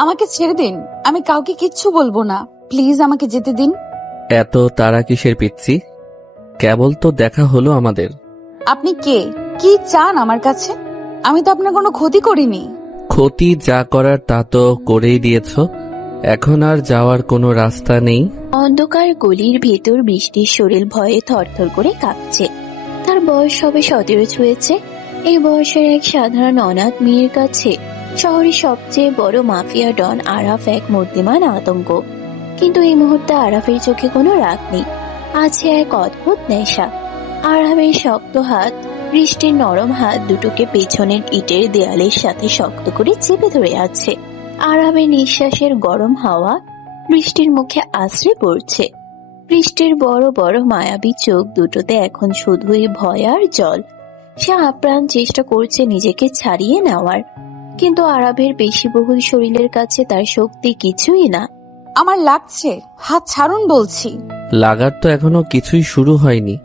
আমাকে ছেড়ে দিন, আমি কাউকে কিচ্ছু বলবো না। প্লিজ আমাকে যেতে দিন। এত তারা কিসের পিচ্ছি? কেবল তো দেখা হলো আমাদের। আপনি কে? কি চান আমার কাছে? আমি তো আপনার কোনো ক্ষতি করিনি। ক্ষতি যা করার তা তো করেই দিয়েছ, এখন আর যাওয়ার কোনো রাস্তা নেই। অন্ধকার গলির ভেতর বৃষ্টির শরীর ভয়ে থরথর করে কাঁপছে। তার বয়স সবে 17 ছুঁয়েছে। এই বয়সের এক সাধারণ অনাথ মেয়ের কাছে শহরের সবচেয়ে বড় মাফিয়া ডন আরাফ এক মূর্তিমান আতঙ্ক। কিন্তু এই মুহূর্তে আরাফের চোখে কোনো রাগ নেই, আছে এক অদ্ভুত নেশা। আরাফের শক্ত হাত বৃষ্টির নরম হাত দুটোকে পেছনের ইটের দেয়ালের সাথে শক্ত করে চেপে ধরে আছে। আরাফের নিঃশ্বাসের গরম হাওয়া বৃষ্টির মুখে আশ্রে পড়ছে। বৃষ্টির বড় বড় মায়াবী চোখ দুটোতে এখন শুধুই ভয় আর জল। সে আপ্রাণ চেষ্টা করছে নিজেকে ছাড়িয়ে নেওয়ার, কিন্তু আরাফের পেশিবহুল শরীরের কাছে তার শক্তি কিছুই না। আমার লাগছে, হাত ছাড়ুন বলছি। লাগার তো এখনো কিছুই শুরু হয়নি।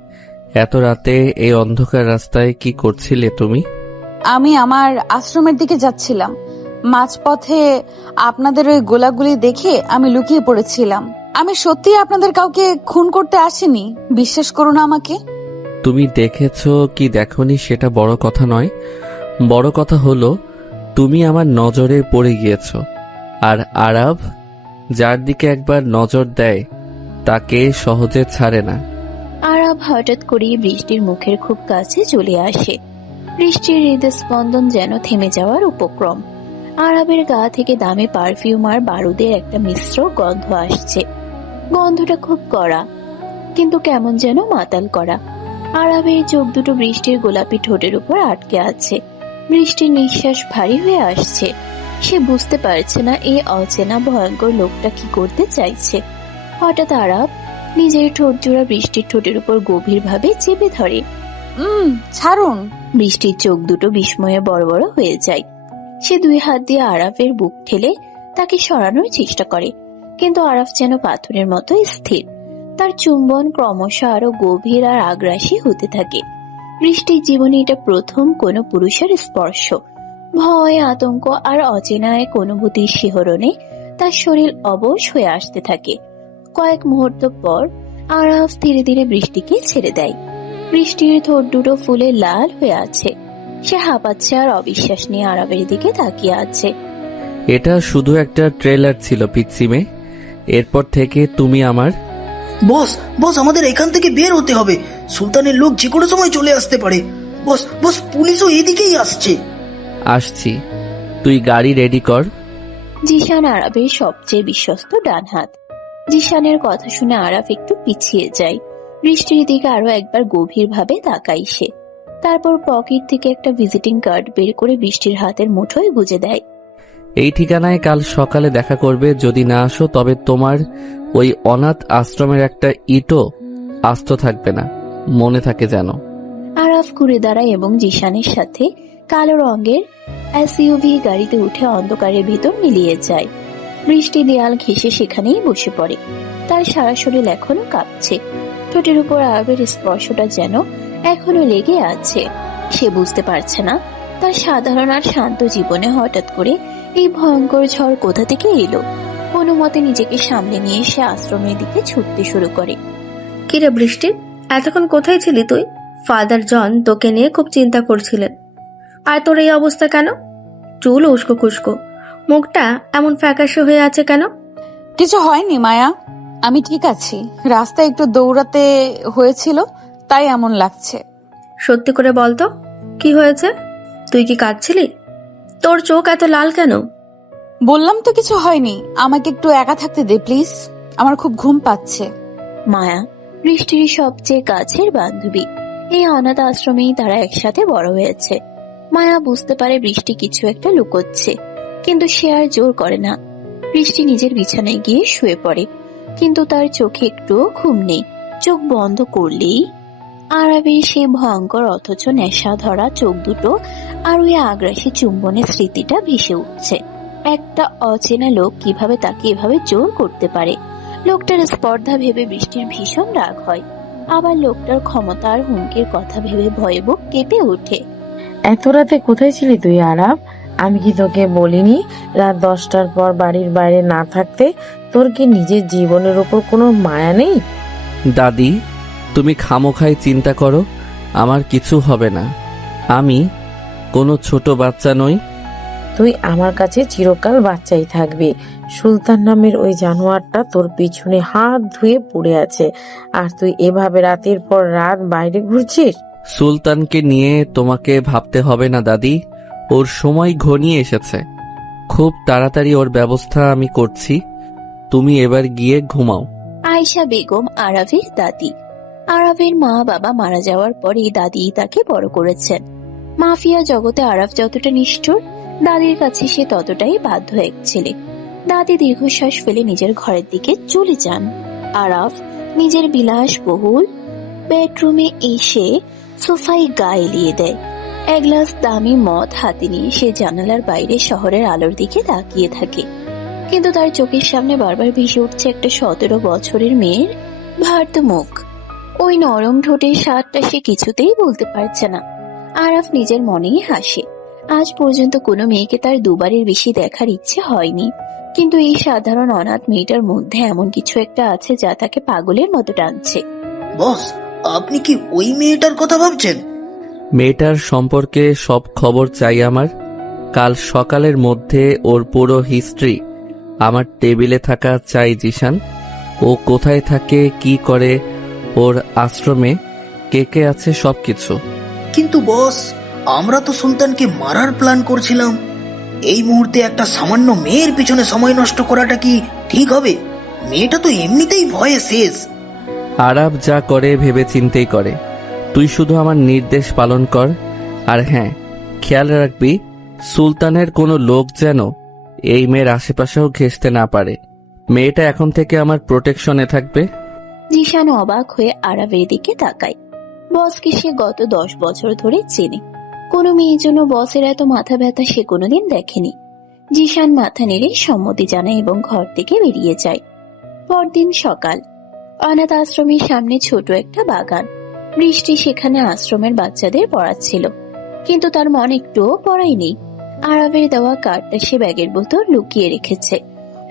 এত রাতে এই অন্ধকার রাস্তায় কি করছিলে তুমি? আমি আমার আশ্রমের দিকে যাচ্ছিলাম। মাঝপথে আপনাদের ওই গোলাগুলি দেখে আমি লুকিয়ে পড়েছিলাম। আমি সত্যি আপনাদের কাউকে খুন করতে আসিনি, বিশ্বাস করুন আমাকে। তুমি দেখেছো কি দেখোনি সেটা বড় কথা নয়, বড় কথা হলো তুমি আমার নজরে পড়ে গিয়েছ। আর আরাব যার দিকে একবার নজর দেয় তাকে সহজে ছাড়ে না। আরাফ হঠাৎ করেই বৃষ্টির মুখের খুব কাছে চলে আসে। বৃষ্টির হৃদস্পন্দন যেন থেমে যাওয়ার উপক্রম। আরাবের গা থেকে দামি পারফিউম আর বারুদের একটা মিশ্র গন্ধ আসছে। গন্ধটা খুব কড়া, কিন্তু কেমন যেন মাতাল করা। আরাবের চোখ দুটো বৃষ্টির গোলাপি ঠোঁটের উপর আটকে আছে। বৃষ্টির নিঃশ্বাস ভারী হয়ে আসছে। সে বুঝতে পারছে না এই অচেনা ভয়ঙ্কর লোকটা কি করতে চাইছে। হঠাৎ আরাব নিজের ঠোঁট জোড়া বৃষ্টির ঠোঁটের উপর গভীরভাবে চেপে ধরে। ছাড়ুন। বৃষ্টির চোখ দুটো বিস্ময়ে বড় বড় হয়ে যায়। সে দুই হাত দিয়ে আরাফের বুক ঠেলে তাকে সরানোর চেষ্টা করে, কিন্তু আরাফ যেন পাথরের মতো স্থির। তার চুম্বন ক্রমশ আরো গভীর আর আগ্রাসী হতে থাকে। বৃষ্টির জীবনে এটা প্রথম কোনো পুরুষের স্পর্শ। ভয়, আতঙ্ক আর অচেনা এক অনুভূতির শিহরণে তার শরীর অবশ হয়ে আসতে থাকে। কয়েক মুহূর্ত পর আরাফ ধীরে ধীরে বৃষ্টিকে ছেড়ে দেয়। বৃষ্টির ঠোঁট দুটো ফুলে লাল হয়ে আছে। সে হাঁপাচ্ছে আর অবিশ্বাস নিয়ে আরাফের দিকে তাকিয়ে আছে। এটা শুধু একটা ট্রেলার ছিল পিচ্ছিমে, এরপর থেকে তুমি আমার। বস বস, আমাদের এখান থেকে বের হতে হবে। সুলতানের লোক যে কোনো সময় চলে আসতে পারে। বস বস, পুলিশও এদিকেই আসছে। আসছি, তুই গাড়ি রেডি কর। জিশান আরাফের সবচেয়ে বিশ্বস্ত ডান হাত। জিশানের কথা শুনে আরাফ একটু পিছিয়ে যায়। বৃষ্টির দিকে আরো একবার গভীরভাবে তাকায় সে। তারপর পকেট থেকে একটা ভিজিটিং কার্ড বের করে বৃষ্টির হাতের মুঠোয় গুজে দেয়। এই ঠিকানায় কাল সকালে দেখা করবে, যদি না আসো তবে তোমার ওই অনাথ আশ্রমের একটা ইটও আস্ত থাকবে না, মনে থাকে যেন। আরাফ ঘুরে দাঁড়ায় এবং জিশানের সাথে কালো রঙের এসইউভি গাড়িতে উঠে অন্ধকারের ভিতর মিলিয়ে যায়। বৃষ্টি দেয়াল ঘেঁষে সেখানেই বসে পড়ে। তার সারা শরীর এখনো কাঁপছে। ঠোঁটের উপর আরাফের স্পর্শটা যেন এখনো লেগে আছে। সে বুঝতে পারছে না তার সাধারণ আর শান্ত জীবনে হঠাৎ করে এই ভয়ঙ্কর ঝড় কোথা থেকে এলো। কোনো মতে নিজেকে সামলে নিয়ে সে আশ্রমের দিকে ছুটতে শুরু করে। কিরে বৃষ্টি, এতক্ষণ কোথায় ছিলি তুই? ফাদার জন তোকে নিয়ে খুব চিন্তা করছিলেন। আর তোর এই অবস্থা কেন? চুল উস্কো খুস্কো, মুখটা এমন ফ্যাকাশে হয়ে আছে কেন? কিছু হয়নি মায়া, আমি ঠিক আছি। রাস্তায় একটু দৌড়াতে হয়েছিল, তাই এমন লাগছে। সত্যি করে বলতো, কি হয়েছে? তুই কি কাঁদছিলি? তোর চোখ এত লাল কেন? বললাম তো কিছু হয়নি, আমাকে একটু একা থাকতে দে প্লিজ, আমার খুব ঘুম পাচ্ছে। মায়া বৃষ্টির সবচেয়ে কাছের বান্ধবী। এই অনাথ আশ্রমেই তারা একসাথে বড় হয়েছে। মায়া বুঝতে পারে বৃষ্টি কিছু একটা লুকোচ্ছে, কিন্তু সে আর জোর করে না। বৃষ্টি নিজের বিছানায় গিয়ে শুয়ে পড়ে, কিন্তু তার চোখে একটুও ঘুম নেই। চোখ বন্ধ করলেই আরাফের সে ভয়ঙ্কর অথচ নেশা ধরা চোখ দুটো আর ওই আগ্রাসী চুম্বনের স্মৃতিটা ভেসে উঠছে। একটা অচেনা লোক কিভাবে তাকে এভাবে জোর করতে পারে? লোকটার স্পর্ধা ভেবে বৃষ্টির ভীষণ রাগ হয়, আবার লোকটার ক্ষমতা আর হুমকির কথা ভেবে ভয়ে বুক কেঁপে ওঠে। এত রাতে কোথায় ছিলি তুই আরাফ? আমি কি তোকে বলিনি রাত 10টার পর বাড়ির বাইরে না থাকতে? তোর কি নিজের জীবনের ওপর কোনো মায়া নেই? দাদি, তুমি খামোখাই চিন্তা করো, আমার কিছু হবে না। আমি কোনো ছোট বাচ্চা নই। তুই আমার কাছে চিরকাল বাচ্চাই থাকবি। সুলতান নামের ওই জানোয়ারটা তোর পিছনে হাত ধুয়ে পড়ে আছে, আর তুই এভাবে রাতের পর রাত বাইরে ঘুরছিস। সুলতানকে নিয়ে তোমাকে ভাবতে হবে না দাদি, ওর সময় ঘনিয়ে এসেছে। খুব তাড়াতাড়ি ওর ব্যবস্থা আমি করছি। তুমি এবার গিয়ে ঘুমাও। আয়েশা বেগম আরাফের দাদি। আরাফের মা বাবা মারা যাওয়ার পরে দাদি তাকে বড় করেছেন। মাফিয়া জগতে আরাফ যতটা নিষ্ঠুর, দাদির কাছে সে ততটাই বাধ্য এক ছেলে। দাদি দীর্ঘশ্বাস ফেলে নিজের ঘরের দিকে চলে যান। আরাফ নিজের বিলাসবহুল বেডরুমে এসে সোফায় গা এলিয়ে দেয়। এক গ্লাস দামি মদ হাতে নিয়ে সে জানালার বাইরে শহরের আলোর দিকে তাকিয়ে থাকে। কিন্তু তার চোখের সামনে বারবার ভেসে উঠছে একটা 17 বছরের মেয়ের ভার্ত মুখ। ওই নরম ঠোঁটের স্বাদটা সে কিছুতেই বলতে পারছে না। আরাফ নিজের মনেই হাসে। আজ পর্যন্ত কোনো মেয়েকে তার দুবারের বেশি দেখার ইচ্ছে হয়নি, কিন্তু এই সাধারণ অনাথ মেয়েটার মধ্যে এমন কিছু একটা আছে যা তাকে পাগলের মতো টানছে। বস, আপনি কি ওই মেয়েটার কথা ভাবছেন? মেয়েটার সম্পর্কে সব খবর চাই আমার। কাল সকালের মধ্যে ওর পুরো হিস্ট্রি আমার টেবিলে থাকা চাই জিশান। ও কোথায় থাকে, কি করে, ওর আশ্রমে কে কে আছে, সবকিছু। কিন্তু বস, আমরা তো সুলতানকে মারার প্ল্যান করছিলাম। এই মুহূর্তে একটা সামান্য মেয়ের পিছনে সময় নষ্ট করাটা কি ঠিক হবে? মেয়েটা তো এমনিতেই ভয়ে শেষ। আরাব যা করে ভেবে চিন্তেই করে। তুই শুধু আমার নির্দেশ পালন কর। আর হ্যাঁ, খেয়াল রাখবি সুলতানের কোনো লোক যেন এই মেয়ের আশেপাশেও ঘেঁষতে না পারে। মেয়েটা এখন থেকে আমার প্রোটেকশনে থাকবে। জিশান অবাক হয়ে আরাফের দিকে তাকায়। বসকে সে গত 10 বছর ধরে চেনে। কোনো মেয়ের জন্য বসের এত মাথা ব্যথা সে কোনোদিন দেখেনি। জিশান মাথা নেড়ে সম্মতি জানায় এবং ঘর থেকে বেরিয়ে যায়। পরদিন সকাল। অনাথ আশ্রমের সামনে ছোট একটা বাগান। বৃষ্টি সেখানে আশ্রমের বাচ্চাদের পড়াচ্ছিল, কিন্তু তার মন একটুও পড়াই নেই। আরাফের দেওয়া কার্ডটা সে ব্যাগের ভেতর লুকিয়ে রেখেছে।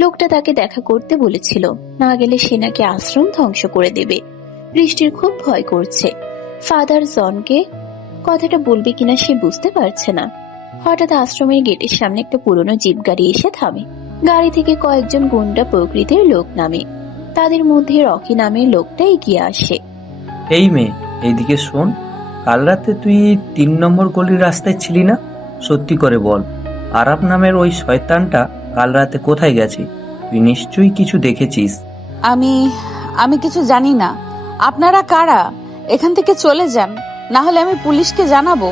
লোকটা তাকে দেখা করতে বলেছিল, না গেলে সে নাকি আশ্রম ধ্বংস করে দেবে। বৃষ্টির খুব ভয় করছে। ফাদার জনকে কথাটা বলবে কিনা সে বুঝতে পারছে না। হঠাৎ আশ্রমের গেটের সামনে একটা পুরনো জিপ গাড়ি এসে থামে। গাড়ি থেকে কয়েকজন গুন্ডা প্রকৃতির লোক নামে। তাদের মধ্যে রকি নামের লোকটা এগিয়ে আসে। এই মেয়ে, এইদিকে শোন। কাল রাতে তুই 3 নম্বর গলির রাস্তায় ছিলি না? সত্যি করে বল, আরাব নামের ওই শয়তানটা কাল রাতে কোথায় গেছে? তুই নিশ্চয়ই কিছু দেখেছিস। আমি কিছু জানি না। আপনারা কারা? এখান থেকে চলে যান, না হলে আমি পুলিশকে জানাবো।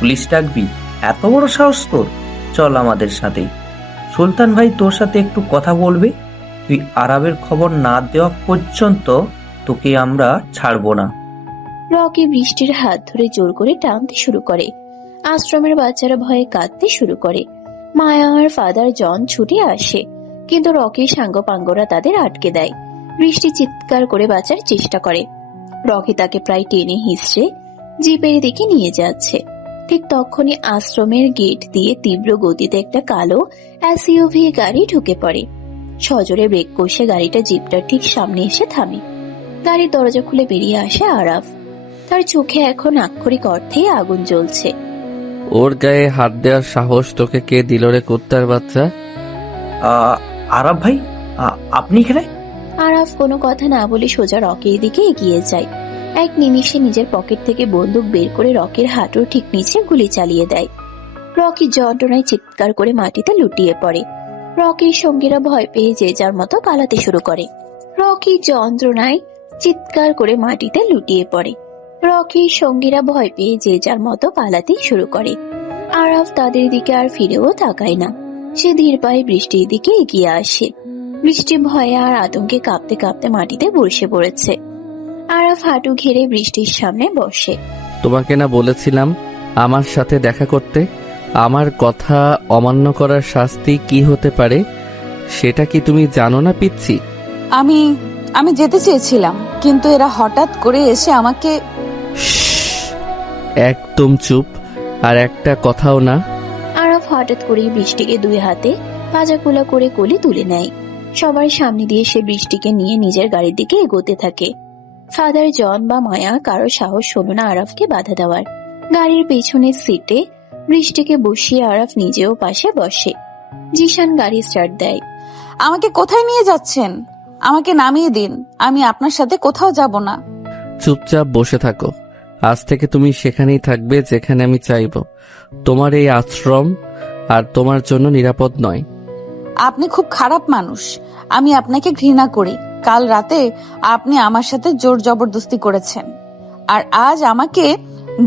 পুলিশ ডাকবি? এত বড় সাহস তোর! চল আমাদের সাথে। সুলতান ভাই তোর সাথে একটু কথা বলবে। তুই আরাবের খবর না দেওয়া পর্যন্ত তোকে আমরা ছাড়বো না। রকি বৃষ্টির হাত ধরে জোর করে টানতে শুরু করে। আশ্রমের বাচ্চারা ভয়ে কাঁদতে শুরু করে। মায়া আর ফাদার জন ছুটে আসে, কিন্তু রকির সাঙ্গপাঙ্গরা তাদের আটকে দেয়। বৃষ্টি চিৎকার করে বাঁচার চেষ্টা করে। রকি তাকে প্রায় টেনে হিঁচড়ে জিপের দিকে নিয়ে যাচ্ছে। ঠিক তখনই আশ্রমের গেট দিয়ে তীব্র গতিতে একটা কালো এসইউভি গাড়ি ঢুকে পড়ে। সজোরে ব্রেক কষে গাড়িটা জিপটার ঠিক সামনে এসে থামে। গাড়ির দরজা খুলে বেরিয়ে আসে আরাফ। তার চোখে এখন আক্ষরিক অর্থেই আগুন জ্বলছে। ওর গায়ে হাত দেওয়ার সাহস তোকে কে দিল রে কুত্তার বাচ্চা? আরাব ভাই, আপনি এখানে? আরাফ কোনো কথা না বলে সোজা রকির দিকে এগিয়ে যায়। এক নিমিষে নিজের পকেট থেকে বন্দুক বের করে রকির হাঁটুর ঠিক নিচে গুলি চালিয়ে দেয়। রকি যন্ত্রণায় চিৎকার করে মাটিতে লুটিয়ে পড়ে। রকির সঙ্গীরা ভয় পেয়ে যে যার মতো পালাতে শুরু করে। রকি যন্ত্রণায় চিৎকার করে মাটিতে লুটিয়ে পড়ে। রকির সঙ্গীরা ভয় পেয়ে যে যার মতো পালাতে শুরু করে। আরাফ তাদের দিকে আর ফিরেও তাকায় না। সে ধীর পায়ে বৃষ্টির দিকে এগিয়ে আসে। বৃষ্টি ভয়ে আর আতঙ্কে কাঁপতে কাঁপতে মাটিতে বসে পড়েছে। আরাফ হাঁটু ঘেরে বৃষ্টির সামনে বসে। তোমাকে না বলেছিলাম আমার সাথে দেখা করতে? আমার কথা অমান্য করার শাস্তি কি হতে পারে সেটা কি তুমি জানো না পিচ্ছি? আমি যেতে চেয়েছিলাম, কিন্তু এরা হঠাৎ করে এসে আমাকে। একদম চুপ, আর একটা কথাও না। আরাফ হঠাৎ হঠাৎ করেই বৃষ্টিকে দুই হাতে পাজাকুলা করে কোলে তুলে নেয়। সবার সামনে দিয়ে সে বৃষ্টিকে নিয়ে নিজের গাড়ির দিকে এগোতে থাকে। ফাদার জন বা মায়া কারো সাহস হলো না আরাফকে বাধা দেওয়ার। গাড়ির পেছনের সিটে বৃষ্টিকে বসিয়ে আরাফ নিজেও পাশে বসে। জিশান গাড়ি স্টার্ট দেয়। আমাকে কোথায় নিয়ে যাচ্ছেন? আমাকে নামিয়ে দিন, আমি আপনার সাথে কোথাও যাব না। চুপচাপ বসে থাকো। আজ থেকে তুমি সেখানেই থাকবে যেখানে আমি চাইব। তোমার এই আশ্রম আর তোমার জন্য নিরাপদ নয়। আপনি খুব খারাপ মানুষ, আমি আপনাকে ঘৃণা করি। কাল রাতে আপনি আমার সাথে জোর জবরদস্তি করেছেন, আর আজ আমাকে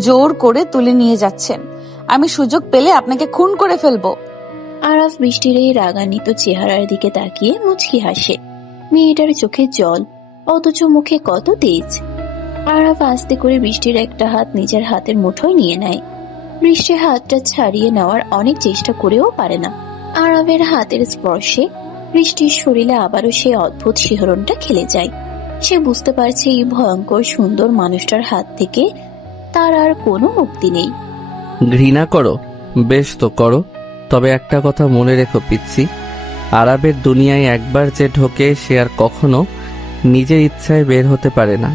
জোর করে তুলে নিয়ে যাচ্ছেন। আমি সুযোগ পেলে আপনাকে খুন করে ফেলবো। আরাফ বৃষ্টির এই রাগান্বিত চেহারার দিকে তাকিয়ে মুচকি হাসে। মেয়েটার চোখে জল, অথচ মুখে কত তেজ। আরাফ আস্তে করে বৃষ্টির একটা হাত নিজের হাতের মুঠোয় নিয়ে নেয়। বৃষ্টির হাতটা ছাড়িয়ে নেওয়ার অনেক চেষ্টা করেও পারে না। আরাফের হাতের স্পর্শে বৃষ্টির শরীরে আবারও সেই অদ্ভুত শিহরণটা খেলে যায়। সে বুঝতে পারছে এই ভয়ঙ্কর সুন্দর মানুষটার হাত থেকে তার আর কোনো মুক্তি নেই। ঘৃণা করো? বেশ তো করো, তবে একটা কথা মনে রেখো পিচ্ছি, আরবের দুনিয়ায় একবার যে ঢোকে সে আর কখনো নিজের ইচ্ছায় বের হতে পারে না।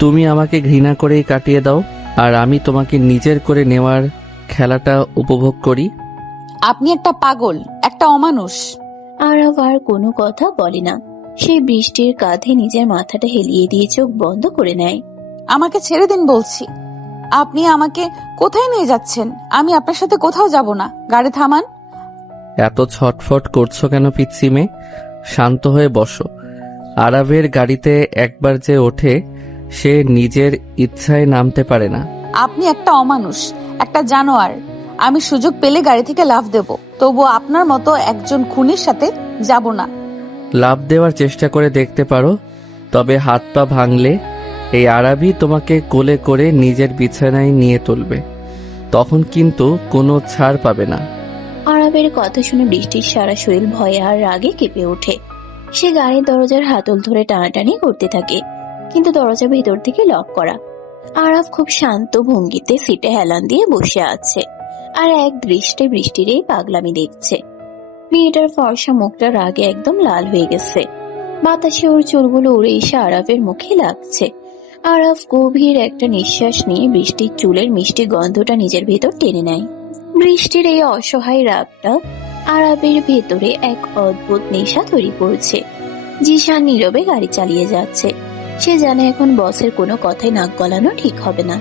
তুমি আমাকে ঘৃণা করেই কাটিয়ে দাও, আর আমি তোমাকে নিজের করে নেওয়ার খেলাটা উপভোগ করি। আপনি একটা পাগল, একটা অমানুষ। আরাফ আর কোনো কথা বলে না। সে বৃষ্টির কাঁধে নিজের মাথাটা হেলিয়ে দিয়ে চোখ বন্ধ করে নেয়। আমাকে ছেড়ে দিন বলছি। আপনি আমাকে কোথায় নিয়ে যাচ্ছেন? আমি আপনার সাথে কোথাও যাব না। গাড়ি থামান। এত ছটফট করছো কেন পিচ্ছি মেয়ে? শান্ত হয়ে বসো। আরবের গাড়িতে একবার যে ওঠে সে নিজের ইচ্ছায় নামতে পারে না। আপনি একটা অমানুষ, একটা জানোয়ার। আমি সুযোগ পেলে গাড়ি থেকে লাফ দেব, তবু আপনার মতো একজন খুনির সাথে যাব না। লাফ দেওয়ার চেষ্টা করে দেখতে পারো, তবে হাত পা ভাঙলে এই আরবি তোমাকে কোলে করে নিজের বিছানায় নিয়ে তুলবে। তখন কিন্তু কোনো ছাড় পাবে না। আরাবের কথা শুনে বৃষ্টির সারা শরীর ভয়ে আর রাগে কেঁপে ওঠে। সে গাড়ির দরজার হাতল ধরে টানাটানি করতে থাকে, কিন্তু দরজা ভেতর থেকে লক করা। আরাফ খুব শান্ত ভঙ্গিতে সিটে হেলান দিয়ে বসে আছে, আর এক দৃষ্টে বৃষ্টির এই পাগলামি দেখছে। মেয়েটার ফর্সা মুখটা রাগে একদম লাল হয়ে গেছে। বাতাসে ওর চুলগুলো উড়ে এসে আরাফের মুখে লাগছে। আরাফ গভীর একটা নিঃশ্বাস নিয়ে বৃষ্টির চুলের মিষ্টি গন্ধটা নিজের ভেতর টেনে নেয়। বৃষ্টির এই অসহায় রাগটা আরাফের ভেতরে এক অদ্ভুত নেশা তৈরি করছে। জিশান নীরবে গাড়ি চালিয়ে যাচ্ছে। সে জানে এখন বসের কোনো কথাই নাক গলানো ঠিক হবে না।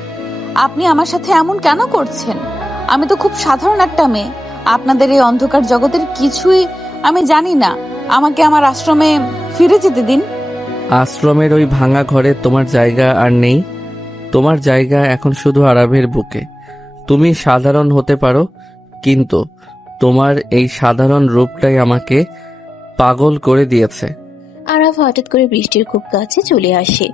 আপনি আমার সাথে এমন কেন করছেন? আমি তো খুব সাধারণ একটা মেয়ে। আপনাদের এই অন্ধকার জগতের কিছুই আমি জানি না। আমাকে আমার আশ্রমে ফিরে যেতে দিন। আশ্রমের ওই ভাঙা ঘরে তোমার জায়গা আর নেই। তোমার জায়গা এখন শুধু আরবের বুকে। তুমি সাধারণ হতে পারো, কিন্তু তোমার এই সাধারণ রূপটাই আমাকে পাগল করে দিয়েছে। আরাফ হঠাৎ করে বৃষ্টির খুব কাছে চলে আসে।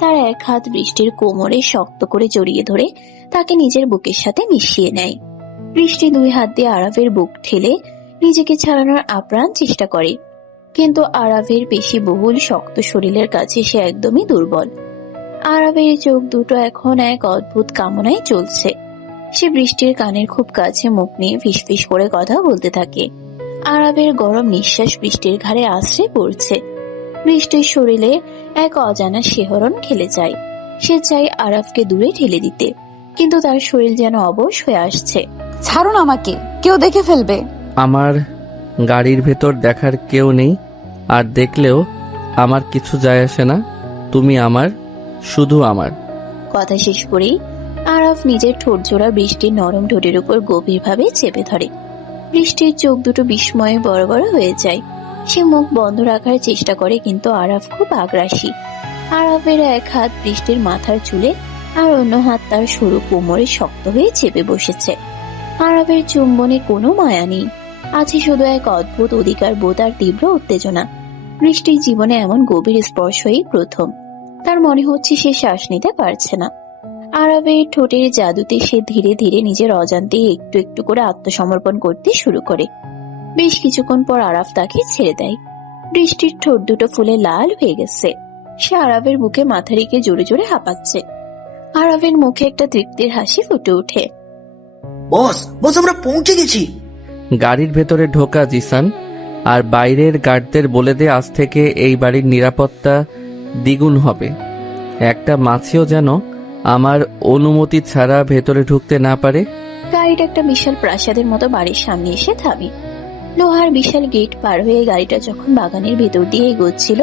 তার এক হাত বৃষ্টির কোমরে শক্ত করে জড়িয়ে ধরে তাকে নিজের বুকের সাথে মিশিয়ে নেয়। বৃষ্টি দুই হাত দিয়ে আরাফের বুক ঠেলে নিজেকে ছাড়ানোর আপ্রাণ চেষ্টা করে, কিন্তু আরাফের পেশি বহুল শক্ত শরীরের কাছে সে একদমই দুর্বল। আরাফের চোখ দুটো এখন এক অদ্ভুত কামনায় চলছে। সে বৃষ্টির কানের খুব কাছে মুখ নিয়ে ফিসফিস করে কথা বলতে থাকে। আরাফের গরম নিঃশ্বাস বৃষ্টির ঘাড়ে আশ্রে পড়ছে। বৃষ্টির শরীরে এক অজানা শিহরণ খেলে যায়। সে চায় আরাফকে দূরে ঠেলে দিতে, কিন্তু তার শরীর যেন অবশ হয়ে আসছে। ছাড়ুন আমাকে, কেউ দেখে ফেলবে। আমার গাড়ির ভেতর দেখার কেউ নেই, আর দেখলেও আমার কিছু যায় আসে না। তুমি আমার, শুধু আমার। কথা শেষ করেই আরাফ নিজের ঠোঁট জোড়া বৃষ্টির নরম ঠোঁটের উপর গভীরভাবে চেপে ধরে। বৃষ্টির চোখ দুটো বিস্ময়ে বড় বড় হয়ে যায়। সে মুখ বন্ধ রাখার চেষ্টা করে, কিন্তু আরাফ খুব আগ্রাসী। আরাফের এক হাত বৃষ্টির মাথার চুলে, আর অন্য হাত তার সরু কোমরে শক্ত হয়ে চেপে বসেছে। আরাফের চুম্বনে কোনো মায়া নেই, আছে শুধু এক অদ্ভুত অধিকার বোধ আর তীব্র উত্তেজনা। বৃষ্টির জীবনে এমন গভীর স্পর্শই প্রথম। তার মনে হচ্ছে সে শ্বাস নিতে পারছে না। আরাফের ঠোঁটের জাদুতে সে ধীরে ধীরে নিজের অজান্তে একটু একটু করে আত্মসমর্পণ করতে শুরু করে। বেশ কিছুক্ষণ পর আরাফ তাকে ছেড়ে দেয়। বৃষ্টির ঠোঁট দুটো ফুলে লাল হয়ে গেছে। সে আরাফের বুকে মাথা রেখে জোরে জোরে হাঁপাচ্ছে। আরাফের মুখে একটা তৃপ্তির হাসি ফুটে ওঠে। বস বস আমরা পৌঁছে গেছি। গাড়ির ভেতরে ঢোকা জিসান, আর বাইরের গার্ডদের বলে দে আজ থেকে এই বাড়ির নিরাপত্তা দ্বিগুণ হবে। একটা মাছিও যেন আমার অনুমতি ছাড়া ভেতরে ঢুকতে না পারে। গাড়িটা একটা বিশাল প্রাসাদের মতো বাড়ির সামনে এসে থামে। লোহার বিশাল গেট পার হয়ে গাড়িটা যখন বাগানের ভেতর দিয়ে এগোচ্ছিল,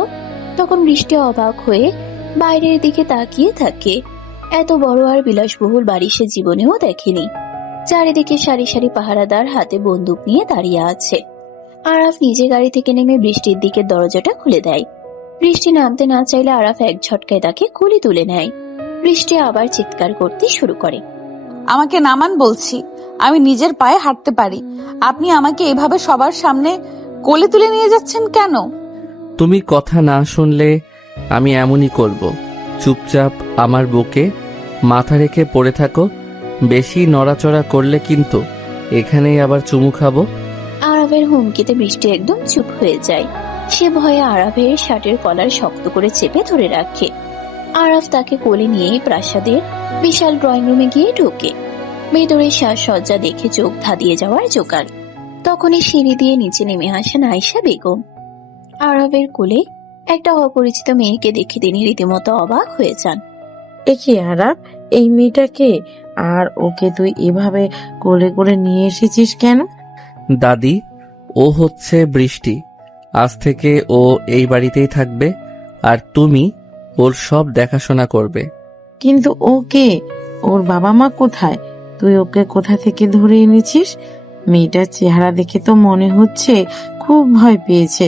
তখন বৃষ্টি অবাক হয়ে বাইরের দিকে তাকিয়ে থাকে। এত বড় আর বিলাসবহুল বাড়ি সে জীবনেও দেখেনি। চারিদিকে সারি সারি পাহারাদার হাতে বন্দুক নিয়ে দাঁড়িয়ে আছে। আরাফ নিজে গাড়ি থেকে নেমে বৃষ্টির দিকে দরজাটা খুলে দেয়। বৃষ্টি নামতে না চাইলে আরাফ এক ঝটকায় তাকে কোলে তুলে নেয়। বৃষ্টি আবার চিৎকার করতে শুরু করে। আমাকে নামান বলছি, আমি নিজের পায়ে হাঁটতে পারি। আপনি আমাকে এভাবে সবার সামনে কোলে তুলে নিয়ে যাচ্ছেন কেন? তুমি কথা না শুনলে আমি এমনই করব। চুপচাপ আমার বুকে মাথা রেখে পড়ে থাকো। বেশি নড়াচড়া করলে কিন্তু এখানেই আবার চুমু খাবো। আরাফের হুমকিতে বৃষ্টি একদম চুপ হয়ে যায়। সে ভয়ে আরাফের শার্টের কলার শক্ত করে চেপে ধরে রাখে। আরাফ তাকে কোলে নিয়ে প্রাসাদের বিশাল ড্রয়িং রুমে গিয়ে ঢোকে। ভেতরে সাজসজ্জা দেখে চোখ ধাঁধিয়ে যাওয়ার জোগাড়। তখনই সিঁড়ি দিয়ে নিচে নেমে আসেন আয়েশা বেগম। আরাফের কোলে একটা অপরিচিত মেয়েকে দেখে তিনি রীতিমতো অবাক হয়ে যান। এ কি আরাব, এই মেয়েটাকে? আর ওকে তুই এভাবে কোলে করে নিয়ে এসেছিস কেন? দাদি, ও হচ্ছে বৃষ্টি। আজ থেকে ও এই বাড়িতেই থাকবে, আর তুমি ওর সব দেখাশোনা করবে। কিন্তু ওকে, ওর বাবা মা কোথায়? তুই ওকে কোথা থেকে ধরে এনেছিস? মেয়েটার চেহারা দেখে তো মনে হচ্ছে খুব ভয় পেয়েছে।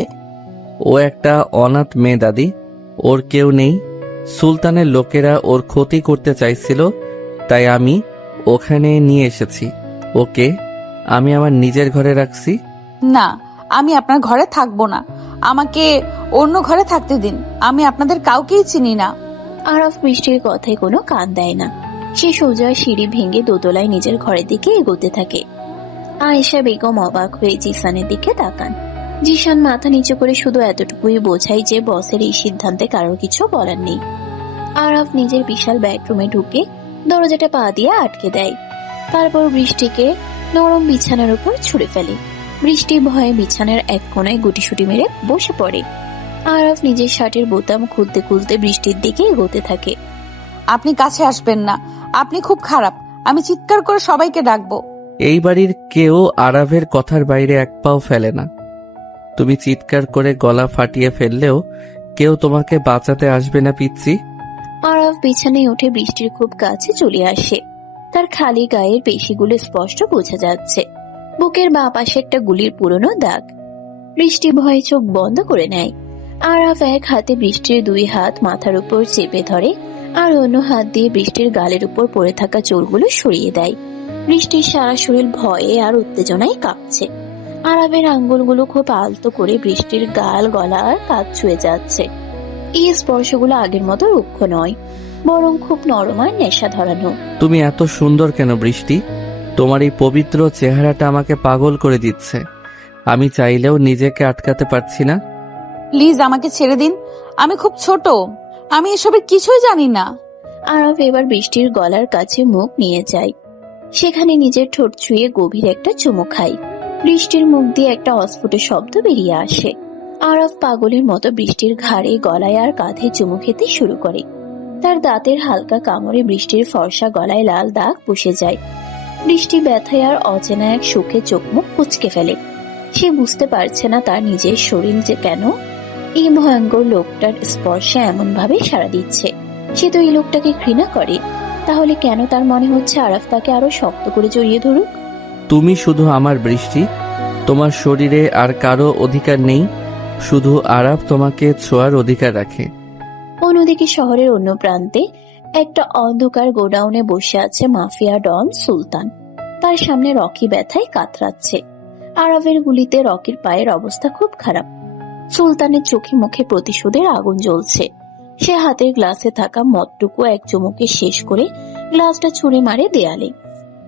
ও একটা অনাথ মেয়ে দাদি, ওর কেউ নেই। সুলতানের লোকেরা ওর ক্ষতি করতে চাইছিল, তাই আমি ওখানে নিয়ে এসেছি। ওকে আমি আমার নিজের ঘরে রাখছি। না, আমি আপনার ঘরে থাকবো না। আমাকে অন্য ঘরে থাকতে দিন। আমি আপনাদের কাউকেই চিনি না। আরাফ বৃষ্টির কথায় কোনো কান দেয় না। সে সোজা সিঁড়ি ভেঙে দোতলায় নিজের ঘরের দিকে এগোতে থাকে। আয়েশা বেগম অবাক হয়ে জিসানের দিকে তাকান। জিসান মাথা নিচু করে শুধু এতটুকুই বোঝায় যে বসের এই সিদ্ধান্তে কারোর কিছু বলার নেই। আরাফ নিজের বিশাল বেডরুমে ঢুকে দরজাটা পা দিয়ে আটকে দেয়। তারপর বৃষ্টিকে নরম বিছানার উপর ছুঁড়ে ফেলে। বৃষ্টি ভয়ে বিছানার এক কোণায় গুটিসুটি মেরে বসে পড়ে। আরাফ নিজের শার্টের বোতাম খুলতে খুলতে বৃষ্টির দিকে এগোতে থাকে। আপনি কাছে আসবেন না, আপনি খুব খারাপ। আমি চিৎকার করে সবাইকে ডাকবো। এই বাড়ির কেউ আরাভের কথার বাইরে এক পাও ফেলে না। তুমি চিৎকার করে গলা ফাটিয়ে ফেললেও কেউ তোমাকে বাঁচাতে আসবে না পিচ্ছি। আরাফ বিছানায় উঠে বৃষ্টির খুব কাছে চলে আসে। তার খালি গায়ের পেশিগুলো স্পষ্ট বোঝা যাচ্ছে। বুকের বাঁ পাশে একটা গুলির পুরনো দাগ। বৃষ্টি ভয়ে চোখ বন্ধ করে নেয়। আরাফ এক হাতে বৃষ্টির দুই হাত মাথার উপর চেপে ধরে, আর অন্য হাত দিয়ে বৃষ্টির গালের উপর পড়ে থাকা চোরগুলো সরিয়ে দেয়। বৃষ্টির সারা শরীর ভয়ে আর উত্তেজনায় কাঁপছে। আরাফের আঙ্গুলগুলো খুব আলতো করে বৃষ্টির গাল, গলা আর কাঁধ ছুঁয়ে যাচ্ছে। এই স্পর্শগুলো আগের মতো রুক্ষ নয়, বরং খুব নরম আর নেশা ধরানো। তুমি এত সুন্দর কেন বৃষ্টি? তোমার এই পবিত্র চেহারাটা আমাকে পাগল করে দিচ্ছে। আমি চাইলেও নিজেকে আটকাতে পারছি না। প্লিজ আমাকে ছেড়ে দিন। আমি খুব ছোট, আমি এসবের কিছুই জানি না। আরাফ এবার বৃষ্টির গলার কাছে মুখ নিয়ে যায়। সেখানে নিজের ঠোঁট ছুঁয়ে গভীর একটা চুমু খায়। বৃষ্টির মুখ দিয়ে একটা অস্ফুট শব্দ বেরিয়ে আসে। আরাফ পাগলের মতো বৃষ্টির ঘাড়ে, গলায় আর কাঁধে চুমু খেতে শুরু করে। তার দাঁতের হালকা কামড়ে বৃষ্টির ফর্সা গলায় লাল দাগ বসে যায়। বৃষ্টি ব্যথায় আর অচেনা এক সুখে চোখ মুখ কুঁচকে ফেলে। সে বুঝতে পারছে না তার নিজের শরীর যে কেন এই ভয়ঙ্কর লোকটার স্পর্শে এমন ভাবে সাড়া দিচ্ছে। সে তো এই লোকটাকে ঘৃণা করে, তাহলে কেন তার মনে হচ্ছে আরাফ তাকে আরো শক্ত করে জড়িয়ে ধরুক? তুমি শুধু আমার বৃষ্টি, তোমার শরীরে আর কারো অধিকার নেই। শুধু আরাফ তোমাকে ছোঁয়ার অধিকার রাখে। অন্যদিকে শহরের অন্য প্রান্তে একটা অন্ধকার গোডাউনে বসে আছে মাফিয়া ডন সুলতান। তার সামনে রকি ব্যথায় কাতরাচ্ছে। আরাফের গুলিতে রকির পায়ের অবস্থা খুব খারাপ। সুলতানের চোখে মুখে প্রতিশোধের আগুন জ্বলছে। সে হাতের গ্লাসে থাকা মদটুকু এক চুমুকে শেষ করে গ্লাসটা ছুঁড়ে মারে দেয়ালে।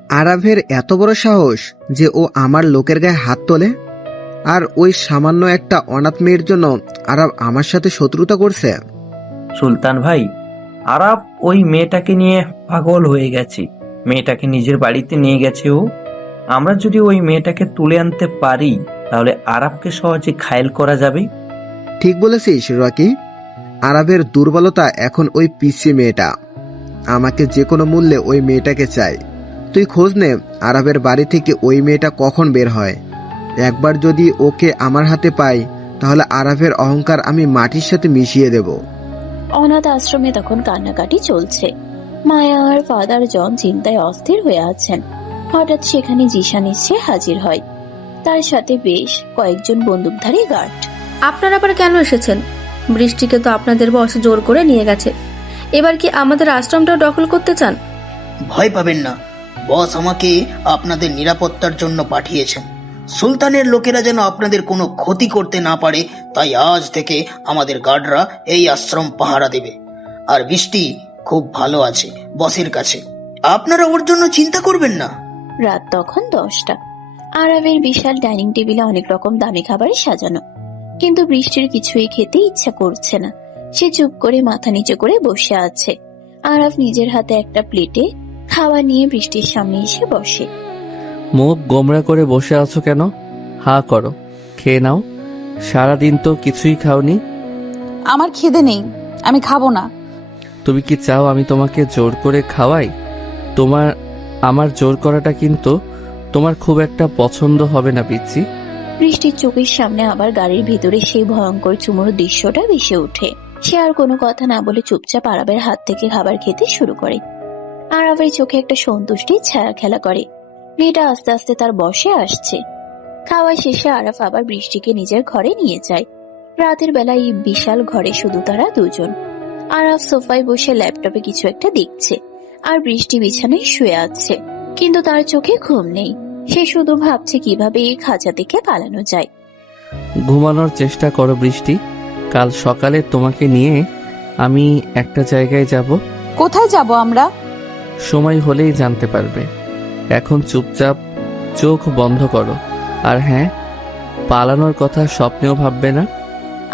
আরাফের এত বড় সাহস যে ও আমার লোকের গায়ে হাত তোলে, আর ওই সামান্য একটা অনাথ মেয়ের জন্য আরাফ আমার সাথে শত্রুতা করছে। সুলতান ভাই, আরাফ ওই মেয়েটাকে নিয়ে পাগল হয়ে গেছে। মেয়েটাকে নিজের বাড়িতে নিয়ে গেছে ও। আমরা যদি ওই মেয়েটাকে তুলে আনতে পারি তাহলে আরাবকে সহজে ঘায়েল করা যাবে। ঠিক বলেছিস রকি। আরবের দুর্বলতা এখন ওই পিসি মেয়েটা। আমাকে যে কোনো মূল্যে ওই মেয়েটাকে চাই। তুই খোঁজ নে আরবের বাড়ি থেকে ওই মেয়েটা কখন বের হয়। একবার যদি ওকে আমার হাতে পাই তাহলে আরবের অহংকার আমি মাটির সাথে মিশিয়ে দেব। অনাথ আশ্রমে তখন কান্নাকাটি চলছে। মায়া আর ফাদার জন চিন্তায় অস্থির হয়ে আছেন। হঠাৎ সেখানে জিশান এসে হাজির হয়, তার সাথে বেশ কয়েকজন বন্দুকধারী গার্ড। আপনারা আবার কেন এসেছেন? বৃষ্টিকে তো আপনাদের বস জোর করে নিয়ে গেছে। এবার কি আমাদের আশ্রমটাও দখল করতে চান? ভয় পাবেন না, বস আমাকে আপনাদের নিরাপত্তার জন্য পাঠিয়েছেন। সুলতানের লোকেরা যেন আপনাদের কোনো ক্ষতি করতে না পারে, তাই আজ থেকে আমাদের গার্ডরা এই আশ্রম পাহারা দেবে। আর বৃষ্টি খুব ভালো আছে বসের কাছে, আপনারা ওর জন্য চিন্তা করবেন না। রাত তখন 10টা। আরবের বিশাল ডাইনিং টেবিলে অনেক রকম দামি খাবার সাজানো, কিন্তু বৃষ্টির কিছুই খেতে ইচ্ছা করছে না। সে চুপ করে মাথা নিচু করে বসে আছে। আরব নিজের হাতে একটা প্লেটে খাবার নিয়ে বৃষ্টির সামনে এসে বসে। মুখ গোমরা করে বসে আছো কেন? হা করো, খেয়ে নাও। সারাদিন তো কিছুই খাওনি। আমার খিদে নেই, আমি খাবো না। তুমি কি চাও আমি তোমাকে জোর করে খাওয়াই? আমার জোর করাটা কিন্তু তোমার খুব একটা পছন্দ হবে না পিচ্ছি। বৃষ্টির চোখের সামনে আবার গাড়ির ভিতরে সেই ভয়ঙ্কর চুমুর দৃশ্যটা ভেসে ওঠে। সে আর কোনো কথা না বলে চুপচাপ আরবের হাত থেকে খাবার খেতে শুরু করে। আরবের চোখে একটা সন্তুষ্টির ছায়া খেলা করে। মেয়েটা আস্তে আস্তে তার বসে আসছে। খাওয়া শেষে আরব আবার বৃষ্টিকে নিজের ঘরে নিয়ে যায়। রাতের বেলা এই বিশাল ঘরে শুধু তারা দুজন। আরব সোফায় বসে ল্যাপটপে কিছু একটা দেখছে, আর বৃষ্টি বিছানায় শুয়ে আছে, কিন্তু তার চোখে ঘুম নেই। সে শুধু ভাবছে কিভাবে এই খাঁচা থেকে পালানো যায়। ঘুমানোর চেষ্টা করো বৃষ্টি। কাল সকালে তোমাকে নিয়ে আমি একটা জায়গায় যাব। কোথায় যাব আমরা? সময় হলেই জানতে পারবে। এখন চুপচাপ চোখ বন্ধ করো। আর হ্যাঁ, পালানোর কথা স্বপ্নেও ভাববে না।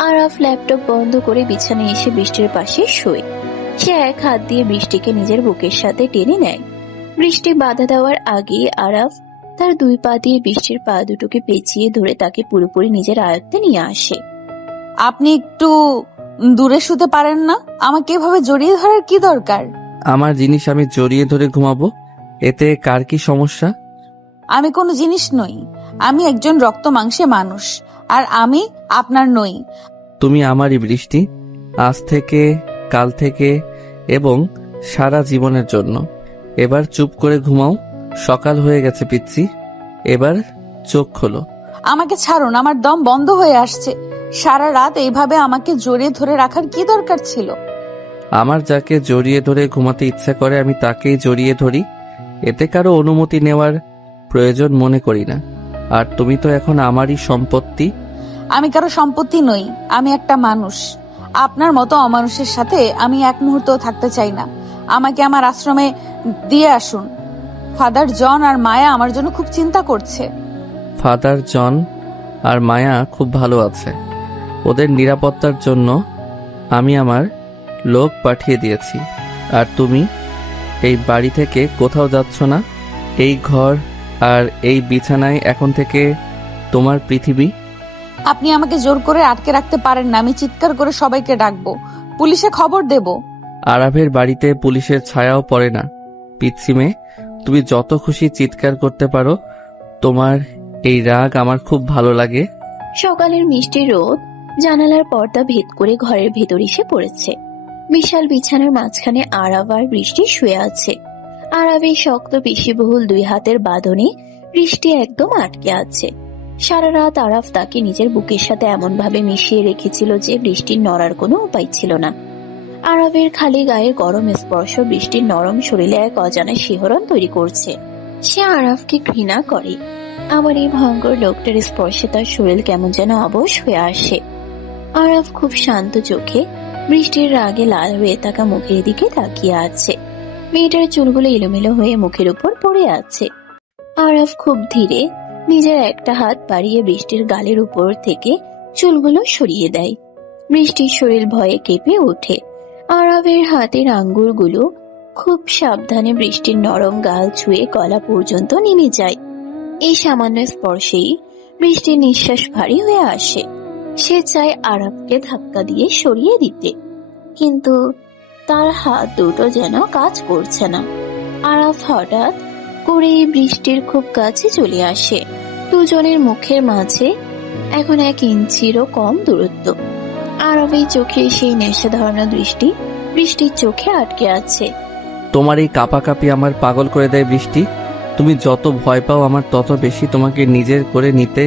আরাফ ল্যাপটপ বন্ধ করে বিছানায় এসে বৃষ্টির পাশে শোয়। সে এক হাত দিয়ে বৃষ্টিকে নিজের বুকের সাথে টেনে নেয়। বৃষ্টি বাধা দেওয়ার আগে আরাফ তার দুই পা দিয়ে বৃষ্টির পা দুটোকে পেঁচিয়ে ধরে তাকে পুরোপুরি নিজের আয়ত্তে নিয়ে আসে। আপনি একটু দূরে শুতে পারেন না? আমাকে এভাবে জড়িয়ে ধরার কি দরকার? আমার জিনিস আমি জড়িয়ে ধরে ঘুমাবো, এতে কার কি সমস্যা? আমি কোনো জিনিস নই, আমি একজন রক্ত মাংসে মানুষ, আর আমি আপনার নই। তুমি আমারই বৃষ্টি, আজ থেকে, কাল থেকে এবং সারা জীবনের জন্য। এবার চুপ করে ঘুমাও। সকাল হয়ে গেছে পিচ্ছি, এবার চোখ খোলো। আমাকে ছাড়ুন, আমার দম বন্ধ হয়ে আসছে। সারা রাত এইভাবে আমাকে জড়িয়ে ধরে রাখার কি দরকার ছিল? আমার যাকে জড়িয়ে ধরে ঘুমাতে ইচ্ছা করে আমি তাকেই জড়িয়ে ধরি, এতে কারো অনুমতি নেওয়ার প্রয়োজন মনে করি না। আর তুমি তো এখন আমারই সম্পত্তি। আমি কারো সম্পত্তি নই, আমি একটা মানুষ। আপনার মতো অমানুষের সাথে আমি এক মুহূর্তও থাকতে চাই না। আমাকে আমার আশ্রমে দিয়ে আসুন। ফাদার জন আর মায়া আমার জন্য খুব চিন্তা করছে। ফাদার জন আর মায়া খুব ভালো আছে। ওদের নিরাপত্তার জন্য আমি আমার লোক পাঠিয়ে দিয়েছি। আর তুমি এই বাড়ি থেকে কোথাও যাচ্ছ না। এই ঘর আর এই বিছানায় এখন থেকে তোমার পৃথিবী। আপনি আমাকে জোর করে আটকে রাখতে পারেন না। আমি চিৎকার করে সবাইকে ডাকবো, পুলিশে খবর দেব। আরাফের বাড়িতে পুলিশের ছায়াও পড়ে না। পিচ্ছি মেয়ে, তুমি যত খুশি চিৎকার করতে পারো। তোমার এই রাগ আমার খুব ভালো লাগে। সকালের মিষ্টি রোদ জানালার পর্দা ভেদ করে ঘরের ভেতর এসে পড়েছে। বিশাল বিছানার মাঝখানে আরাব আর বৃষ্টি শুয়ে আছে। আরাবের শক্ত পেশিবহুল দুই হাতের বাঁধনে বৃষ্টি একদম আটকে আছে। সারা রাত আরাফ তাকে নিজের বুকের সাথে এমন ভাবে মিশিয়ে রেখেছিল যে বৃষ্টির নড়ার কোনো উপায় ছিল না। আরাবের খালি গায়ের গরম স্পর্শ বৃষ্টির নরম শরীরে এক অজানা শিহরণ তৈরি করছে। সে আরাফকে ঘৃণা করে, আবার এই ভয়ঙ্কর লোকটার স্পর্শে তার শরীর কেমন যেন অবশ হয়ে আসে। আরাফ খুব শান্ত চোখে বৃষ্টির রাগে লাল হয়ে থাকা মুখের দিকে তাকিয়ে আছে। মেয়েটার চুলগুলো এলোমেলো হয়ে মুখের উপর পড়ে আছে। আরাফ খুব ধীরে নিজের একটা হাত বাড়িয়ে বৃষ্টির গালের উপর থেকে চুলগুলো সরিয়ে দেয়। বৃষ্টির শরীর ভয়ে কেঁপে ওঠে। আরাফের হাতের আঙ্গুলগুলো খুব সাবধানে বৃষ্টির নরম গাল ছুঁয়ে গলা পর্যন্ত নেমে যায়। এই সামান্য স্পর্শেই বৃষ্টির নিঃশ্বাস ভারী হয়ে আসে। সে চায় আরাফকে ধাক্কা দিয়ে সরিয়ে দিতে, কিন্তু তার হাত দুটো যেন কাজ করছে না। আরাফ হঠাৎ করেই বৃষ্টির খুব কাছে চলে আসে। দুজনের মুখের মাঝে এখন 1 ইঞ্চিরও কম দূরত্ব। আরাফের চোখে সেই নেশা ধরানো দৃষ্টি বৃষ্টির চোখে আটকে আছে। তোমার এই কাঁপাকাঁপি আমার পাগল করে দেয় বৃষ্টি। তুমি যত ভয় পাও আমার তত বেশি তোমাকে নিজের করে নিতে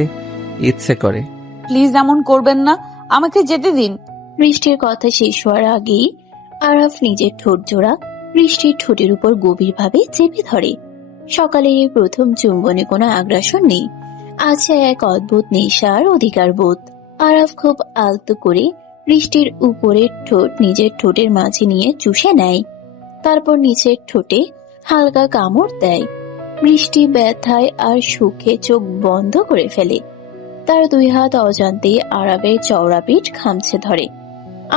ইচ্ছে করে। প্লিজ এমন করবেন না, আমাকে যেতে দিন। বৃষ্টির কথা শেষ হওয়ার আগেই আরাফ নিজের ঠোঁট জোড়া বৃষ্টির ঠোঁটের উপর গভীরভাবে চেপে ধরে। সকালের এই প্রথম চুম্বনে কোনো আগ্রাসন নেই, আছে এক অদ্ভুত নেশার অধিকার বোধ। আরাফ খুব আলতো করে বৃষ্টির উপরের ঠোঁট নিজের ঠোঁটের মাঝে নিয়ে চুষে নেয়, তারপর নিচের ঠোঁটে হালকা কামড় দেয়। বৃষ্টি ব্যথায় আর সুখে চোখ বন্ধ করে ফেলে। তার 2 হাত অজান্তেই আরাবের চওড়া পিঠ খামছে ধরে।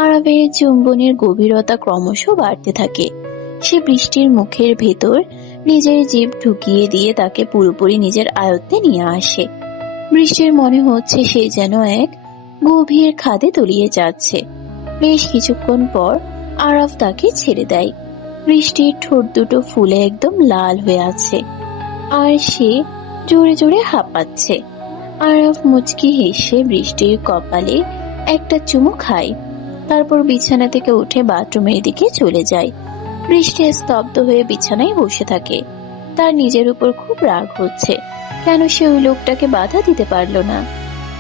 আরাবের চুম্বনের গভীরতা ক্রমশ বাড়তে থাকে। সে বৃষ্টির মুখের ভেতর নিজের জিভ ঢুকিয়ে দিয়ে তাকে পুরোপুরি নিজের আয়ত্তে নিয়ে আসে। বৃষ্টির মনে হচ্ছে সে যেন এক গভীর খাদে তলিয়ে যাচ্ছে। বেশ কিছুক্ষণ পর আরাফ তাকে ছেড়ে দেয়। বৃষ্টির ঠোঁট দুটো ফুলে একদম লাল হয়ে আছে, আর সে জোরে জোরে হাঁপাচ্ছে। আরাফ মুচকি হেসে বৃষ্টির কপালে একটা চুমু খায়, তারপর বিছানা থেকে উঠে বাথরুমের দিকে চলে যায়। বৃষ্টি স্তব্ধ হয়ে বিছানায় বসে থাকে। তার নিজের উপর খুব রাগ হচ্ছে। কেন সে ওই লোকটাকে বাধা দিতে পারলো না?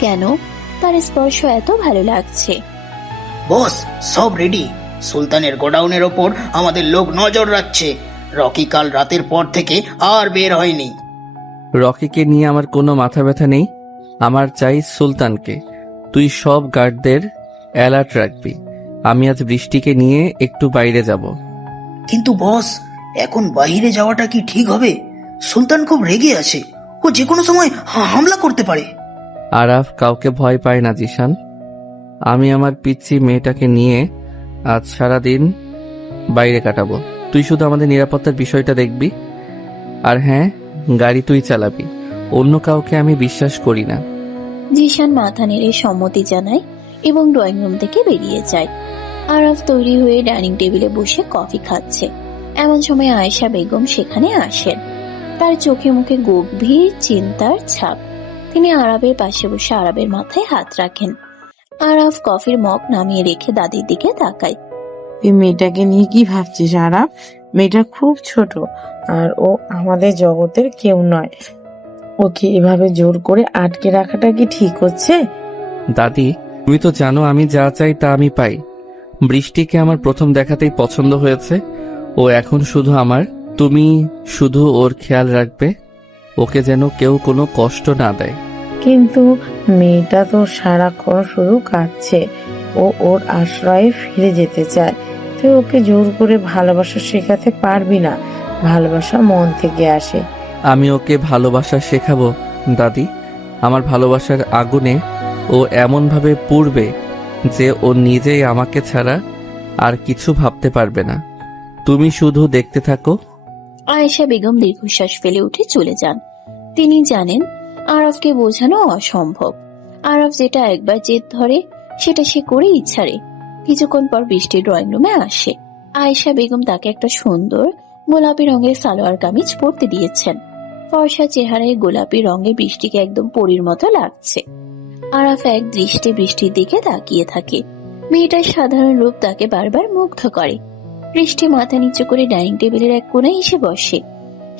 কেন তার স্পর্শ এত ভালো লাগছে? বস, সব রেডি। সুলতানের গোডাউনের ওপর আমাদের লোক নজর রাখছে। রকি কাল রাতের পর থেকে আর বের হয়নি। রকিকে নিয়ে আমার কোনো মাথা ব্যথা নেই, আমার চাই সুলতানকে। তুই সব গার্ডদের অ্যালার্ট রাখবি। আমি আজ বৃষ্টিকে নিয়ে একটু বাইরে যাব। কিন্তু বস, এখন বাইরে যাওয়াটা কি ঠিক হবে? সুলতান খুব রেগে আছে, ও যে কোনো সময় হামলা করতে পারে। আরাফ কাউকে ভয় পায় না জিশান। আমি আমার পিচ্চি মেয়েটাকে নিয়ে আজ সারাদিন বাইরে কাটাবো। তুই শুধু আমাদের নিরাপত্তার বিষয়টা দেখবি। আর হ্যাঁ, গাড়ি তুই চালাবি, অন্য কাউকে আমি বিশ্বাস করি না। জিশান মাথা নেড়ে সম্মতি জানায় এবং ড্রয়িং রুম থেকে বেরিয়ে যায়। আরাফ তৈরি হয়ে ডাইনিং টেবিলে বসে কফি খাচ্ছে। এমন সময় আয়েশা বেগম সেখানে আসেন। তার চোখে মুখে গভীর চিন্তার ছাপ। তিনি আরাবের পাশে বসে আরাবের মাথায় হাত রাখেন। আরাফ কফির মগ নামিয়ে রেখে দাদির দিকে তাকায়। তুই মেয়েটাকে নিয়ে কি ভাবছিস আরাফ? মেয়েটা খুব ছোট, আর ও আমাদের জগতের কেউ নয়। ওকে এভাবে জোর করে আটকে রাখাটা কি ঠিক হচ্ছে? দাদি, তুমি তো জানো আমি যা চাই তা আমি পাই। বৃষ্টিকে আমার প্রথম দেখাতেই পছন্দ হয়েছে। ও এখন শুধু আমার। তুমি শুধু ওর খেয়াল রাখবে, ওকে যেন কেউ কোনো কষ্ট না দেয়। কিন্তু মেয়েটা তো সারাক্ষণ শুধু কাঁদছে। ও ওর আশ্রয়ে ফিরে যেতে চায়। তুই ওকে জোর করে ভালোবাসা শেখাতে পারবি না। ভালোবাসা মন থেকে আসে। আমি ওকে ভালোবাসা শেখাবো দাদি। আমার ভালোবাসার আগুনে ও এমনভাবে পুড়বে যে ও নিজেই আমাকে ছাড়া আর কিছু ভাবতে পারবে না। তুমি শুধু দেখতে থাকো। আয়েশা বেগম দীর্ঘশ্বাস ফেলে উঠে চলে যান। তিনি জানেন আরাফকে বোঝানো অসম্ভব। আরাফ যেটা একবার জেদ ধরে সেটা সে করেই ছাড়ে। কিছুক্ষণ পর বৃষ্টি ড্রয়িং রুমে আসে। আয়েশা বেগম তাকে একটা সুন্দর গোলাপি রঙের সালোয়ার কামিজ পরতে দিয়েছেন। ফর্সা চেহারায় গোলাপি রঙে বৃষ্টিকে একদম পরীর মতো লাগছে। আরাফ এক দৃষ্টে বৃষ্টির দিকে তাকিয়ে থাকে। মেয়েটার সাধারণ রূপ তাকে বারবার মুগ্ধ করে। বৃষ্টি মাথা নিচু করে ডাইনিং টেবিলের এক কোণে এসে বসে।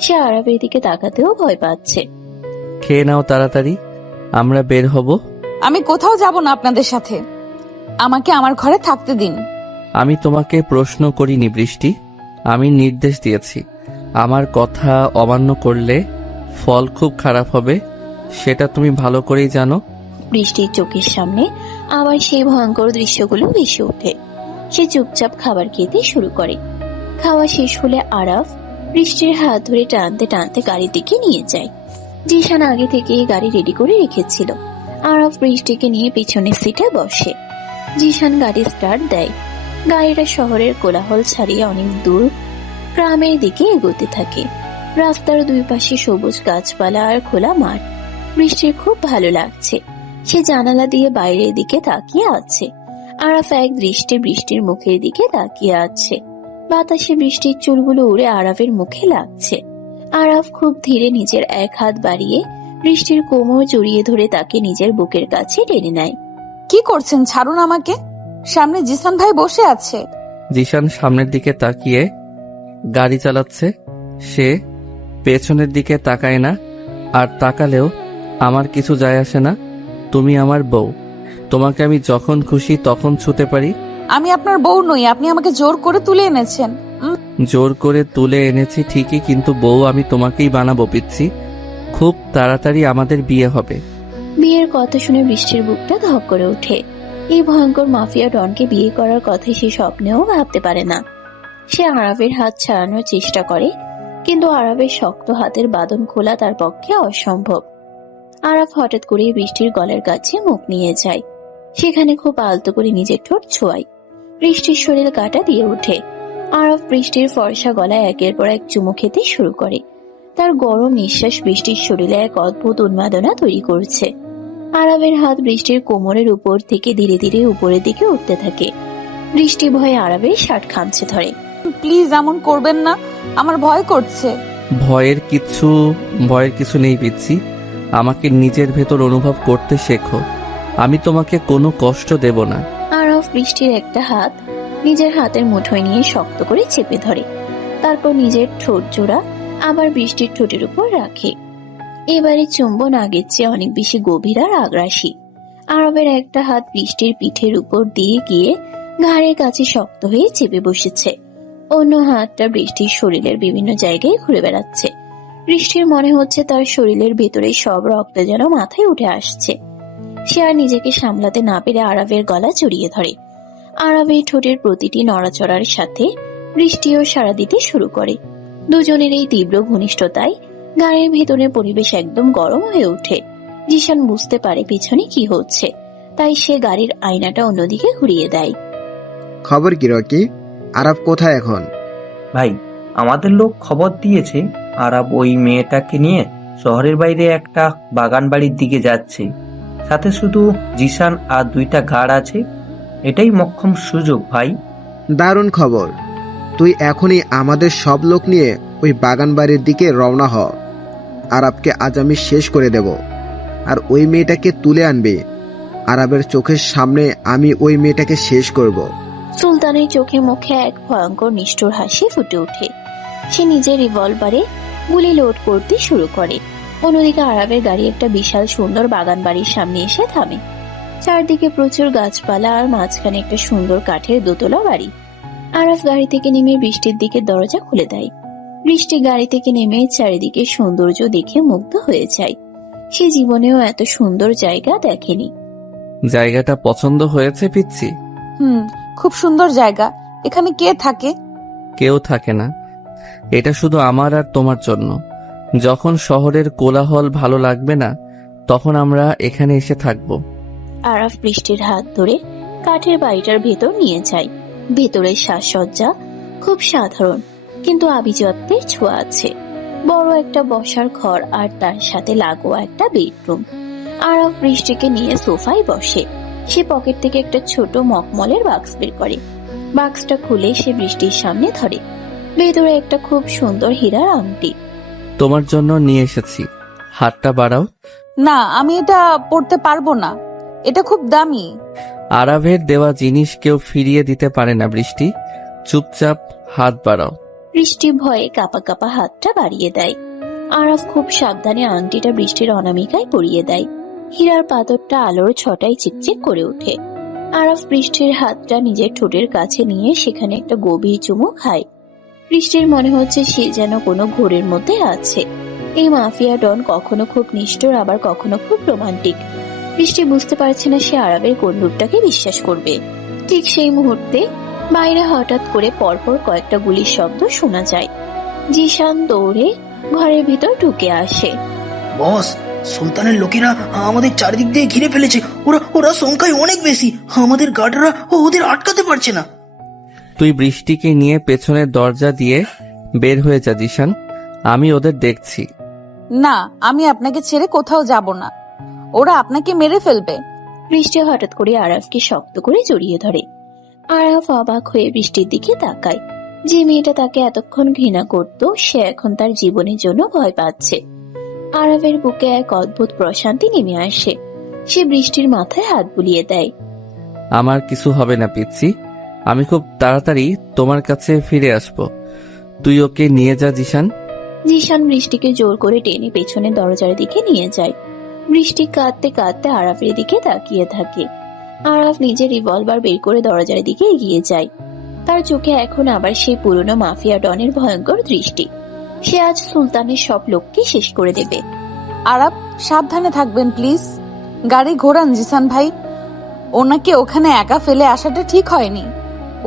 সে আরাফের দিকে তাকাতেও ভয় পাচ্ছে। খেয়ে নাও তাড়াতাড়ি, আমরা বের হব। আমি কোথাও যাব না আপনাদের সাথে, আমাকে আমার ঘরে থাকতে দিন। আমি তোমাকে প্রশ্ন করিনি বৃষ্টি, আমি নির্দেশ দিয়েছি। আমার কথা অমান্য করলে ফল খুব খারাপ হবে, সেটা তুমি ভালো করেই জানো। বৃষ্টির চোখের সামনে আবার সেই ভয়ঙ্কর দৃশ্যগুলো ভেসে ওঠে। সে চুপচাপ খাবার খেতে শুরু করে। খাওয়া শেষ হলে আরাফ বৃষ্টির হাত ধরে টানতে টানতে গাড়ির দিকে নিয়ে যায়। জিশান আগে থেকে গাড়ি রেডি করে রেখেছিল। আরাফ বৃষ্টিকে নিয়ে পিছনের সিটে বসে। জিশান গাড়ি স্টার্ট দেয়। গাড়িটা শহরের কোলাহল ছাড়িয়ে অনেক দূর গ্রামের দিকে এগোতে থাকে। রাস্তার দুই পাশে সবুজ গাছপালা আর খোলা মাঠ। বৃষ্টির খুব ভালো লাগছে। সে জানালা দিয়ে বাইরের দিকে তাকিয়ে আছে। আরাফ এক দৃষ্টে বৃষ্টির মুখের দিকে তাকিয়ে আছে। বাতাসে বৃষ্টির চুলগুলো উড়ে আরাফের মুখে লাগছে। আরাফ খুব ধীরে নিজের এক হাত বাড়িয়ে বৃষ্টির কোমর জড়িয়ে ধরে তাকে নিজের বুকের কাছে টেনে নেয়। কি করছেন? ছাড়ুন আমাকে। সামনে জিসান ভাই বসে আছে। জিশান সামনের দিকে তাকিয়ে গাড়ি চালাচ্ছে। সে পেছনের দিকে তাকায় না, আর তাকালেও আমার কিছু যায় আসে না। তুমি আমার বউ, তোমাকে আমি যখন খুশি তখন ছুতে পারি। আমি আপনার বউ নই, আপনি আমাকে জোর করে তুলে এনেছেন। জোর করে তুলে এনেছি ঠিকই, কিন্তু বউ আমি তোমাকেই বানাবো পিচ্ছি। খুব তাড়াতাড়ি আমাদের বিয়ে হবে। বিয়ের কথা শুনে বৃষ্টির বুকটা ধক করে ওঠে। এই ভয়ঙ্কর মাফিয়া ডনকে বিয়ে করার কথা সে স্বপ্নেও ভাবতে পারে না। সে আরাফের হাত ছাড়ানোর চেষ্টা করে, কিন্তু আরাফের শক্ত হাতের বাঁধন খোলা তার পক্ষে অসম্ভব। আরাফ হঠাৎ করে বৃষ্টির গলার কাছে মুখ নিয়ে যায়। সেখানে খুব আলতো করে নিজের ঠোঁট ছোঁয়ায়। বৃষ্টির শরীর কাটা দিয়ে ওঠে। আরাফ বৃষ্টির ফর্সা গলায় একের পর এক চুমু খেতে শুরু করে। তার গরম নিঃশ্বাস বৃষ্টির শরীরে এক অদ্ভুত উন্মাদনা তৈরি করছে। আরাফের হাত বৃষ্টির কোমরের উপর থেকে ধীরে ধীরে উপরের দিকে উঠতে থাকে। বৃষ্টি ভয়ে আরাফের শার্ট খামচে ধরে। প্লিজ এমন করবেন না, আমার ভয় করছে। ভয়ের কিছু নেই পিচ্ছি। আমাকে নিজের ভেতর অনুভব করতে শেখো। আমি তোমাকে কোনো কষ্ট দেব না। আরাফ বৃষ্টির একটা হাত নিজের হাতের মুঠোয় নিয়ে শক্ত করে চেপে ধরে। তারপর নিজের ঠোঁট জোড়া আবার বৃষ্টির ঠোঁটের উপর রাখে। এবারে চুম্বন আগের চেয়ে অনেক বেশি গভীর আর আগ্রাসী। আরবের একটা হাত বৃষ্টির পিঠের উপর দিয়ে গিয়ে ঘাড়ের কাছে শক্ত হয়ে চেপে বসেছে। অন্য হাতটা বৃষ্টির শরীরের বিভিন্ন জায়গায় ঘুরে বেড়াচ্ছে। বৃষ্টির মনে হচ্ছে তার শরীরের ভেতরে সব রক্ত যেন মাথায় উঠে আসছে। সে আর নিজেকে সামলাতে না পেরে আরবের গলা জড়িয়ে ধরে। আরবের ঠোঁটের প্রতিটি নড়াচড়ার সাথে বৃষ্টিও সাড়া দিতে শুরু করে। দুজনের এই তীব্র ঘনিষ্ঠতায় গাড়ির ভেতরের পরিবেশ একদম গরম হয়ে ওঠে। জিশান বুঝতে পারে পিছনে কি হচ্ছে, তাই সে গাড়ির আয়নাটা অন্যদিকে ঘুরিয়ে দেয়। খবর কি রকি? আরাফ কোথায় এখন? ভাই, আমাদের লোক খবর দিয়েছে আরাব ওই মেয়েটাকে নিয়ে শহরের বাইরে একটা বাগান বাড়ির দিকে যাচ্ছে। সাথে শুধু জিশান আর 2টা গার্ড আছে। এটাই মক্ষম সুযোগ ভাই। দারুণ খবর। তুই এখনই আমাদের সব লোক নিয়ে ওই বাগান বাড়ির দিকে রওনা হ। আরাবকে আজ আমি শেষ করে দেব, আর ওই মেয়েটাকে তুলে আনবে। আরাবের চোখের সামনে আমি ওই মেয়েটাকে শেষ করব। সুলতানের চোখে মুখে এক ভয়ঙ্কর নিষ্ঠুর হাসি ফুটে ওঠে। সে নিজের রিভলভারে গুলি লোড করতে শুরু করে। অন্যদিকে আরবের গাড়ি একটা বিশাল সুন্দর বাগান বাড়ির সামনে এসে থামে। চারদিকে প্রচুর গাছপালা আর মাঝখানে একটা সুন্দর কাঠের দোতলা বাড়ি। আরাফ গাড়ি থেকে নেমে বৃষ্টির দিকে দরজা খুলে দেয়। বৃষ্টি গাড়ি থেকে নেমে চারিদিকে সৌন্দর্য দেখে মুগ্ধ হয়ে যায়। সে জীবনেও এত সুন্দর জায়গা দেখেনি। জায়গাটা পছন্দ হয়েছে পিচ্ছি? খুব সুন্দর জায়গা। এখানে কে থাকে? কেউ থাকে না। এটা শুধু আমার আর তোমার জন্য। যখন শহরের কোলাহল ভালো লাগবে না, তখন আমরা এখানে এসে থাকবো। আরাফ বৃষ্টির হাত ধরে কাঠের বাড়িটার ভেতর নিয়ে যায়। ভেতরের সাজসজ্জা খুব সাধারণ, কিন্তু আভিজাত্যের ছোঁয়া আছে। বড় একটা বসার ঘর আর তার সাথে লাগোয়া একটা বেডরুম। আরাফ বৃষ্টিকে নিয়ে সোফায় বসে। সে পকেট থেকে একটা ছোট মখমলের বাক্স বের করে। বাক্সটা খুলে সে বৃষ্টির সামনে ধরে। ভেতরে একটা খুব সুন্দর হীরার আংটি। তোমার জন্য নিয়ে এসেছি। হাতটা বাড়াও। না, আমি এটা পড়তে পারবো না। এটা খুব দামি। আরাভের দেওয়া জিনিস কেউ ফিরিয়ে দিতে পারে না বৃষ্টি। চুপচাপ হাত বাড়াও। বৃষ্টি ভয়ে কাপা কাপা হাতটা বাড়িয়ে দেয়। আরাফ খুব সাবধানে আংটিটা বৃষ্টির অনামিকায় পরিয়ে দেয়। হীরার পাথরটা আলোর ছটায় চিকচিক করে ওঠে। আরাফ বৃষ্টির হাতটা নিজের ঠোঁটের কাছে নিয়ে সেখানে একটা গভীর চুমু খায়। বৃষ্টির মনে হচ্ছে সে যেন কোনো ঘোরের মধ্যে আছে। এই মাফিয়া ডন কখনো খুব নিষ্ঠুর, আবার কখনো খুব রোমান্টিক। বৃষ্টি বুঝতে পারছে না সে আরাবের কোন রূপটাকে বিশ্বাস করবে। ঠিক সেই মুহূর্তে বাইরে হঠাৎ করে পরপর কয়েকটা গুলির শব্দ শোনা যায়। জিশান দৌড়ে ঘরের ভিতর ঢুকে আসে। বস, সুলতানের লোকেরা আমাদের চারদিক দিয়ে ঘিরে ফেলেছে। ওরা সংখ্যায় অনেক বেশি। আমাদের গার্ডরা ওদের আটকাতে পারছে না। তুই বৃষ্টিকে নিয়ে পেছনের দরজা দিয়ে বের হয়ে যা জিশান। আমি ওদের দেখছি। না, আমি আপনাকে ছেড়ে কোথাও যাব না। ওরা আপনাকে মেরে ফেলবে। বৃষ্টি হঠাৎ করে আরাফকে শক্ত করে জড়িয়ে ধরে। আরাফ অবাক হয়ে বৃষ্টির দিকে তাকায়। যে মেয়েটা তাকে এতক্ষণ ঘৃণা করত, সে এখন তার জীবনের জন্য ভয় পাচ্ছে। আরাফের বুকে এক অদ্ভুত প্রশান্তি নেমে আসে। সে বৃষ্টির মাথায় হাত বুলিয়ে দেয়। আমার কিছু হবে না পিচ্ছি, আমি খুব তাড়াতাড়ি তোমার কাছে ফিরে আসব। তুই ওকে নিয়ে যা জিশান। জিশান বৃষ্টিকে জোর করে টেনে পেছনে দরজার দিকে নিয়ে যায়। বৃষ্টি কাঁদতে কাঁদতে আরাফের দিকে তাকিয়ে থাকে। আরাফ নিজের রিভলভার বের করে দরজার দিকে এগিয়ে যায়। তার চোখে এখন আবার সেই পুরনো মাফিয়া ডনের ভয়ঙ্কর দৃষ্টি। সে আজ সুলতানের সব লোককে শেষ করে দেবে। আরাব, সাবধানে থাকবেন প্লিজ। গাড়ি ঘোরান জিসান ভাই। ওনাকে ওখানে একা ফেলে আসাটা ঠিক হয়নি।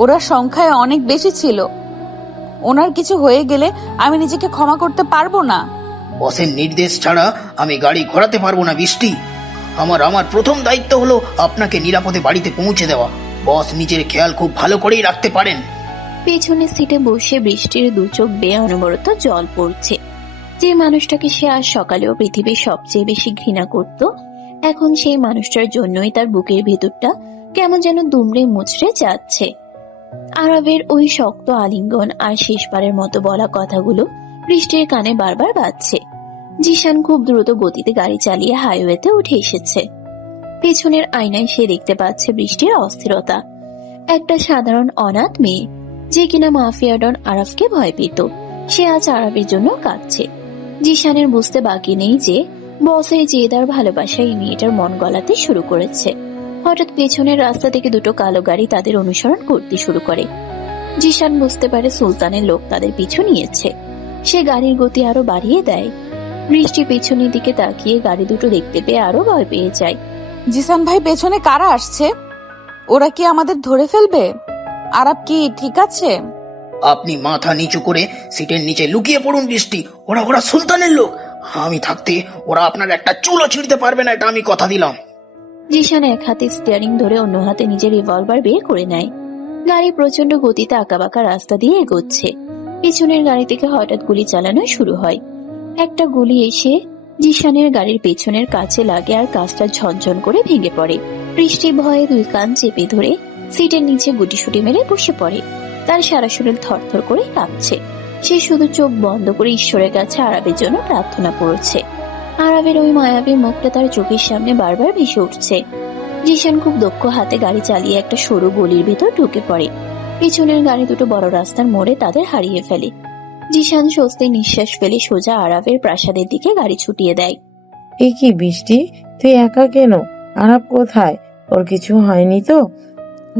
ওরা সংখ্যায় অনেক বেশি ছিল। ওনার কিছু হয়ে গেলে আমি নিজেকে ক্ষমা করতে পারবো না। বসের নির্দেশ ছাড়া আমি গাড়ি ঘোরাতে পারবো না বৃষ্টি। আমার প্রথম দায়িত্ব হলো আপনাকে নিরাপদে বাড়িতে পৌঁছে দেওয়া। বস নিজের খেয়াল খুব ভালো করেই রাখতে পারেন। পেছনের সিটে বসে বৃষ্টির দু চোখ বেয়ে অনবরত জল পড়ছে। যে মানুষটাকে সে আজ সকালেও পৃথিবীর সবচেয়ে বেশি ঘৃণা করত, এখন সেই মানুষটার জন্যই তার বুকের ভেতরটা কেমন যেন দুমড়ে মুচড়ে যাচ্ছে। আরবের ওই শক্ত আলিঙ্গন আর শেষবারের মতো বলা কথাগুলো বৃষ্টির কানে বারবার বাজছে। জিশান খুব দ্রুত গতিতে গাড়ি চালিয়ে হাইওয়েতে উঠে এসেছে। পেছনের আয়নায় সে দেখতে পাচ্ছে বৃষ্টির অস্থিরতা। একটা সাধারণ অনাথ মেয়ে, যে কিনা মাফিয়া ডন আরাফকে ভয় পেত, সে আজ আরাফের জন্য কাঁদছে। জিশানের বুঝতে বাকি নেই যে বসের জেদার ভালোবাসায় এই মেয়েটার মন গলাতে শুরু করেছে। হঠাৎ পেছনের রাস্তা থেকে দুটো কালো গাড়ি তাদের অনুসরণ করতে শুরু করে। জিশান বুঝতে পারে সুলতানের লোক তাদের পিছু নিয়েছে। সে গাড়ির গতি আরো বাড়িয়ে দেয়। বৃষ্টি পেছনের দিকে তাকিয়ে গাড়ি দুটো দেখতে পেয়ে আরো ভয় পেয়ে যায়। জিসান ভাই, পেছনে কারা আসছে? ওরা কি আমাদের ধরে ফেলবে? আরাব কি ঠিক আছে? আপনি মাথা নিচু করে সিটের নিচে লুকিয়ে পড়ুন বৃষ্টি। ওরা সুলতানের লোক। আমি থাকতে ওরা আপনার একটা চুলও ছিঁড়তে পারবে না, এটা আমি কথা দিলাম। জিশান এক হাতে স্টিয়ারিং ধরে অন্য হাতে নিজের রিভলভার বের করে নেয়। গাড়ি প্রচন্ড গতিতে আঁকাবাঁকা রাস্তা দিয়ে এগোচ্ছে। পেছনের গাড়ি থেকে হঠাৎ গুলি চালানো শুরু হয়। একটা গুলি এসে জিশানের গাড়ির পেছনের কাছে লাগে আর কাঁচটা ঝনঝন করে ভেঙে পড়ে। বৃষ্টি ভয়ে দুই কান চেপে ধরে সিটের নিচে গুটিসুটি মেরে বসে পড়ে। তার সারা শরীর থরথর করে কাঁপছে। সে শুধু চোখ বন্ধ করে ঈশ্বরের কাছে আরাবের জন্য প্রার্থনা করছে। আরাবের ওই মায়াবী মুখটা তার চোখের সামনে বারবার ভেসে উঠছে। জিশান খুব দক্ষ হাতে গাড়ি চালিয়ে একটা সরু গলির ভিতর ঢুকে পড়ে। পিছনের গাড়ি দুটো বড় রাস্তার মোড়ে তাদের হারিয়ে ফেলে। জিশান স্বস্তি নিঃশ্বাস ফেলে সোজা আরাবের প্রাসাদের দিকে গাড়ি ছুটিয়ে দেয়। এ কি বৃষ্টি, তুই একা কেন? আরাব কোথায়? ওর কিছু হয়নি তো?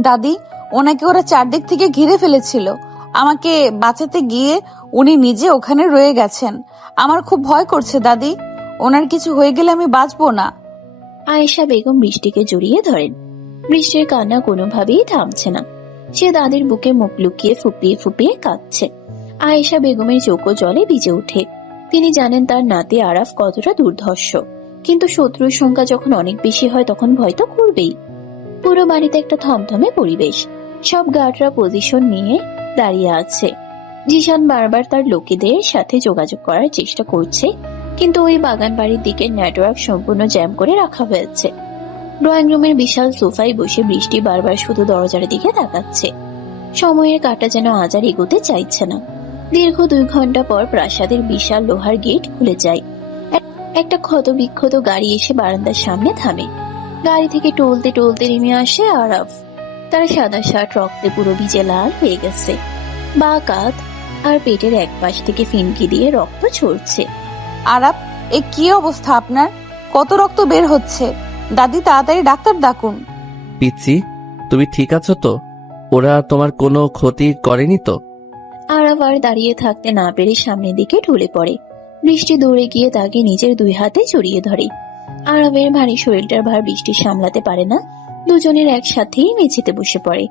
দাদি, ওনাকে ওরা চারদিক থেকে ঘিরে ফেলেছিল। আমাকে বাঁচাতে গিয়ে উনি নিজে ওখানে রয়ে গেছেন। আমার খুব ভয় করছে দাদি। ওনার কিছু হয়ে গেলে আমি বাঁচবো না। আয়েশা বেগম বৃষ্টিকে জড়িয়ে ধরেন। বৃষ্টির কান্না কোনোভাবেই থামছে না। সে দাদির বুকে মুখ লুকিয়ে ফুপিয়ে ফুপিয়ে কাঁদছে। আয়েশা বেগমের চোখও জলে ভিজে ওঠে। তিনি জানেন তার নাতি আরাফ কতটা দুর্ধর্ষ, কিন্তু শত্রুর সংখ্যা যখন অনেক বেশি হয় তখন ভয় তো করবেই। পুরো বাড়িতে একটা থমথমে পরিবেশ। সব গার্ডরা পজিশন নিয়ে দাঁড়িয়ে আছে। জিশান বারবার তার লোকেদের সাথে যোগাযোগ করার চেষ্টা করছে, কিন্তু ওই বাগান বাড়ির দিকের নেটওয়ার্ক সম্পূর্ণ জ্যাম করে রাখা হয়েছে। ড্রয়িং রুমের বিশাল সোফায় বসে বৃষ্টি বারবার শুধু দরজার দিকে তাকাচ্ছে। সময়ের কাঁটা যেন আজ আর এগোতে চাইছে না। দীর্ঘ 2 ঘন্টা পর প্রাসাদের বিশাল লোহার গেট খুলে যায়। একটা ক্ষত বিক্ষত গাড়ি এসে বারান্দার সামনে থামে। গাড়ি থেকে টলতে টলতে নেমে আসে আরাফ। তার সাদা শার্ট রক্তে পুরো ভিজে লাল হয়ে গেছে। বা কাঁধ আর পেটের এক পাশ থেকে ফিনকি দিয়ে রক্ত ঝরছে। আরাব, এ কি অবস্থা আপনার? কত রক্ত বের হচ্ছে? দাদি, তাড়াতাড়ি ডাক্তার ডাকুন। পিচ্ছি, তুমি ঠিক আছো তো? ওরা তোমার কোনো ক্ষতি করেনি তো? আরাফ আর দাঁড়িয়ে থাকতে না পেরে সামনের দিকে ঢলে পড়ে। বৃষ্টি দৌড়ে গিয়ে তাকে নিজের 2 হাতে জড়িয়ে ধরে। আরাফের ভারী শরীরটার ভার বৃষ্টি সামলাতে পারে না। দুজনের একসাথেই মেঝেতে বসে পড়ে।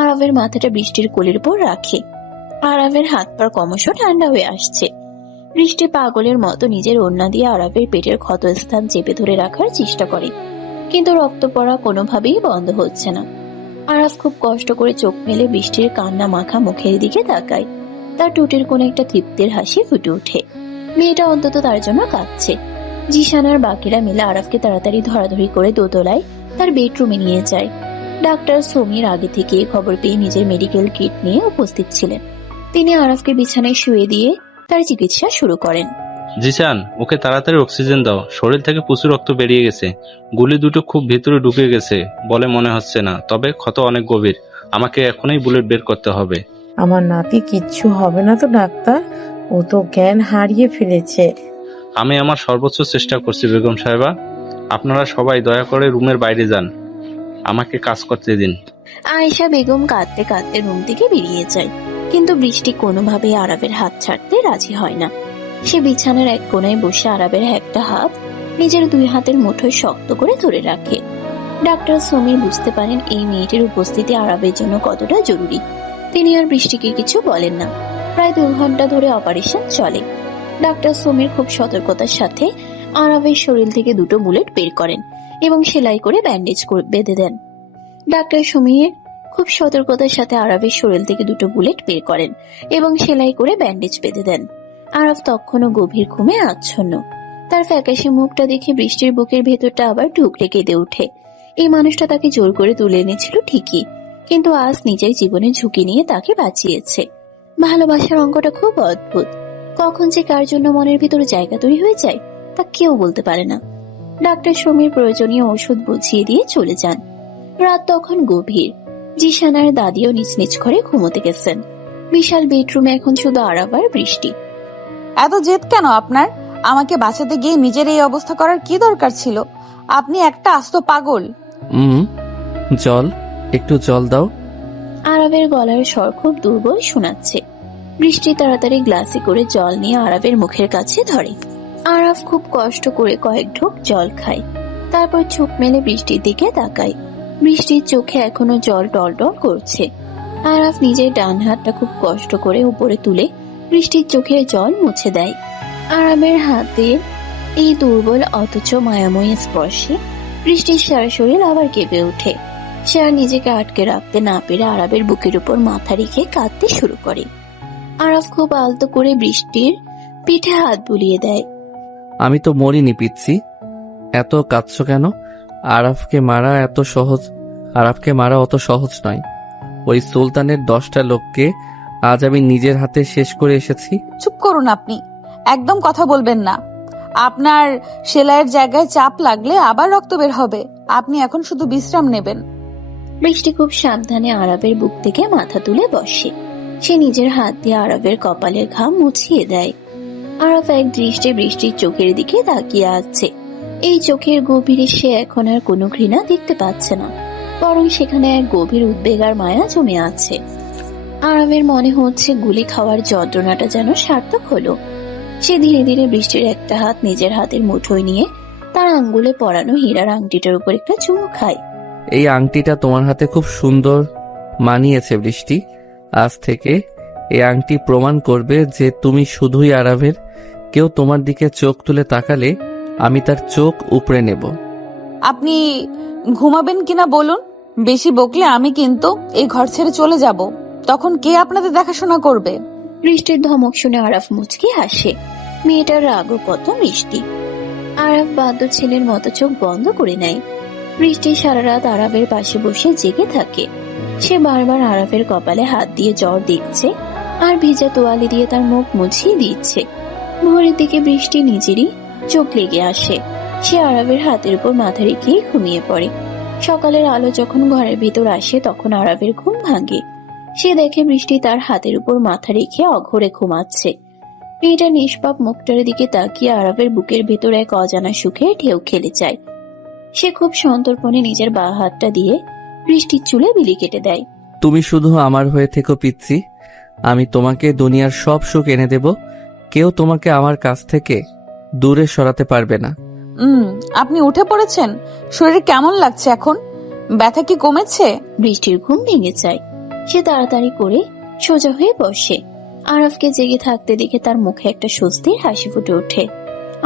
আরাফের মাথাটা বৃষ্টির কোলের উপর রাখে। আরাফের হাত পা ক্রমশ ঠান্ডা হয়ে আসছে। বৃষ্টি পাগলের মতো নিজের ওড়না দিয়ে আরাফের পেটের ক্ষত স্থান চেপে ধরে রাখার চেষ্টা করে, কিন্তু রক্ত পড়া কোনোভাবেই বন্ধ হচ্ছে না। আরাফ খুব কষ্ট করে চোখ মেলে বৃষ্টির কান্না মাখা মুখের দিকে তাকায়। তার টুটির কোণে একটা তৃপ্তির হাসি ফুটে ওঠে। মেয়েটা অন্তত তার জন্য কাঁদছে। জিশান আর বাকিরা মিলে আরাফকে তাড়াতাড়ি ধরাধরি করে দোতলায় তার বেডরুমে নিয়ে যায়। ডাক্তার সমীর আগে থেকে খবর পেয়ে নিজের মেডিকেল কিট নিয়ে উপস্থিত ছিলেন। তিনি আরাফকে বিছানায় শুয়ে দিয়ে তার চিকিৎসা শুরু করেন। জিসান, ওকে তাড়াতাড়ি অক্সিজেন দাও, শরীর থেকে প্রচুর রক্ত বেরিয়ে গেছে, গুলি দুটো খুব ভিতরে ঢুকে গেছে বলে মনে হচ্ছে না, তবে ক্ষত অনেক গভীর, আমাকে এখনই বুলেট বের করতে হবে। আমার নাতি কিচ্ছু হবে না তো ডাক্তার? ও তো জ্ঞান হারিয়ে ফেলেছে। আমি আমার সর্বোচ্চ চেষ্টা করছি বেগম সাহেবা, আপনারা সবাই দয়া করে রুমের বাইরে যান, আমাকে কাজ করতে দিন। আয়েশা বেগম কাঁদতে কাঁদতে রুম থেকে বেরিয়ে যায়, কিন্তু বৃষ্টি কোনোভাবেই আরাবের হাত ছাড়তে রাজি হয় না। সে বিছানার এক কোণায় বসে আরাবের একটা হাত নিজের দুই হাতের মুঠোয় শক্ত করে ধরে রাখে। ডাক্তার সমীর বুঝতে পারেন এই মেয়েটির উপস্থিতি আরাবের জন্য কতটা জরুরি। তিনি আর বৃষ্টিকে কিছু বলেন না। প্রায় 2 ঘন্টা ধরে অপারেশন চলে। ডাক্তার সমীর খুব সতর্কতার সাথে আরাবের শরীর থেকে 2টো বুলেট বের করেন এবং সেলাই করে ব্যান্ডেজ করে বেঁধে দেন। ডাক্তার সমীর খুব সতর্কতার সাথে আরাবের শরীর থেকে 2টো বুলেট বের করেন এবং সেলাই করে ব্যান্ডেজ বেঁধে দেন। আরাফ তখনও গভীর ঘুমে আচ্ছন্ন। তার ফ্যাকাশে মুখটা দেখে বৃষ্টির বুকের ভেতরটা আবার ঢুকরে কেঁদে ওঠে। এই মানুষটা তাকে জোর করে তুলে এনেছিল ঠিকই, কিন্তু আজ নিজের জীবনের ঝুঁকি নিয়ে তাকে বাঁচিয়েছে। ভালোবাসার অঙ্কটা খুব অদ্ভুত, কখন যে কার জন্য মনের ভিতরে জায়গা তৈরি হয়ে যায় তা কেউ বলতে পারে না। ডাক্তার সমীর প্রয়োজনীয় ওষুধ বুঝিয়ে দিয়ে চলে যান। রাত তখন গভীর। জিশান আর দাদিও নিজ নিজ ঘরে ঘুমোতে গেছেন। বিশাল বেডরুমে এখন শুধু আরাব আর বৃষ্টি। এত জেদ কেন আপনার? আমাকে বাঁচাতে গিয়ে নিজের এই অবস্থা করার কি দরকার ছিল? আপনি একটা আস্ত পাগল। জল, একটু জল দাও। আরাবের গলার স্বর খুব দুর্বল শোনাচ্ছে। বৃষ্টি তাড়াতাড়ি গ্লাসে করে জল নিয়ে আরাবের মুখের কাছে ধরে। আরাব খুব কষ্ট করে কয়েক ঢোক জল খায়, তারপর চোখ মেলে বৃষ্টির দিকে তাকায়। বৃষ্টির চোখে এখনো জল টলটল করছে। আরাব নিজের ডান হাতটা খুব কষ্ট করে উপরে তুলে বৃষ্টির চোখের জল মুছে দেয়। আরাবের হাতের এই দুর্বল অথচ মায়াময়ী স্পর্শে বৃষ্টির সারা শরীর আবার কেঁপে ওঠে। সে আর নিজেকে আটকে রাখতে না পেরে আরাবের বুকের উপর মাথা রেখে কাঁদতে শুরু করে। আরাব খুব আলতো করে বৃষ্টির পিঠে হাত বুলিয়ে দেয়। আমি তো মরিনি পিচ্ছি, এত কাঁদছো কেন? আরাফকে মারা অত সহজ নয়। ওই সুলতানের 10টা লোককে আজ আমি নিজের হাতে শেষ করে এসেছি। চুপ করুন আপনি, একদম কথা বলবেন না। আপনার সেলাইয়ের জায়গায় চাপ লাগলে আবার রক্ত বের হবে। আপনি এখন শুধু বিশ্রাম নেবেন। বৃষ্টি খুব সাবধানে আরাবের বুক থেকে মাথা তুলে বসে। সে নিজের হাত দিয়ে আরাবের কপালের ঘাম মুছিয়ে দেয়। আরাব এক দৃষ্টে বৃষ্টির চোখের দিকে তাকিয়ে আছে। এই চোখের গভীরে সে এখন আর কোনো ঘৃণা দেখতে পাচ্ছে না, বরং সেখানে এক গভীর উদ্বেগ আর মায়া জমে আছে। আরাবের মনে হচ্ছে গুলি খাওয়ার যন্ত্রণাটা যেন সার্থক হলো। সে ধীরে ধীরে বৃষ্টির একটা হাত নিজের হাতের মুঠোয় নিয়ে তার আঙ্গুলে পরানো হীরার আংটিটার উপর একটা চুমু খায়। এই আংটিটা তোমার হাতে খুব সুন্দর মানিয়েছে বৃষ্টি। আজ থেকে এই আংটি প্রমাণ করবে যে তুমি শুধুই আরাবের। কেউ তোমার দিকে চোখ তুলে তাকালে আমি তার চোখ উপড়ে নেব। আপনি ঘুমাবেন কিনা বলুন? বেশি বকলে আমি কিন্তু এই ঘর ছেড়ে চলে যাব। তখন কে আপনাদের দেখাশোনা করবে? বৃষ্টির ধমক শুনে আরাফ মুচকি হাসে। মেয়েটার রাগও কত মিষ্টি। আরাফ বাদ্য ছেলের মতো চোখ বন্ধ করে নেয়। বৃষ্টি সারা রাত আরাফের পাশে বসে জেগে থাকে। সে বারবার আরাফের কপালে হাত দিয়ে জ্বর দেখছে আর ভিজা তোয়ালে দিয়ে তার মুখ মুছিয়ে দিচ্ছে। ভোরের দিকে বৃষ্টি নিজেরই চোখ লেগে আসে। সে আরাফের হাতের উপর মাথা রেখেই ঘুমিয়ে পড়ে। সকালের আলো যখন ঘরের ভিতর আসে তখন আরাফের ঘুম ভাঙে। সে দেখে বৃষ্টি তার হাতের উপর মাথা রেখে অঘরে ঘুমাচ্ছে। মেয়েটা নিষ্পাপ মুখটার দিকে তাকিয়ে আরাফের বুকের ভেতর এক অজানা সুখে ঢেউ খেলে যায়। সে খুব সন্তর্পণে নিজের বাঁ হাতটা দিয়ে বৃষ্টির চুলে বিলি কেটে দেয়। তুমি শুধু আমার হয়ে থেকো পিচ্ছি, আমি তোমাকে দুনিয়ার সব সুখ এনে দেব। কেউ তোমাকে আমার কাছ থেকে দূরে সরাতে পারবে না। আপনি উঠে পড়েছেন? শরীর কেমন লাগছে এখন? ব্যথা কি কমেছে? বৃষ্টির ঘুম ভেঙে যায়। সে তাড়াতাড়ি করে সোজা হয়ে বসে। আরাফকে জেগে থাকতে দেখে তার মুখে একটা স্বস্তির হাসি ফুটে ওঠে।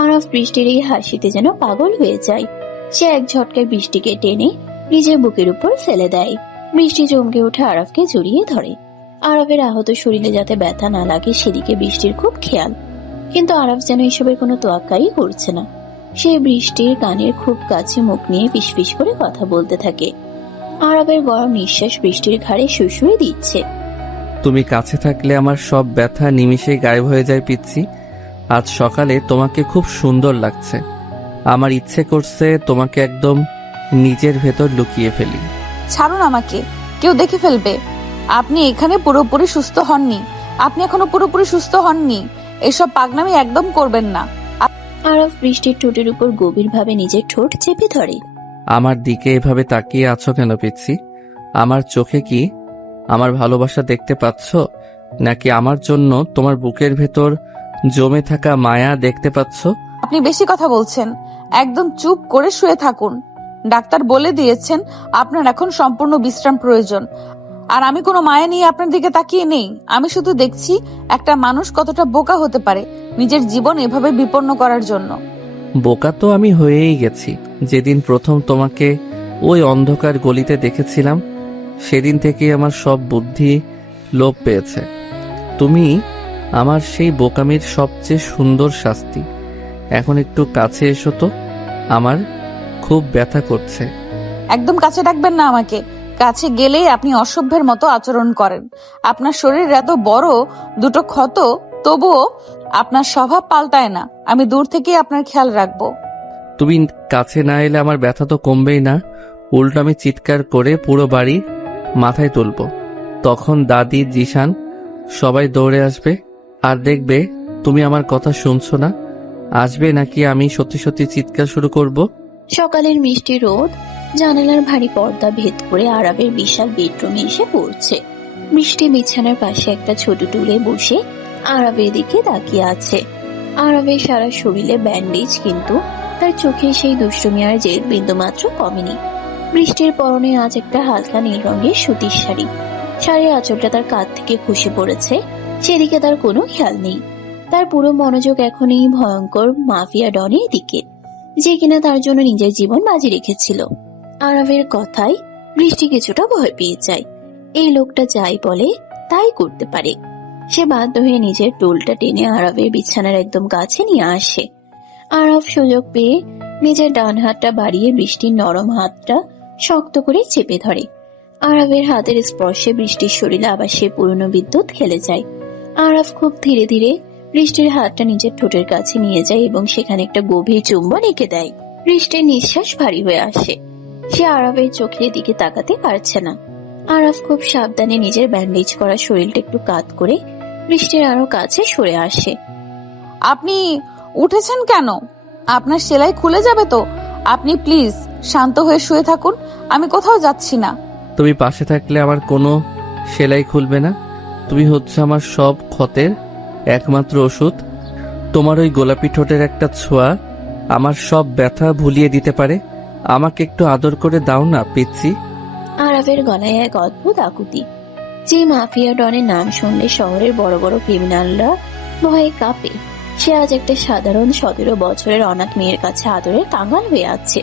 আরাফ বৃষ্টির এই হাসিতে যেন পাগল হয়ে যায়। সে এক ঝটকায় বৃষ্টিকে টেনে নিজের বুকের উপর ফেলে দেয়। বৃষ্টি চমকে উঠে আরাফকে জড়িয়ে ধরে। আরাফের আহত শরীরে যাতে ব্যথা না লাগে সেদিকে বৃষ্টির খুব খেয়াল। কিন্তু আরাফ যেন এসবের কোনো তোয়াক্কাই করছে না। সে বৃষ্টির কানের খুব কাছে মুখ নিয়ে ফিসফিস করে কথা বলতে থাকে। আরাফের গরম নিঃশ্বাস বৃষ্টির ঘাড়ে শুষুয়ে দিচ্ছে। তুমি কাছে থাকলে আমার সব ব্যথা নিমিষেই গায়েব হয়ে যায় পিচ্ছি। আজ সকালে তোমাকে খুব সুন্দর লাগছে। আমার ইচ্ছে করছে তোমাকে একদম নিজের ভেতর লুকিয়ে ফেলি। ছাড়ুন আমাকে, কেউ দেখে ফেলবে। আপনি এখানে পুরোপুরি সুস্থ হননি, আপনি এখনো পুরোপুরি সুস্থ হননি। এসব পাগনামি একদম করবেন না। আরাফ বৃষ্টির ঠোঁটের উপর গভীরভাবে নিজের ঠোঁট চেপে ধরে। আমার দিকে এভাবে তাকিয়ে আছো কেন পিচ্ছি? আমার চোখে কি আমার ভালোবাসা দেখতে পাচ্ছ, নাকি আমার জন্য তোমার বুকের ভেতর জমে থাকা মায়া দেখতে পাচ্ছ? আপনি বেশি কথা বলছেন, একদম চুপ করে শুয়ে থাকুন। ডাক্তার বলে দিয়েছেন আপনার এখন সম্পূর্ণ বিশ্রাম প্রয়োজন। আর আমি কোনো মায়া নিয়ে আপনার দিকে তাকিয়ে নেই। আমি শুধু দেখছি একটা মানুষ কতটা বোকা হতে পারে নিজের জীবন এভাবে বিপন্ন করার জন্য। বোকা তো আমি হয়েই গেছি। যেদিন প্রথম তোমাকে ওই অন্ধকার গলিতে দেখেছিলাম, সেদিন থেকেই আমার সব বুদ্ধি লোপ পেয়েছে। তুমি আমার সেই বোকামির সবচেয়ে সুন্দর শাস্তি। এখন একটু কাছে এসো তো, আমার খুব ব্যথা করছে। একদম কাছে ডাকবেন না আমাকে। কাছে গেলেই আপনি অসভ্যের মতো আচরণ করেন। আপনার শরীর এত বড়, দুটো ক্ষত, তবুও আপনার স্বভাব পাল্টায় না। আমি দূর থেকেই আপনার খেয়াল রাখবো। তুমি কাছে না এলে আমার ব্যথা তো কমবেই না, উল্টো আমি চিৎকার করে পুরো বাড়ি মাথায় তুলব। তখন দাদি, জিশান সবাই দৌড়ে আসবে। আর দেখবে তুমি আমার কথা শুনছো না। আসবে নাকি আমি সত্যি সত্যি চিৎকার শুরু করব? সকালের মিষ্টি রোদ জানালার ভারী পর্দা ভেদ করে আরাবের বিশাল বেডরুমে এসে পড়ছে। বৃষ্টি বিছানার পাশে একটা ছোট টুলে বসে আরাবের দিকে তাকিয়ে আছে। আরাবের সারা শরীরে ব্যান্ডেজ, কিন্তু তার চোখে সেই দুষ্টুমি আর জেদ বিন্দুমাত্র কমেনি। বৃষ্টির পরনে আজ একটা হালকা নীল রঙের সুতির শাড়ি। শাড়ির আঁচলটা তার কাঁধ থেকে খসে পড়েছে, সেদিকে তার কোনো খেয়াল নেই। তার পুরো মনোযোগ এখন এই ভয়ঙ্কর মাফিয়া ডনের দিকে, যে কিনা তার জন্য নিজের জীবন বাজি রেখেছিল। আরাবের কথায় বৃষ্টি কিছুটা ভয় পেয়ে যায়। এই লোকটা যাই বলে তাই করতে পারে। সে বাধ্য হয়ে নিজের টোলটা টেনে আরাবের বিছানার একদম কাছে নিয়ে আসে। আরাব সুযোগ পেয়ে নিজের ডান হাতটা বাড়িয়ে বৃষ্টির নরম হাতটা শক্ত করে চেপে ধরে। আরাবের হাতের স্পর্শে বৃষ্টির শরীরে আবার সে পুরনো বিদ্যুৎ খেলে যায়। আরাব খুব ধীরে ধীরে বৃষ্টির হাতটা নিজের ঠোঁটের কাছে নিয়ে যায় এবং সেখানে একটা গভীর চুম্বন এঁকে দেয়। বৃষ্টির নিঃশ্বাস ভারী হয়ে আসে। সে আরাবের চোখের দিকে তাকাতে পারছে না। আরাব খুব সাবধানে নিজের ব্যান্ডেজ করা শরীরটা একটু কাত করে বৃষ্টির আরো কাছে সরে আসে। আপনি উঠেছেন কেন? আপনার সেলাই খুলে যাবে তো। আপনি প্লিজ শান্ত হয়ে শুয়ে থাকুন, আমি কোথাও যাচ্ছি না। তুমি পাশে থাকলে আমার কোনো সেলাই খুলবে না। তুমি হচ্ছে আমার সব ক্ষতের একমাত্র ওষুধ। তোমার ওই গোলাপি ঠোঁটের একটা ছোঁয়া আমার সব ব্যথা ভুলিয়ে দিতে পারে। আমাকে একটু আদর করে দাও না পিচ্ছি। আরাবের গলায় এক অদ্ভুত আকুতি। যে মাফিয়া ডনের নাম শুনলে শহরের বড় বড় ক্রিমিনালরা ভয়ে কাঁপে, সে আজ একটা সাধারণ 17 বছরের অনাথ মেয়ের কাছে আদরের কাঙাল হয়ে আছে।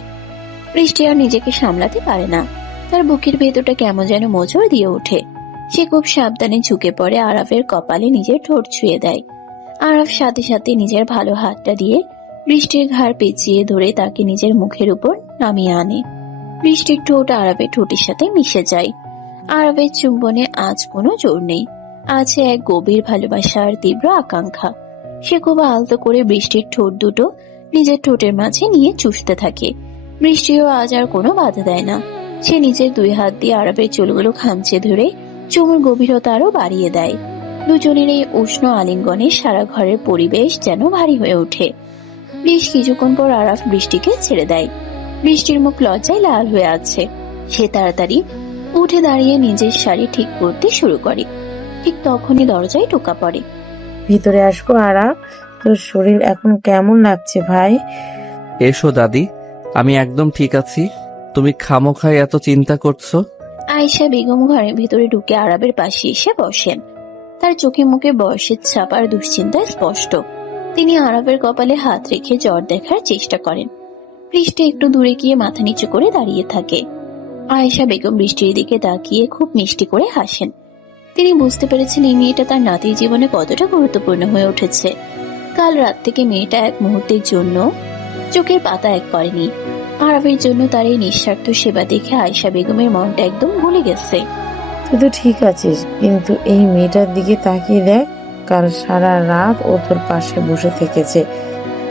বৃষ্টি আর নিজেকে সামলাতে পারে না। তার বুকের ভেতরটা কেমন যেন মোচড় দিয়ে ওঠে। সে খুব সাবধানে ঝুঁকে পড়ে আরাফের কপালে নিজের ঠোঁট ছুঁয়ে দেয়। আরাফ সাথে সাথে নিজের ভালো হাতটা দিয়ে বৃষ্টির ঘাড় পেঁচিয়ে ধরে তাকে নিজের মুখের উপর নামিয়ে আনে। বৃষ্টির ঠোঁট আরাফের ঠোঁটের সাথে মিশে যায়। আরাফের চুম্বনে আজ কোনো জোর নেই, আছে এক গভীর ভালোবাসা আর তীব্র আকাঙ্ক্ষা। সে খুব আলতো করে বৃষ্টির ঠোঁট দুটো নিজের ঠোঁটের মাঝে নিয়ে চুষতে থাকে। বৃষ্টিও আজ আর কোনো বাধা দেয় না। সে নিজের 2 হাত দিয়ে আরাফের চুলগুলো খামচে ধরে চুমুর গভীরতা আরো বাড়িয়ে দেয়। দুজনের এই উষ্ণ আলিঙ্গনে সারা ঘরের পরিবেশ যেন ভারী হয়ে ওঠে। বেশ কিছুক্ষণ পর আরাফ বৃষ্টিকে ছেড়ে দেয়। বৃষ্টির মুখ লজ্জায় লাল হয়ে আছে। সে তাড়াতাড়ি উঠে দাঁড়িয়ে নিজের শাড়ি ঠিক করতে শুরু করে। ঠিক তখনই দরজায় টোকা পড়ে। ভিতরে আসবো আরাব? তোর শরীর এখন কেমন লাগছে ভাই? এসো দাদি, আমি একদম ঠিক আছি। তুমি খামোখায় এত চিন্তা করছো? আয়েশা বেগম ঘরের ভিতরে ঢুকে আরাবের পাশে এসে বসেন। তার চোখে মুখে বয়সের ছাপ আর দুশ্চিন্তায় স্পষ্ট। তিনি আরাবের কপালে হাত রেখে জ্বর দেখার চেষ্টা করেন। বৃষ্টি একটু দূরে গিয়ে মাথা নিচু করে দাঁড়িয়ে থাকে। আয়েশা বেগম বৃষ্টির দিকে তাকিয়ে খুব মিষ্টি করে হাসেন। তিনি বুঝতে পেরেছেন এই মেয়েটা তার নাতির জীবনে কতটা গুরুত্বপূর্ণ হয়ে উঠেছে। কাল রাত থেকে মেয়েটা এক মুহূর্তের জন্য চোখের পাতা এক করেনি। আরাফের জন্য তার এই নিঃস্বার্থ সেবা দেখে আয়েশা বেগমের মনটা একদম গলে গেছে। তুই তো ঠিক আছিস, কিন্তু এই মেয়েটার দিকে তাকিয়ে দেখ। কাল সারা রাত ও তোর পাশে বসে থেকেছে,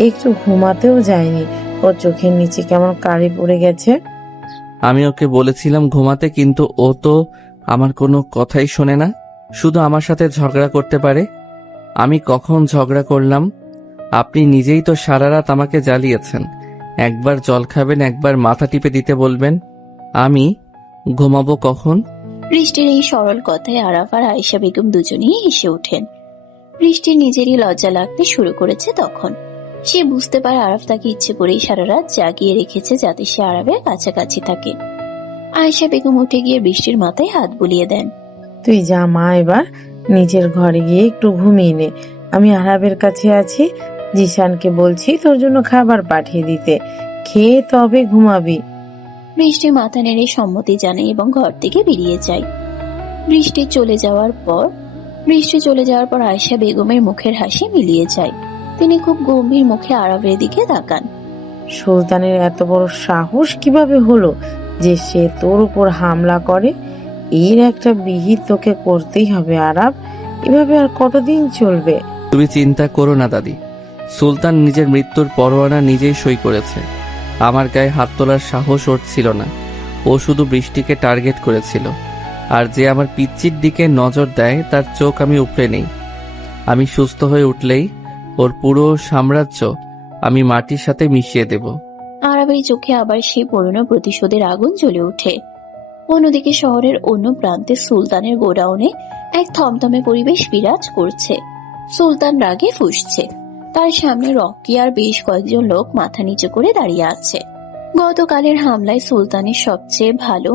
একটু ঘুমাতেও যায়নি। ওর চোখের নিচে কেমন কালি পড়ে গেছে। আমি ওকে বলেছিলাম ঘুমাতে, কিন্তু ও তো আমার কোনো কথাই শোনে না, শুধু আমার সাথে ঝগড়া করতে পারে। আমি কখন ঝগড়া করলাম? আপনি নিজেই তো সারা রাত আমাকে জ্বালিয়েছেন। একবার জল খাবেন, একবার মাথা টিপে দিতে বলবেন। আমি ঘুমাবো কখন? বৃষ্টির এই সরল কথায় আরাফ আর আয়েশা বেগম দুজনেই হেসে ওঠেন। বৃষ্টির নিজেরই লজ্জা লাগতে শুরু করেছে তখন। সে বুঝতে পারে আরাফ তাকে ইচ্ছে করেই সারা রাত জাগিয়ে রেখেছে যাতে সে আরাফের কাছাকাছি থাকে। আয়েশা বেগম উঠে গিয়ে বৃষ্টির মাথায় হাত বুলিয়ে দেন। তুই যা মা, এবার নিজের ঘরে গিয়ে একটু ঘুমিয়ে নে। আমি আরাবের কাছে আছি, জিশানকে বলছি তোর জন্য খাবার পাঠিয়ে দিতে। খেয়ে তবে ঘুমাবি। বৃষ্টি মাথা নেড়ে সম্মতি জানায় এবং ঘর থেকে বেরিয়ে যায়। বৃষ্টি চলে যাওয়ার পর আয়েশা বেগমের মুখের হাসি মিলিয়ে যায়। তিনি খুব গম্ভীর মুখে আরাফের দিকে তাকান। সুলতানের এত বড় সাহস কিভাবে হলো যে সে তোর উপর হামলা করে? এর একটা বিহিত তোকে করতেই হবে আরাব। এভাবে আর কতদিন চলবে? তুমি চিন্তা করো না দাদি, সুলতান নিজের মৃত্যুর পরোয়ানা নিজেই সই করেছে। আমার গায়ে হাত তোলার সাহস ওর ছিল না। ও শুধু বৃষ্টিকে টার্গেট করেছিল। আর যে আমার পিচ্চির দিকে নজর দেয় তার চোখ আমি উপড়ে নেই। আমি সুস্থ হয়ে উঠলেই ওর পুরো সাম্রাজ্য আমি মাটির সাথে মিশিয়ে দেব। আরাফের চোখে আবার সেই পুরনো প্রতিশোধের আগুন জ্বলে ওঠে। অন্যদিকে শহরের অন্য প্রান্তে সুলতানের গোডাউনে এক থমথমে পরিবেশ বিরাজ করছে। সুলতান রাগে ফুঁসছে। তার সামনে রকি আর বেশ কয়েকজন লোক মাথা নিচু করে দাঁড়িয়ে আছে। গতকালের হামলায় সুলতানের সবচেয়ে ভালো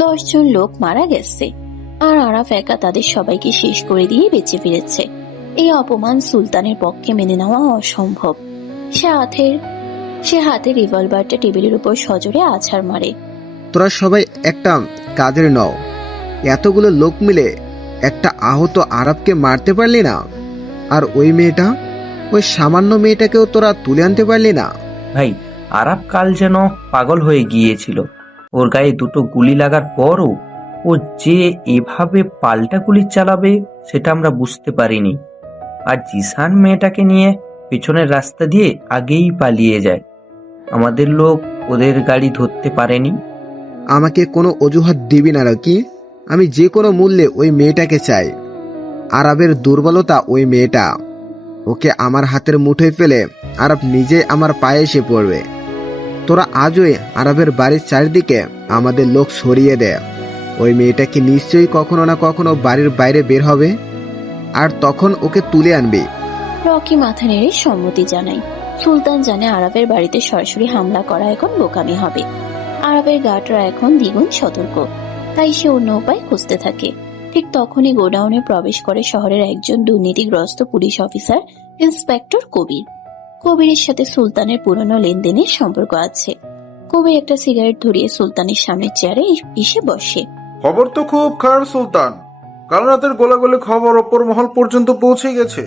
10 জন লোক মারা গেছে, আর আরাফ একা তাদের সবাইকে শেষ করে দিয়ে বেঁচে ফিরেছে। এই অপমান সুলতানের পক্ষে মেনে নেওয়া অসম্ভব। সে হাতে রিভলভারটা টেবিলের উপর সজোরে আছাড় মারে। তোরা সবাই একটা কাজের নও। এতগুলো লোক মিলে একটা আহত আরবকে মারতে পারলি না? আর ওই সামান্য মেয়েটাকেও তোরা তুলে আনতে পারলি না? ভাই, আরাব কাল যেন পাগল হয়ে গিয়েছিল। ওর গায়ে দুটো গুলি লাগার পরও ও যে এভাবে পাল্টা গুলি চালাবে সেটা আমরা বুঝতে পারিনি। আর জিসান মেয়েটাকে নিয়ে পেছনের রাস্তা দিয়ে আগেই পালিয়ে যায়। আমাদের লোক ওদের গাড়ি ধরতে পারেনি। আমাকে কোনো অজুহাত দিবি না কি? আমি যে কোনো মূল্যে ওই মেয়েটাকে চাই। আরবের দুর্বলতা ওই মেয়েটা। ওকে আমার হাতের মুঠোয় ফেলে আরব নিজে আমার পায়ে এসে পড়বে। তোরা আজই আরবের বাড়ির চারিদিকে আমাদের লোক সরিয়ে দে। ওই মেয়েটাকে নিশ্চয়ই কখনো না কখনো বাড়ির বাইরে বের হবে, আর তখন ওকে তুলে আনবি। রকি মাথা নেড়ে সম্মতি জানায়। সুলতান জানে আরবের বাড়িতে সরাসরি হামলা করা এখন বোকামি হবে। আরবের গার্ডরা এখন দ্বিগুণ সতর্ক, তাই সে অন্য উপায় খুঁজতে থাকে। ঠিক তখনই গোডাউনে প্রবেশ করে শহরের একজন দুর্নীতিগ্রস্ত পুলিশ অফিসার, ইন্সপেক্টর কবির। কবিরের সাথে সুলতানের পুরনো লেনদেনের সম্পর্ক আছে। কবির একটা সিগারেট ধরিয়ে সুলতানের সামনের চেয়ারে এসে বসে। খবর তো খুব খারাপ সুলতান। কাল রাতের গোলাগুলি খবর ওপর মহল পর্যন্ত পৌঁছে গেছে।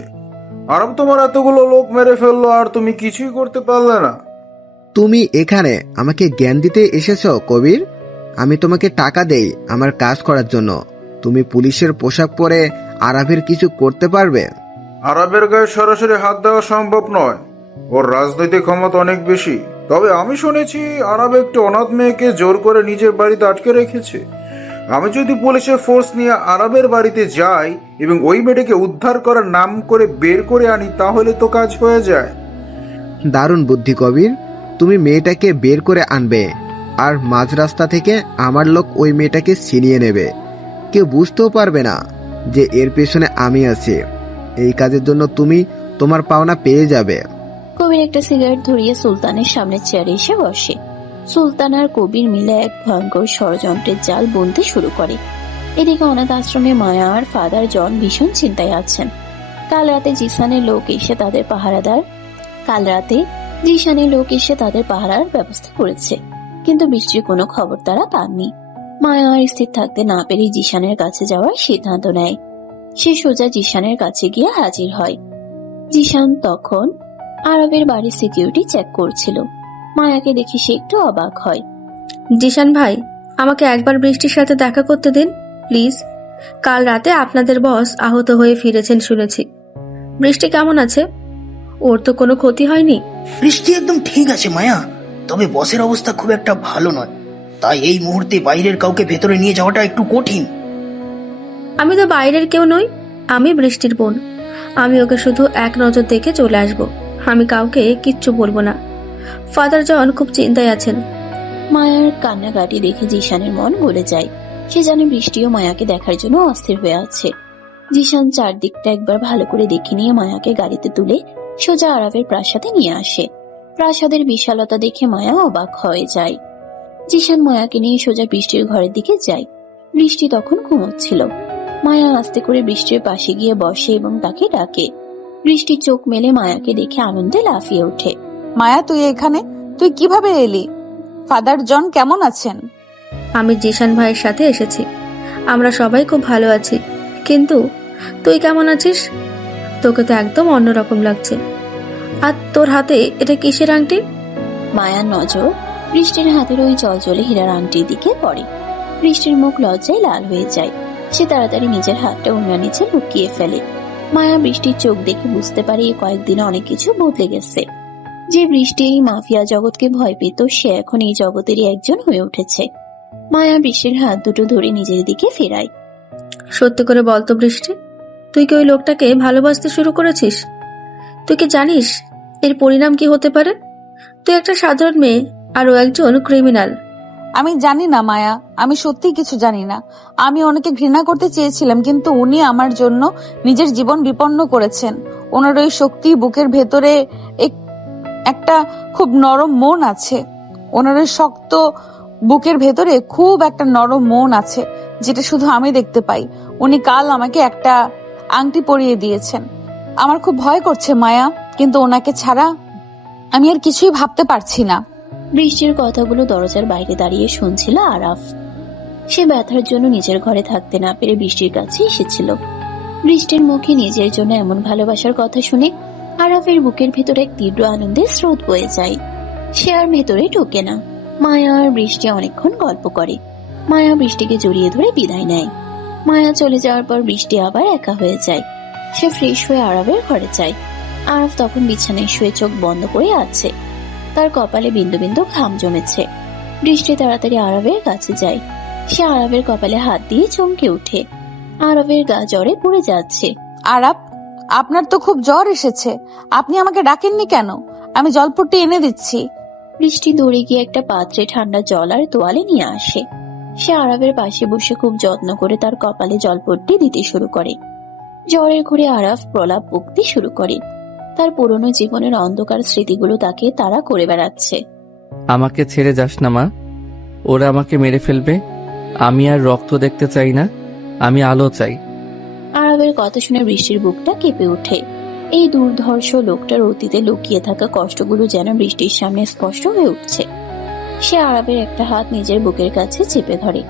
আরব তোমার এতগুলো লোক মেরে ফেললো আর তুমি কিছুই করতে পারলে না। তুমি এখানে আমাকে জ্ঞান দিতে এসেছো কবির? আমি তোমাকে টাকা দেই আমার কাজ করার জন্য। তুমি পুলিশের পোশাক পরে আরবের কিছু করতে পারবে? আরবের গায়ে সরাসরি হাত দেওয়া সম্ভব নয়। ওর রাজনৈতিক ক্ষমতা অনেক বেশি। তবে আমি শুনেছি আরব একটি অনাথ মেয়েকে জোর করে নিজের বাড়িতে আটকে রেখেছে। আমি যদি পুলিশের ফোর্স নিয়ে আরবের বাড়িতে যাই এবং ওই মেয়েটাকে উদ্ধার করার নাম করে বের করে আনি, তাহলে তো কাজ হয়ে যায়। দারুণ বুদ্ধি কবির। তুমি মেয়েটাকে বের করে আনবে, আর মাঝ রাস্তা থেকে আমার লোক ওই মেয়েটাকে ছিনিয়ে নেবে। কেউ বুঝতেও পারবে না যে এর পেছনে আমি আছি। এই কাজের জন্য তুমি তোমার পাওনা পেয়ে যাবে। কবির একটা সিগারেট ধরিয়ে সুলতানের সামনে চেয়ারে এসে বসে। সুলতান আর কবির মিলে এক ভয়ঙ্কর ষড়যন্ত্রের জাল বুনতে শুরু করে। এদিকে অনাথ আশ্রমে মায়া আর ফাদার জন ভীষণ চিন্তায় আছেন। কাল রাতে জিসানের লোক এসে তাদের পাহারার ব্যবস্থা করেছে, কিন্তু বৃষ্টির কোনো খবর তারা পাননি। মায়া আর স্থির থাকতে না পেরে জিসানের কাছে যাওয়ার সিদ্ধান্ত নেয়। সে সোজা জিসানের কাছে গিয়ে হাজির হয়। জিশান তখন আরবের বাড়ির সিকিউরিটি চেক করছিল। মায়াকে দেখে সে একটু অবাক হয়। জিশান ভাই, আমাকে একবার বৃষ্টির সাথে দেখা করতে দিন প্লিজ। কাল রাতে আপনাদের বস আহত হয়ে ফিরেছেন শুনেছি। বৃষ্টি কেমন আছে? ওর তো কোনো ক্ষতি হয়নি? বৃষ্টি একদম ঠিক আছে মায়া, তবে বসের অবস্থা খুব একটা ভালো নয়, তাই এই মুহূর্তে বাইরের কাউকে ভেতরে নিয়ে যাওয়াটা একটু কঠিন। আমি তো বাইরের কেউ নই, আমি বৃষ্টির বোন। আমি ওকে শুধু এক নজর দেখে চলে আসব। আমি কাউকে কিচ্ছু বলবো না। ফাদার জন খুব চিন্তায় আছেন। মায়ার কান্নাকাটি দেখে জিশানের মন গলে যায়। সে জানে বৃষ্টিও মায়াকে দেখার জন্য অস্থির হয়ে আছে। জিশান চারদিকটা একবার ভালো করে দেখে নিয়ে মায়াকে গাড়িতে তুলে সোজা আরবের প্রাসাদে নিয়ে আসে। প্রাসাদের বিশালতা দেখে মায়া অবাক হয়ে যায়। জিশান মায়াকে নিয়ে সোজা বৃষ্টির ঘরের দিকে যায়। বৃষ্টি তখন ঘুমোচ্ছিল। মায়া আস্তে করে বৃষ্টির পাশে গিয়ে বসে এবং তাকে ডাকে। বৃষ্টি চোখ মেলে মায়াকে দেখে আনন্দে লাফিয়ে ওঠে। মায়া, তুই এখানে? তুই কিভাবে এলি? ফাদার জন কেমন আছেন? আমি জিশান ভাইয়ের সাথে এসেছি। আমরা সবাই খুব ভালো আছি। কিন্তু তুই কেমন আছিস? তোকে তো একদম অন্যরকম লাগছে। আর তোর হাতে এটা কিসের আংটি? মায়ার নজর বৃষ্টির হাতের ওই জলজলে হীরার আংটির দিকে পড়ে। বৃষ্টির মুখ লজ্জায় লাল হয়ে যায়। সে তাড়াতাড়ি নিজের হাতটা ওনার নিচে লুকিয়ে ফেলে। মায়া বৃষ্টির চোখ দেখে বুঝতে পারে এই কয়েকদিনে অনেক কিছু বদলে গেছে। যে বৃষ্টি এই মাফিয়া জগৎকে ভয় পেত, সে এখন এই জগতেরই একজন হয়ে উঠেছে। মায়া বৃষ্টির হাত দুটো ধরে নিজের দিকে ফেরায়। সত্যি করে বলতো বৃষ্টি, তুই কি ওই লোকটাকে ভালোবাসতে শুরু করেছিস? তুই কি জানিস এর পরিণাম কি হতে পারে? তুই একটা সাধারণ মেয়ে আর ও একজন ক্রিমিনাল। আমি জানি না মায়া, আমি সত্যি কিছু জানি না। আমি ওনাকে ঘৃণা করতে চেয়েছিলাম, কিন্তু উনি আমার জন্য নিজের জীবন বিপন্ন করেছেন। ওনার ওই শক্তি, বুকের ভেতরে একটা খুব নরম মন আছে। ওনার ওই শক্ত বুকের ভেতরে খুব একটা নরম মন আছে, যেটা শুধু আমি দেখতে পাই। উনি কাল আমাকে একটা আংটি পরিয়ে দিয়েছেন। আমার খুব ভয় করছে মায়া, কিন্তু ওনাকে ছাড়া আমি আর কিছুই ভাবতে পারছি না। বৃষ্টির কথাগুলো দরজার বাইরে দাঁড়িয়ে শুনছিল আরাফ। সে ব্যথার জন্য নিজের ঘরে থাকতে না পেরে বৃষ্টির কাছে এসেছিল। বৃষ্টির মুখে নিজের জন্য এমন ভালোবাসার কথা শুনে আরাফের বুকের ভেতরে এক তীব্র আনন্দের স্রোত বয়ে যায়। সে আর ভেতরে ঢোকে না। মায়া আর বৃষ্টি অনেকক্ষণ গল্প করে। মায়া বৃষ্টিকে জড়িয়ে ধরে বিদায় নেয়। মায়া চলে যাওয়ার পর বৃষ্টি আবার একা হয়ে যায়। সে ফ্রেশ হয়ে আরাফের ঘরে যায়। আরাফ তখন বিছানায় শুয়ে চোখ বন্ধ করে আছে। তার কপালে বিন্দু বিন্দু ঘাম জমেছে। বৃষ্টি তাড়াতাড়ি আরবের কাছে যায়। সে আরবের কপালে হাত দিয়ে চমকে ওঠে। আরবের গা জ্বরে পড়ে যাচ্ছে। আরাপ, আপনার তো খুব জ্বর এসেছে। আপনি আমাকে ডাকেননি কেন? আমি জলপট্টি এনে দিচ্ছি। বৃষ্টি দৌড়ে গিয়ে একটা পাত্রে ঠান্ডা জল আর তোয়ালে নিয়ে আসে। সে আরবের পাশে বসে খুব যত্ন করে তার কপালে জলপট্টি দিতে শুরু করে। জ্বরের ঘুরে আরাফ প্রলাপ বকতে শুরু করে। তার পুরনো জীবনের অন্ধকার স্মৃতিগুলো তাকে তাড়া করে বেড়াচ্ছে। আমাকে ছেড়ে যাস না মা, ওরা আমাকে মেরে ফেলবে। আমি আর রক্ত দেখতে চাই না, আমি আলো চাই। আরবের কথা শুনে বৃষ্টির বুকটা কেঁপে ওঠে। এই দুর্ধর্ষ লোকটার অতীতে লুকিয়ে থাকা কষ্টগুলো যেন বৃষ্টির সামনে স্পষ্ট হয়ে উঠছে। সে আরবের একটা হাত নিজের বুকের কাছে চেপে ধরে।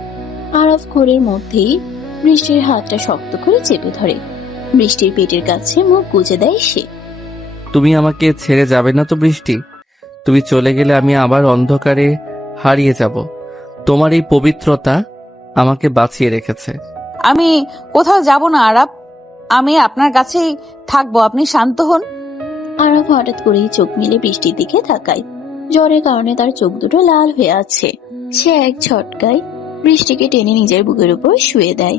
আরব ঘোরের মধ্যেই বৃষ্টির হাতটা শক্ত করে চেপে ধরে। বৃষ্টির পেটের কাছে মুখ গুজে দেয় সে। তুমি আমাকে ছেড়ে যাবে না তো বৃষ্টি? তুমি চলে গেলে আমি আবার অন্ধকারে হারিয়ে যাব। তোমার এই পবিত্রতা আমাকে বাঁচিয়ে রেখেছে। আমি কোথাও যাব না আরাপ, আমি আপনার কাছেই থাকবো। আপনি শান্ত হন। আরব হঠাৎ করেই চোখ মিলে বৃষ্টির দিকে তাকায়। জ্বরের কারণে তার চোখ দুটো লাল হয়ে আছে। সে এক ঝটকায় বৃষ্টিকে টেনে নিজের বুকের উপর শুয়ে দেয়।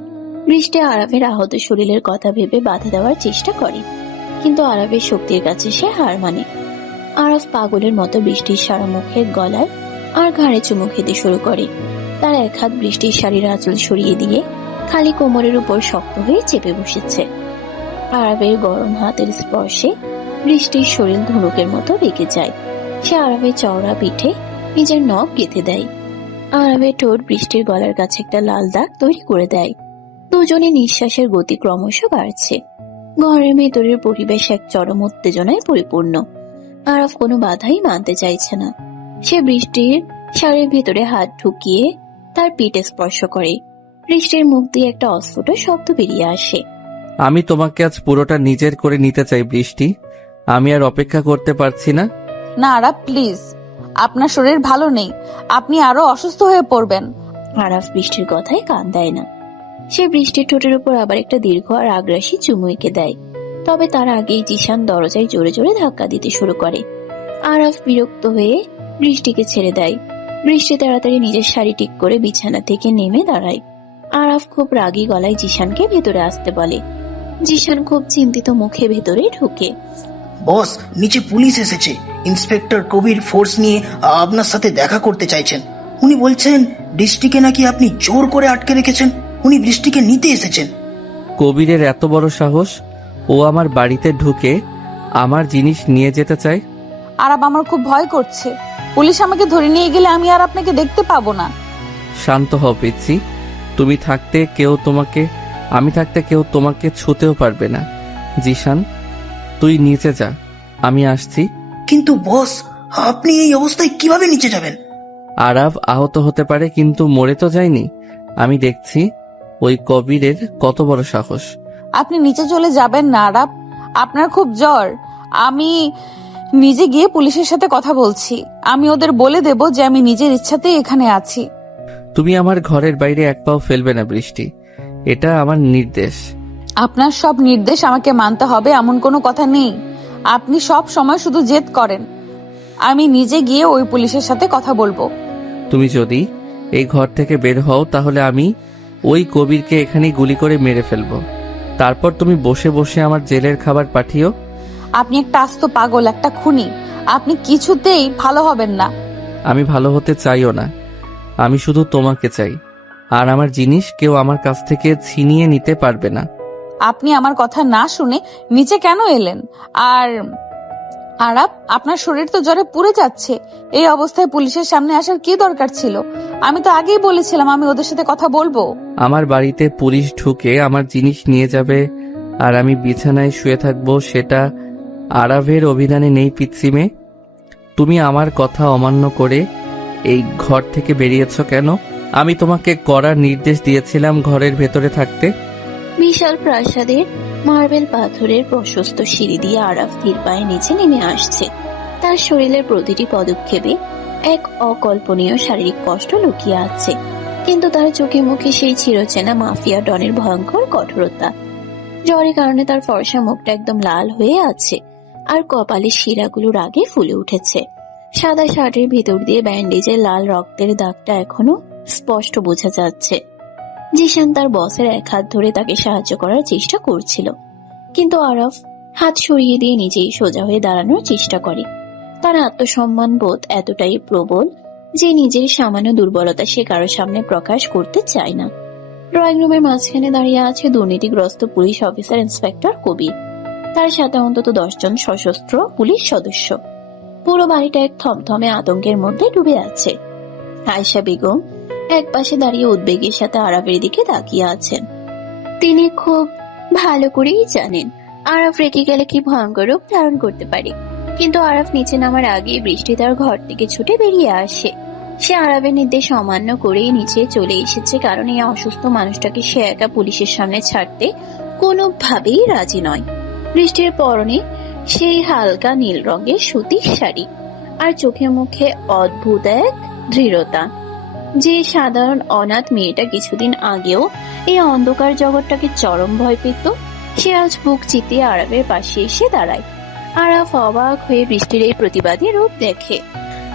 বৃষ্টি আরবের আহত শরীরের কথা ভেবে বাধা দেওয়ার চেষ্টা করে, কিন্তু আরবের শক্তির কাছে সে হার মানে। আরব পাগলের মতো বৃষ্টির সারা মুখে, গলায় আর ঘাড়ে চুমু খেতে শুরু করে। তার এক হাত বৃষ্টির শাড়ির আঁচল সরিয়ে দিয়ে খালি কোমরের উপর শক্ত হয়ে চেপে বসেছে। আরবের গরম হাতের স্পর্শে বৃষ্টির শরীর ধনুকের মতো বেঁকে যায়। সে আরবের চওড়া পিঠে নিজের নখ গেঁথে দেয়। আরবের ঠোঁট বৃষ্টির গলার কাছে একটা লাল দাগ তৈরি করে দেয়। দুজনে নিঃশ্বাসের গতি ক্রমশ বাড়ছে। ঘরের ভেতরের পরিবেশ এক চরম উত্তেজনায় পরিপূর্ণ। আরব কোনো বাধাই মানতে চাইছে না। সে বৃষ্টির শাড়ির ভেতরে হাত ঢুকিয়ে তার পিঠে স্পর্শ করে। বৃষ্টির মুখ দিয়ে একটা অস্ফুট শব্দ বেরিয়ে আসে। আমি তোমাকে আজ পুরোটা নিজের করে নিতে চাই বৃষ্টি। আমি আর অপেক্ষা করতে পারছি না। না আরাব প্লিজ, আপনার শরীর ভালো নেই, আপনি আরো অসুস্থ হয়ে পড়বেন। আরাফ বৃষ্টির কথায় কান দেয় না। সে বৃষ্টির ঠোঁটের উপর আবার একটা দীর্ঘ আর আগ্রাসী চুমু এঁকে দেয়। তবে তার আগেই জিশান দরজায় জোরে জোরে ধাক্কা দিতে শুরু করে। আরাফ বিরক্ত হয়ে বৃষ্টিকে ছেড়ে দেয়। বৃষ্টি তাড়াতাড়ি নিজের শাড়ি ঠিক করে বিছানা থেকে নেমে দাঁড়ায়। আরাফ খুব রাগী গলায় জিশানকে ভেতরে আসতে বলে। জিশান খুব চিন্তিত মুখে ভেতরে ঢুকে। বস, নিচে পুলিশ এসেছে। ইন্সপেক্টর কবির ফোর্স নিয়ে আপনার সাথে দেখা করতে চাইছেন। উনি বলছেন বৃষ্টিকে নাকি আপনি জোর করে আটকে রেখেছেন। উনি বৃষ্টিকে নিতে এসেছেন। কবিরের এত বড় সাহস, ও আমার বাড়িতে ঢুকে আমার জিনিস নিয়ে যেতে চায়। আরাব, আমার খুব ভয় করছে। পুলিশ আমাকে ধরে নিয়ে গেলে আমি আর আপনাকে দেখতে পাবো না। শান্ত হও পিচ্ছি, আমি থাকতে কেউ তোমাকে ছুঁতেও পারবে না। জিশান, তুই নিচে যা, আমি আসছি। কিন্তু বস, আপনি এই অবস্থায় কিভাবে নিচে যাবেন? আরাব আহত হতে পারে, কিন্তু মরে তো যায়নি। আমি দেখছি ওই কবিরের কত বড় সাহস। আপনি নিচে চলে যাবেন না আরাব, আপনার খুব জ্বর। আমি নিজে গিয়ে পুলিশের সাথে কথা বলছি। আমি ওদের বলে দেব যে আমি নিজের ইচ্ছাতেই এখানে আছি। তুমি আমার ঘরের বাইরে এক পাও ফেলবে না বৃষ্টি, এটা আমার নির্দেশ। আপনার সব নির্দেশ আমাকে মানতে হবে এমন কোনো কথা নেই। আপনি সব সময় শুধু জেদ করেন। আমি নিজে গিয়ে ওই পুলিশের সাথে কথা বলবো। তুমি যদি এই ঘর থেকে বের হও তাহলে আমি ওই কবিরকে এখানেই গুলি করে মেরে ফেলবো। তারপর তুমি বসে বসে আমার জেলের খাবার পাঠিও। আপনি একটা আস্ত পাগল, একটা খুনি। আপনি কিছুতেই ভালো হবেন না। আমি ভালো হতে চাইও না, আমি শুধু তোমাকে চাই। আর আমার জিনিস কেউ আমার কাছ থেকে ছিনিয়ে নিতে পারবে না। আপনি আমার কথা না শুনে নিচে কেন এলেন? আর আরাব, আপনার শরীর তো জ্বরে পুড়ে যাচ্ছে। এই অবস্থায় পুলিশের সামনে আসার কি দরকার ছিল? আমি তো আগেই বলেছিলাম আমি ওদের সাথে কথা বলবো। আমার বাড়িতে পুলিশ ঢুকে আমার জিনিস নিয়ে যাবে আর আমি বিছানায় শুয়ে থাকবো, সেটা আরাবের অভিধানে নেই পিচ্ছিমে। তুমি আমার কথা অমান্য করে এই ঘর থেকে বেরিয়েছ কেন? আমি তোমাকে করার নির্দেশ দিয়েছিলাম ঘরের ভেতরে থাকতে। বিশাল প্রাসাদের মার্বেল পাথরের প্রশস্ত সিঁড়ি দিয়ে আরাফ ধীর পায়ে নিচে নেমে আসছে। তার শরীরের প্রতিটি পদক্ষেপে এক অকল্পনীয় শারীরিক কষ্ট লুকিয়ে আছে, কিন্তু তার চোখে মুখে সেই চিরচেনা মাফিয়া ডনের ভয়ঙ্কর কঠোরতা। জ্বরের কারণে তার ফর্সা মুখটা একদম লাল হয়ে আছে, আর কপালের শিরাগুলো রাগে ফুলে উঠেছে। সাদা শার্টের ভিতর দিয়ে ব্যান্ডেজের লাল রক্তের দাগটা এখনো স্পষ্ট বোঝা যাচ্ছে। জিশান তার বসের এক হাত ধরে তাকে সাহায্য করার চেষ্টা করছিল, কিন্তু আরাফ হাত সরিয়ে দিয়ে নিজেই সোজা হয়ে দাঁড়ানোর চেষ্টা করে। তার আত্মসম্মান বোধ এতটাই প্রবল যে নিজের সামান্য দুর্বলতা সে কারোর সামনে প্রকাশ করতে চায় না। ড্রয়িং রুমের মাঝখানে দাঁড়িয়ে আছে দুর্নীতিগ্রস্ত পুলিশ অফিসার ইন্সপেক্টর কবির। তার সাথে অন্তত 10 জন সশস্ত্র পুলিশ সদস্য। পুরো বাড়িটা এক থমথমে আতঙ্কের মধ্যে ডুবে আছে। আয়েশা বেগম এক পাশে দাঁড়িয়ে উদ্বেগের সাথে আরাফের দিকে তাকিয়ে আছেন। তিনি খুব ভালো করেই জানেন আরাফ রেগে গেলে কি ভয়ঙ্কর রূপ ধারণ করতে পারে, কিন্তু আরাফ নিচে নামার আগে বৃষ্টি তার ঘর থেকে ছুটে বেরিয়ে আসে। সে আরাফের নির্দেশ অমান্য করেই নিচে চলে এসেছে, কারণ এই অসুস্থ মানুষটাকে সে একা পুলিশের সামনে ছাড়তে কোনোভাবেই রাজি নয়। বৃষ্টির পরনে সেই হালকা নীল রঙের সুতির শাড়ি, আর চোখে মুখে অদ্ভুত এক দৃঢ়তা। যে সাধারণ অনাথ মেয়েটা কিছুদিন আগেও এই অন্ধকার জগৎটাকে চরম ভয় পেত, সে আজ বুক চিতিয়ে আরাফের পাশে এসে দাঁড়ায়। আরাফ অবাক হয়ে বৃষ্টির এই প্রতিবাদী রূপ দেখে।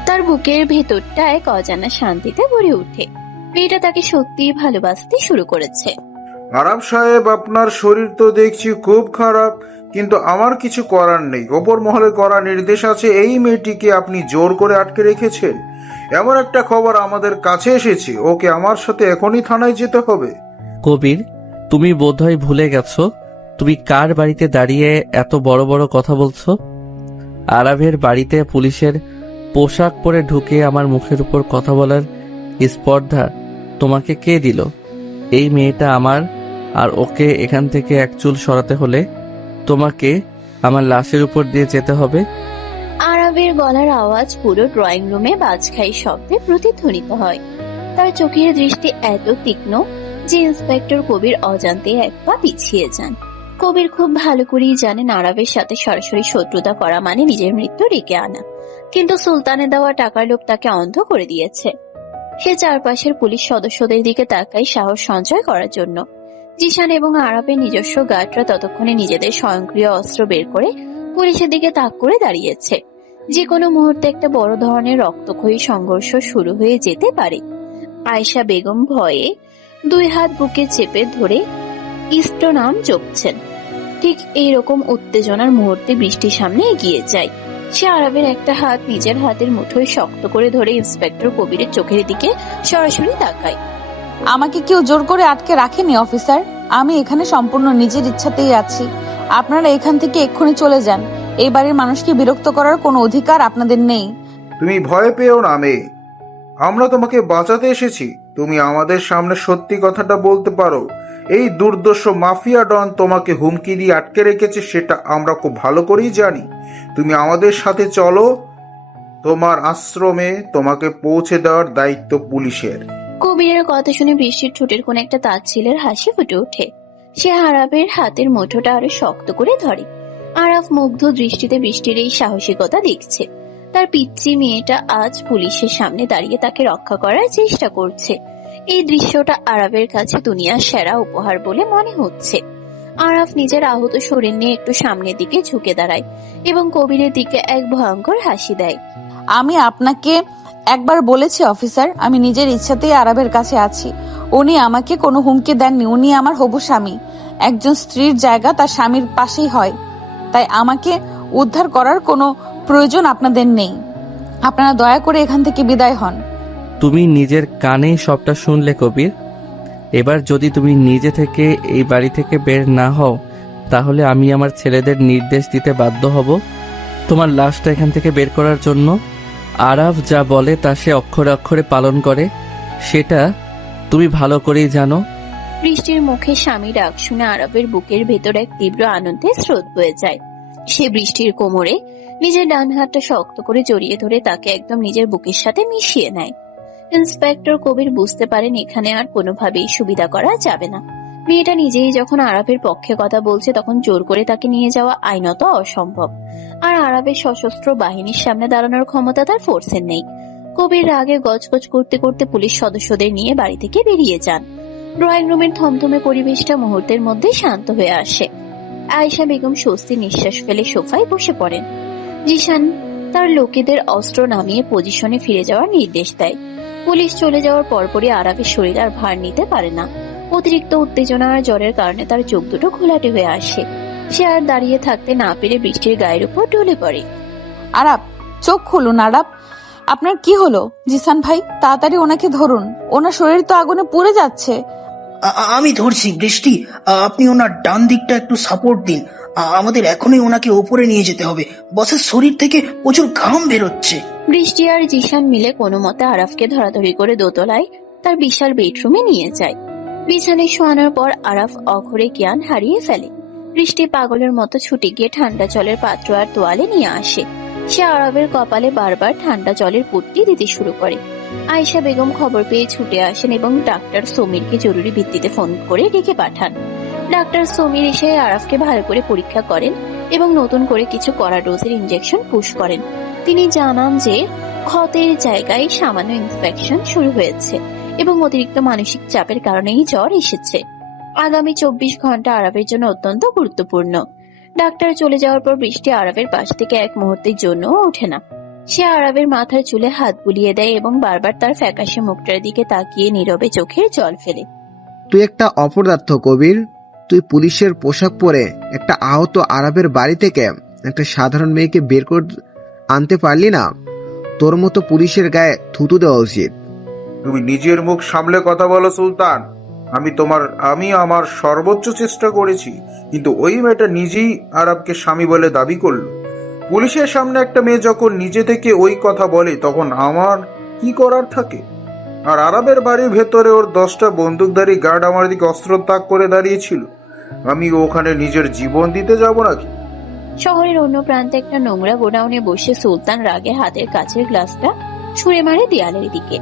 তার বুকের ভেতরটা এক অজানা শান্তিতে ভরে ওঠে। মেয়েটা তাকে সত্যিই ভালোবাসতে শুরু করেছে। আরাব সাহেব, আপনার শরীর তো দেখছি খুব খারাপ, কিন্তু আমার কিছু করার নেই। ওপর মহলে করা নির্দেশ আছে এই মেয়েটিকে আপনি জোর করে আটকে রেখেছেন। এমন একটা খবর আমাদের কাছে এসেছে, ওকে আমার সাথে এখনই থানায় যেতে হবে। কবির, তুমি বোধহয় ভুলে গেছো তুমি কার বাড়িতে দাঁড়িয়ে এত বড় বড় কথা বলছো। আরাবের বাড়িতে পুলিশের পোশাক পরে ঢুকে আমার মুখের উপর কথা বলার স্পর্ধা তোমাকে কে দিল? এই মেয়েটা আমার, আর ওকে এখান থেকে এক চুল সরাতে হলে তোমাকে আমার লাশের উপর দিয়ে যেতে হবে। আরাবের গলার আওয়াজ পুরো ড্রয়িং রুমে বাজখাই শব্দে প্রতিধ্বনিত হয়। তার চোখের দৃষ্টি এত তীক্ষ্ণ যে ইন্সপেক্টর কবির অজান্তে এক পা পিছিয়ে যান। কবির খুব ভালো করেই জানেন আরবের সাথে সরাসরি শত্রুতা করা মানে নিজের মৃত্যু ডেকে আনা, কিন্তু সুলতানের দেওয়া টাকার লোভ তাকে অন্ধ করে দিয়েছে। সে চারপাশের পুলিশ সদস্যদের দিকে তাকায় সাহস সঞ্চয় করার জন্য। জিশান এবং আরবের নিজস্ব গার্ডরা ততক্ষণে নিজেদের স্বয়ংক্রিয় অস্ত্র বের করে পুলিশের দিকে তাক করে দাঁড়িয়েছে। যে কোনো মুহূর্তে একটা বড় ধরনের রক্তক্ষয়ী সংঘর্ষ শুরু হয়ে যেতে পারে। আয়েশা বেগম ভয়ে 2 হাত বুকে চেপে ধরে ইষ্টনাম জপছেন। ঠিক এইরকম উত্তেজনার মুহূর্তে বৃষ্টির সামনে এগিয়ে যায়। সে আরবের একটা হাত নিজের হাতের মুঠোয় শক্ত করে ধরে ইন্সপেক্টর কবিরের চোখের দিকে সরাসরি তাকায়। আমাকে কেউ জোর করে আটকে রাখেনি অফিসার, আমি এখানে সম্পূর্ণ নিজের ইচ্ছাতেই আছি। আপনারা এখান থেকে এক্ষুনি চলে যান। এই বাড়ির মানুষকে বিরক্ত করার কোনো অধিকার আপনাদের নেই। তুমি ভয় পেও না মেয়ে, আমরা তোমাকে বাঁচাতে এসেছি। তুমি আমাদের সামনে সত্যি কথাটা বলতে পারো। এই দুর্দর্শ মাফিয়া ডন তোমাকে হুমকি দিয়ে আটকে রেখেছে, সেটা আমরা খুব ভালো করেই জানি। তুমি আমাদের সাথে চলো, তোমার আশ্রমে তোমাকে পৌঁছে দেওয়ার দায়িত্ব পুলিশের। কবিরের কথা শুনে বৃষ্টির ঠোঁটের কোন একটা তাচ্ছিলের হাসি ফুটে ওঠে। সে আরবের হাতের মুঠোটা আরো শক্ত করে ধরে। আরাফ মুগ্ধ দৃষ্টিতে বৃষ্টির এই সাহসিকতা দেখছে। তার পিচ্চি মেয়েটা আজ পুলিশের সামনে দাঁড়িয়ে তাকে রক্ষা করার চেষ্টা করছে। এই দৃশ্যটা আরাফের কাছে দুনিয়ার সেরা উপহার বলে মনে হচ্ছে। আরাফ নিজের আহত শরীর নিয়ে একটু সামনের দিকে ঝুঁকে দাঁড়ায় এবং কবিরের দিকে এক ভয়ঙ্কর হাসি দেয়। আমি আপনাকে একবার বলেছি অফিসার, আমি নিজের ইচ্ছাতেই আরবের কাছে আছি। উনি আমাকে কোনো হুমকি দেননি। উনি আমার হবু স্বামী। একজন স্ত্রীর জায়গা তার স্বামীর পাশেই হয়, তাই আমাকে উদ্ধার করার কোনো প্রয়োজন আপনাদের নেই। আপনারা দয়া করে এখান থেকে বিদায় হন। তুমি নিজের কানেই সবটা শুনলে কবির। এবার যদি তুমি নিজে থেকে এই বাড়ি থেকে বের না হও, তাহলে আমি আমার ছেলেদের নির্দেশ দিতে বাধ্য হব তোমার লাশটা এখান থেকে বের করার জন্য। আরাফ যা বলে তা সে অক্ষরে অক্ষরে পালন করে, সেটা তুমি ভালো করেই জানো। বৃষ্টির মুখে স্বামী ডাক শুনে আরবের বুকের ভেতর এক তীব্র আনন্দের স্রোত বয়ে যায়। সে বৃষ্টির কোমরে নিজের ডান হাতটা শক্ত করে জড়িয়ে ধরে তাকে একদম নিজের বুকের সাথে মিশিয়ে নেয়। ইন্সপেক্টর কবির বুঝতে পারেন এখানে আর কোনোভাবেই সুবিধা করা যাবে না। মেয়েটা নিজেই যখন আরবের পক্ষে কথা বলছে, তখন জোর করে তাকে নিয়ে যাওয়া আইনত অসম্ভব। আর আরবের সশস্ত্র বাহিনীর সামনে দাঁড়ানোর ক্ষমতা তার ফোর্সের নেই। কবির রাগে গজগজ করতে করতে পুলিশ সদস্যদের নিয়ে বাড়ি থেকে বেরিয়ে যান। ড্রয়িং রুমের থমথমে পরিবেশটা মুহূর্তের মধ্যে শান্ত হয়ে আসে। আয়েশা বেগম স্বস্তি নিঃশ্বাস ফেলে সোফায় বসে পড়েন। জিশান তার লোকেদের অস্ত্র নামিয়ে পজিশনে ফিরে যাওয়ার নির্দেশ দেয়। পুলিশ চলে যাওয়ার পরপরই আরাফের শরীর আর ভার নিতে পারে না। অতিরিক্ত উত্তেজনা আর জ্বরের কারণে তার চোখ দুটো ঘোলাটে হয়ে আসে। সে আর দাঁড়িয়ে থাকতে না পেরে বৃষ্টির গায়ের উপর ঢলে পড়ে। আরাপ, চোখ খুলুন। আরাপ, আপনার কি হলো? জিসান ভাই, তাড়াতাড়ি ওনাকে ধরুন। ওনার শরীর তো আগুনে পুড়ে যাচ্ছে। আমি ধরছি বৃষ্টি, আপনি ওনার ডান দিকটা একটু সাপোর্ট দিন। আমাদের এখনই ওনাকে ওপরে নিয়ে যেতে হবে। বসের শরীর থেকে প্রচুর ঘাম বেরোচ্ছে। বৃষ্টি আর জিশান মিলে কোনো মতে আরাফকে ধরাধরি করে দোতলায় তার বিশাল বেডরুমে নিয়ে যায়। বিছানায় শোয়ানোর পর আরাফ অঘরে জ্ঞান হারিয়ে ফেলে। বৃষ্টি পাগলের মতো ছুটে গিয়ে ঠান্ডা জলের পাত্র আর তোয়ালে নিয়ে আসে। সে আরবের কপালে বারবার ঠান্ডা জলের পট্টি দিতে শুরু করে। আয়েশা বেগম খবর পেয়ে ছুটে আসেন এবং ডাক্তার সমীরকে জরুরি ভিত্তিতে ফোন করে ডেকে পাঠান। ডাক্তার সমীর এসে আরাফকে ভালো করে পরীক্ষা করেন এবং নতুন করে কিছু কড়া ডোজের ইনজেকশন পুশ করেন। তিনি জানান যে ক্ষতের জায়গায় সামান্য ইনফেকশন শুরু হয়েছে এবং অতিরিক্ত মানসিক চাপের কারণেই জ্বর এসেছে। আগামী 24 ঘন্টা আরাফের জন্য অত্যন্ত গুরুত্বপূর্ণ। ডাক্তার চলে যাওয়ার পর বৃষ্টি আরাফের পাশ থেকে এক মুহূর্তের জন্য ওঠে না। সে আরাফের মাথার চুলে হাত বুলিয়ে দেয় এবং বারবার তার ফ্যাকাশে মুখটার দিকে তাকিয়ে নীরবে চোখের জল ফেলে। তুই একটা অপদার্থ কবির। তুই পুলিশের পোশাক পরে একটা আহত আরবের বাড়ি থেকে একটা সাধারণ মেয়েকে বের করে আনতে পারলি না? তোর মতো পুলিশের গায়ে থুতু দেওয়া উচিত। তুমি নিজের মুখ সামলে কথা বলো সুলতান। আমি আমার সর্বোচ্চ চেষ্টা করেছি, কিন্তু ওই মেয়েটা নিজেই আরবকে স্বামী বলে দাবি করলো। পুলিশের সামনে একটা মেয়ে যখন নিজে থেকে ওই কথা বলে, তখন আমার কি করার থাকে? আর আরবের বাড়ির ভেতরে ওর 10টা বন্দুকধারী গার্ড আমার দিকে অস্ত্র তাক করে দাঁড়িয়েছিল। আমি ওখানে নিজের জীবন দিতে যাব নাকি? শহরের অন্য প্রান্তে একটা নোংরা গোডাউনে বসে সুলতান রাগে হাতের কাছের গ্লাসটা ছুঁড়ে মারে দেয়ালের দিকে।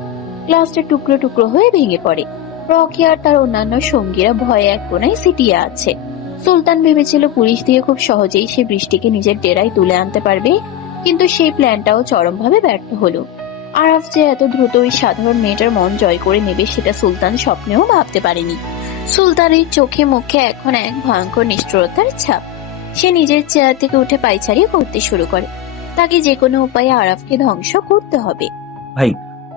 গ্লাসটা টুকরো টুকরো হয়ে ভেঙে পড়ে। রকি আর তার অন্যান্য সঙ্গীরা ভয়ে এক কোনায় সিটিয়ে আছে। সুলতান ভেবেছিল পুলিশ দিয়ে খুব সহজেই সে বৃষ্টিকে নিজের ডেরায় তুলে আনতে পারবে, কিন্তু সেই প্ল্যানটাও চরমভাবে ব্যর্থ হলো। আরাফ যে এত দ্রুত ওই সাধারণ মেয়েটার মন জয় করে নেবে সেটা সুলতান স্বপ্নেও ভাবতে পারেনি। সুলতানের চোখে মুখে এখন এক ভয়ঙ্কর নিষ্ঠুরতার ছাপ। সে নিজের চেয়ার থেকে উঠে পায়চারি করতে শুরু করে। তাকে যে কোনো উপায়ে আরাফকে ধ্বংস করতে হবে। ভাই,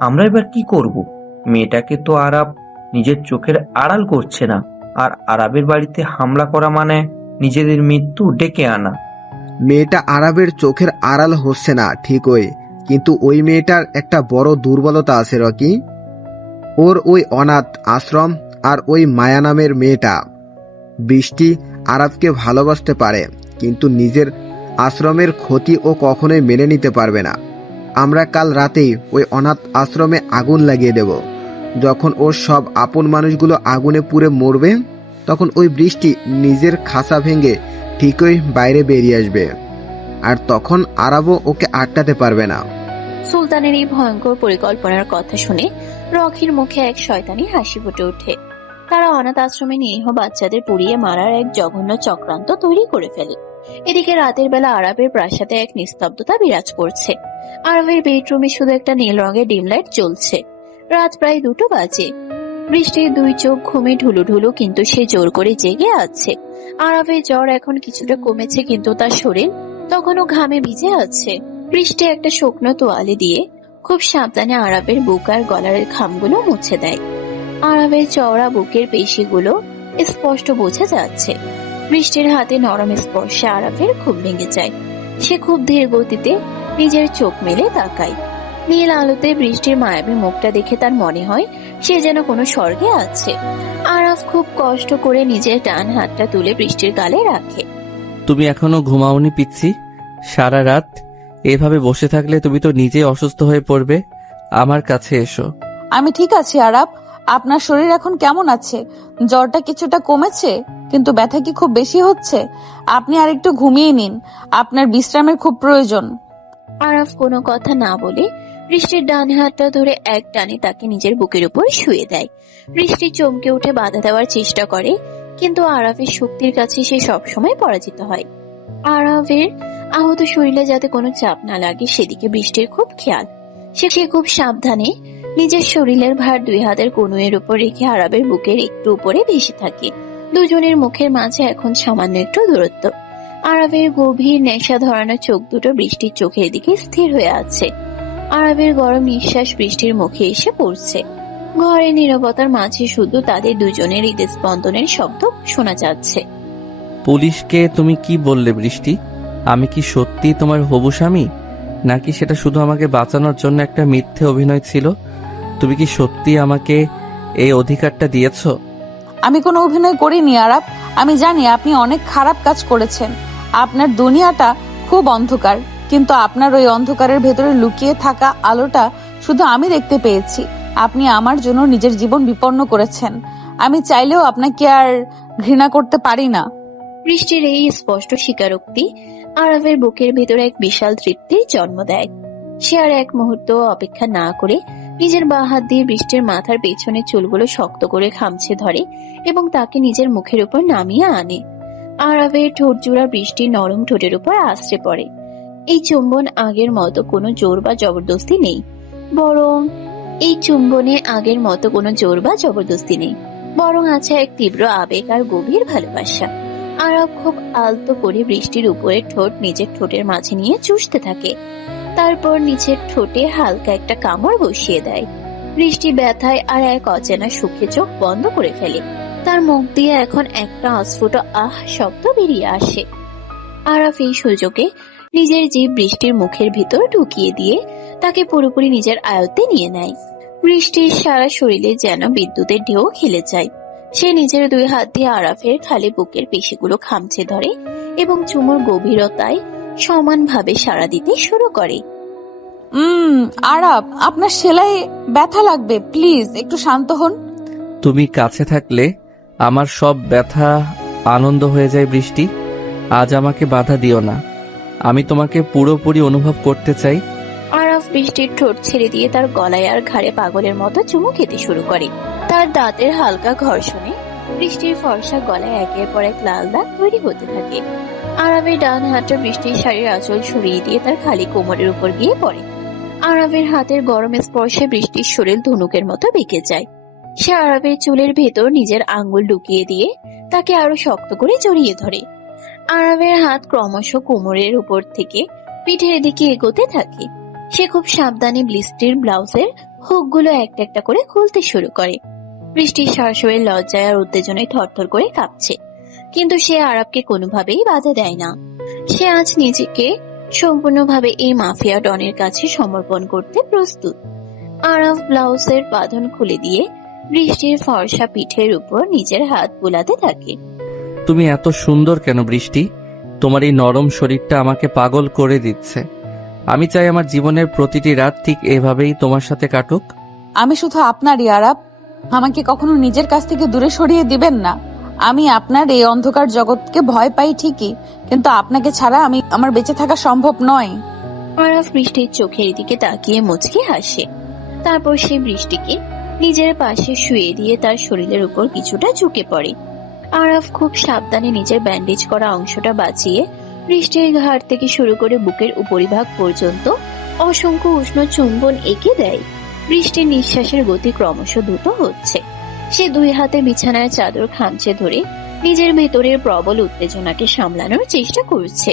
আমরা এবার কি করব? মেয়েটাকে তো আরাব নিজের চোখের আড়াল করছে না, আর আরাবের বাড়িতে হামলা করা মানে নিজেদের মৃত্যু ডেকে আনা। মেয়েটা আরাবের চোখের আড়াল হচ্ছে না ঠিকই, কিন্তু ওই মেয়েটার একটা বড় দুর্বলতা আছে রকি। ওর ওই অনাথ আশ্রম আর ওই মায়া নামের মেয়েটা। বৃষ্টি আরাবকে ভালোবাসতে পারে, কিন্তু নিজের আশ্রমের ক্ষতি ও কখনোই মেনে নিতে পারবে না। আমরা কাল রাতেই ওই অনাথ আশ্রমে আগুন লাগিয়ে দেব। যখন ওর সব আপন মানুষগুলো আগুনে পুড়ে মরবে, তখন ওই বৃষ্টি নিজের খাঁচা ভেঙে ঠিকই বাইরে বেরিয়ে আসবে, আর তখন আরাবও ওকে আটকাতে পারবে না। সুলতানের এই ভয়ঙ্কর পরিকল্পনার কথা শুনে রকির মুখে এক শয়তানি হাসি ফুটে ওঠে। তারা অনাথ আশ্রমে নিরীহ বাচ্চাদের পুড়িয়ে মারার এক জঘন্য চক্রান্ত তৈরি করে ফেলে। এদিকে রাতের বেলা আরাবের প্রাসাদে এক নিস্তব্ধতা বিরাজ করছে। আরাবের বেডরুমে শুধু একটা নীল রঙের ডিম লাইট জ্বলছে। রাত প্রায় 2টো বাজে। বৃষ্টির 2 চোখ ঘুমে ঢুলু ঢুলু, কিন্তু সে জোর করে জেগে আছে। আরাবের জ্বর এখন কিছুটা কমেছে, কিন্তু তার শরীর তখনও ঘামে ভিজে আছে। বৃষ্টি একটা শুকনো তোয়ালে দিয়ে খুব সাবধানে আরাবের বুক আর গলার খামগুলো মুছে দেয়। আরাবের চওড়া বুকের পেশিগুলো স্পষ্ট বোঝা যাচ্ছে। বৃষ্টির হাতে নরম স্পর্শে আরাবের ঘুম ভেঙে যায়। সে খুব ধীর গতিতে নিজের চোখ মেলে তাকায়। নীল আলোতে বৃষ্টির মায়াবী মুখটা দেখে তার মনে হয় সে যেন কোনো স্বর্গে আছে। আরাফ খুব কষ্ট করে নিজের ডান হাতটা তুলে বৃষ্টির গালে রাখে। তুমি এখনো ঘুমাওনি পিচ্ছি? সারা রাত এভাবে বসে থাকলে তুমি তো নিজেই অসুস্থ হয়ে পড়বে। আমার কাছে এসো। আমি ঠিক আছি আরাব। আপনার শরীর এখন কেমন আছে? জ্বরটা কিছুটা কমেছে, কিন্তু ব্যথা কি খুব বেশি হচ্ছে? আপনি আর একটু ঘুমিয়ে নিন, আপনার বিশ্রামের খুব প্রয়োজন। আরাফ কোনো কথা না বলে বৃষ্টির ডান হাতটা ধরে এক টানে তাকে নিজের বুকের উপর শুয়ে দেয়। বৃষ্টি চমকে উঠে বাধা দেওয়ার চেষ্টা করে, কিন্তু আরাফের শক্তির কাছে সে সবসময় পরাজিত হয়। আরাফের আহত শরীরে যাতে কোনো চাপ না লাগে সেদিকে বৃষ্টির খুব খেয়াল। সে খুব সাবধানে নিজের শরীরের ভার 2 হাতের কনুইয়ের উপর রেখে আরাবের বুকের একটু উপরে ভেসে থাকে। দুজনের মুখের মাঝে এখন সামান্য একটু দূরত্ব। আরাবের গভীর নেশা ধরানো চোখ দুটো বৃষ্টির চোখের দিকে স্থির হয়ে আছে। আরাবের গরম নিঃশ্বাস বৃষ্টির মুখে এসে পড়ছে। ঘরের নীরবতার মাঝে শুধু তাদের দুজনের হৃদস্পন্দনের শব্দ শোনা যাচ্ছে। পুলিশকে তুমি কি বললে বৃষ্টি? আমি কি সত্যি তোমার হবু স্বামী, নাকি সেটা শুধু আমাকে বাঁচানোর জন্য একটা মিথ্যে অভিনয় ছিল? তুমি কি সত্যি আমাকে এই অধিকারটা দিয়েছো? আমি কোনো অভিনয় করিনি আরাব। আমি জানি আপনি অনেক খারাপ কাজ করেছেন। আপনার দুনিয়াটা খুব অন্ধকার, কিন্তু আপনার ওই অন্ধকারের ভেতরে লুকিয়ে থাকা আলোটা শুধু আমি দেখতে পেয়েছি। আপনি আমার জন্য নিজের জীবন বিপন্ন করেছেন। আমি চাইলেও আপনাকে আর ঘৃণা করতে পারি না। বৃষ্টির এই স্পষ্ট স্বীকারোক্তি আরাফের বুকের ভেতরে এক বিশাল তৃপ্তির জন্ম দেয়। সে আর এক মুহূর্ত অপেক্ষা না করে নিজের বাঁ হাত দিয়ে বৃষ্টির মাথার পেছনে চুলগুলো শক্ত করে খামছে ধরে এবং তাকে নিজের মুখের উপর নামিয়ে আনে। আরাফের ঠোঁট জোড়া বৃষ্টির নরম ঠোঁটের উপর আশ্রে পড়ে। এই চুম্বন আগের মতো কোনো জোর বা জবরদস্তি নেই, বরং আছে এক তীব্র আবেগ আর গভীর ভালোবাসা। আরাফ খুব আলতো করে বৃষ্টির উপরে ঠোঁট নিজের ঠোঁটের মাঝে নিয়ে চুষতে থাকে। তারপর নিচের ঠোঁটে হালকা একটা কামড় বসিয়ে দেয়। বৃষ্টি ব্যথায় আর এক অচেনা সুখে চোখ বন্ধ করে ফেলে। তার মুখ দিয়ে এখন একটা অস্ফুট আহ শব্দ বেরিয়ে আসে। আরাফ এই সুযোগে নিজের জীব বৃষ্টির মুখের ভিতর ঢুকিয়ে দিয়ে তাকে পুরোপুরি নিজের আয়ত্তে নিয়ে নেয়। বৃষ্টির সারা শরীরে যেন বিদ্যুতের ঢেউ খেলে যায়। সে নিজের 2 হাত দিয়ে আরাফের খালি বুকের পেশিগুলো খামচে ধরে এবং চুমুর গভীরতায় সমানভাবে সাড়া দিতে শুরু করে। আরাব, আপনার সেলাই ব্যথা লাগবে, প্লিজ একটু শান্ত হন। তুমি কাছে থাকলে আমার সব ব্যথা আনন্দ হয়ে যায় বৃষ্টি। আজ আমাকে বাধা দিও না, আমি তোমাকে পুরোপুরি অনুভব করতে চাই। আরাফ বৃষ্টির ঠোঁট ছেড়ে দিয়ে তার গলায় আর ঘাড়ে পাগলের মতো চুমু খেতে শুরু করে। তার দাঁতের হালকা ঘর্ষণে বৃষ্টির ফর্সা গলায় একের পর এক লাল দাগ তৈরি হতে থাকে। আরাবের ডান হাতটা বৃষ্টির শাড়ির আঁচল সরিয়ে দিয়ে তার খালি কোমরের উপর গিয়ে পড়ে। আরাবের হাতের গরম স্পর্শে বৃষ্টির শরীর ধনুকের মতো বেঁকে যায়। সে আরাবের চুলের ভেতর নিজের আঙ্গুল ঢুকিয়ে দিয়ে তাকে আরো শক্ত করে জড়িয়ে ধরে। আরাবের হাত ক্রমশ কোমরের উপর থেকে পিঠের দিকে এগোতে থাকে। সে খুব সাবধানে বৃষ্টির ব্লাউজের হুকগুলো একটা একটা করে খুলতে শুরু করে। বৃষ্টির শাশুড়ির লজ্জায় আর উত্তেজনায় থরথর করে কাঁপছে, কিন্তু সে আরাবকে কোনোভাবেই বাধা দেয় না। সে আজ নিজেকে সম্পূর্ণভাবে এই মাফিয়া ডনের কাছে সমর্পণ করতে প্রস্তুত। আরাব ব্লাউজের বাঁধন খুলে দিয়ে বৃষ্টির ফর্সা পিঠের উপর নিজের হাত বুলাতে থাকে। তুমি এত সুন্দর কেন বৃষ্টি? তোমার এই নরম শরীরটা আমাকে পাগল করে দিচ্ছে। আমি চাই আমার জীবনের প্রতিটি রাত ঠিক এভাবেই তোমার সাথে কাটুক। আমি শুধু আপনারই আরাব, আমাকে কখনো নিজের কাছ থেকে দূরে সরিয়ে দিবেন না। আমি আপনার এই অন্ধকার জগৎকে ভয় পাই ঠিকই, কিন্তু আপনাকে ছাড়া আমার বেঁচে থাকা সম্ভব নয়। আরাফ বৃষ্টির চোখের দিকে তাকিয়ে মুচকি হাসে। তারপর সে বৃষ্টিকে নিজের পাশে শুয়ে দিয়ে তার শরীরের উপর কিছুটা ঝুঁকে পড়ে। আরাফ খুব সাবধানে নিজের ব্যান্ডেজ করা অংশটা বাঁচিয়ে বৃষ্টির ঘাড় থেকে শুরু করে বুকের উপরিভাগ পর্যন্ত অসংখ্য উষ্ণ চুম্বন এঁকে দেয়। বৃষ্টির নিঃশ্বাসের গতি ক্রমশ দ্রুত হচ্ছে। সে দুই হাতে বিছানার চাদর খামচে ধরে নিজের ভেতরের প্রবল উত্তেজনাকে সামলানোর চেষ্টা করছে।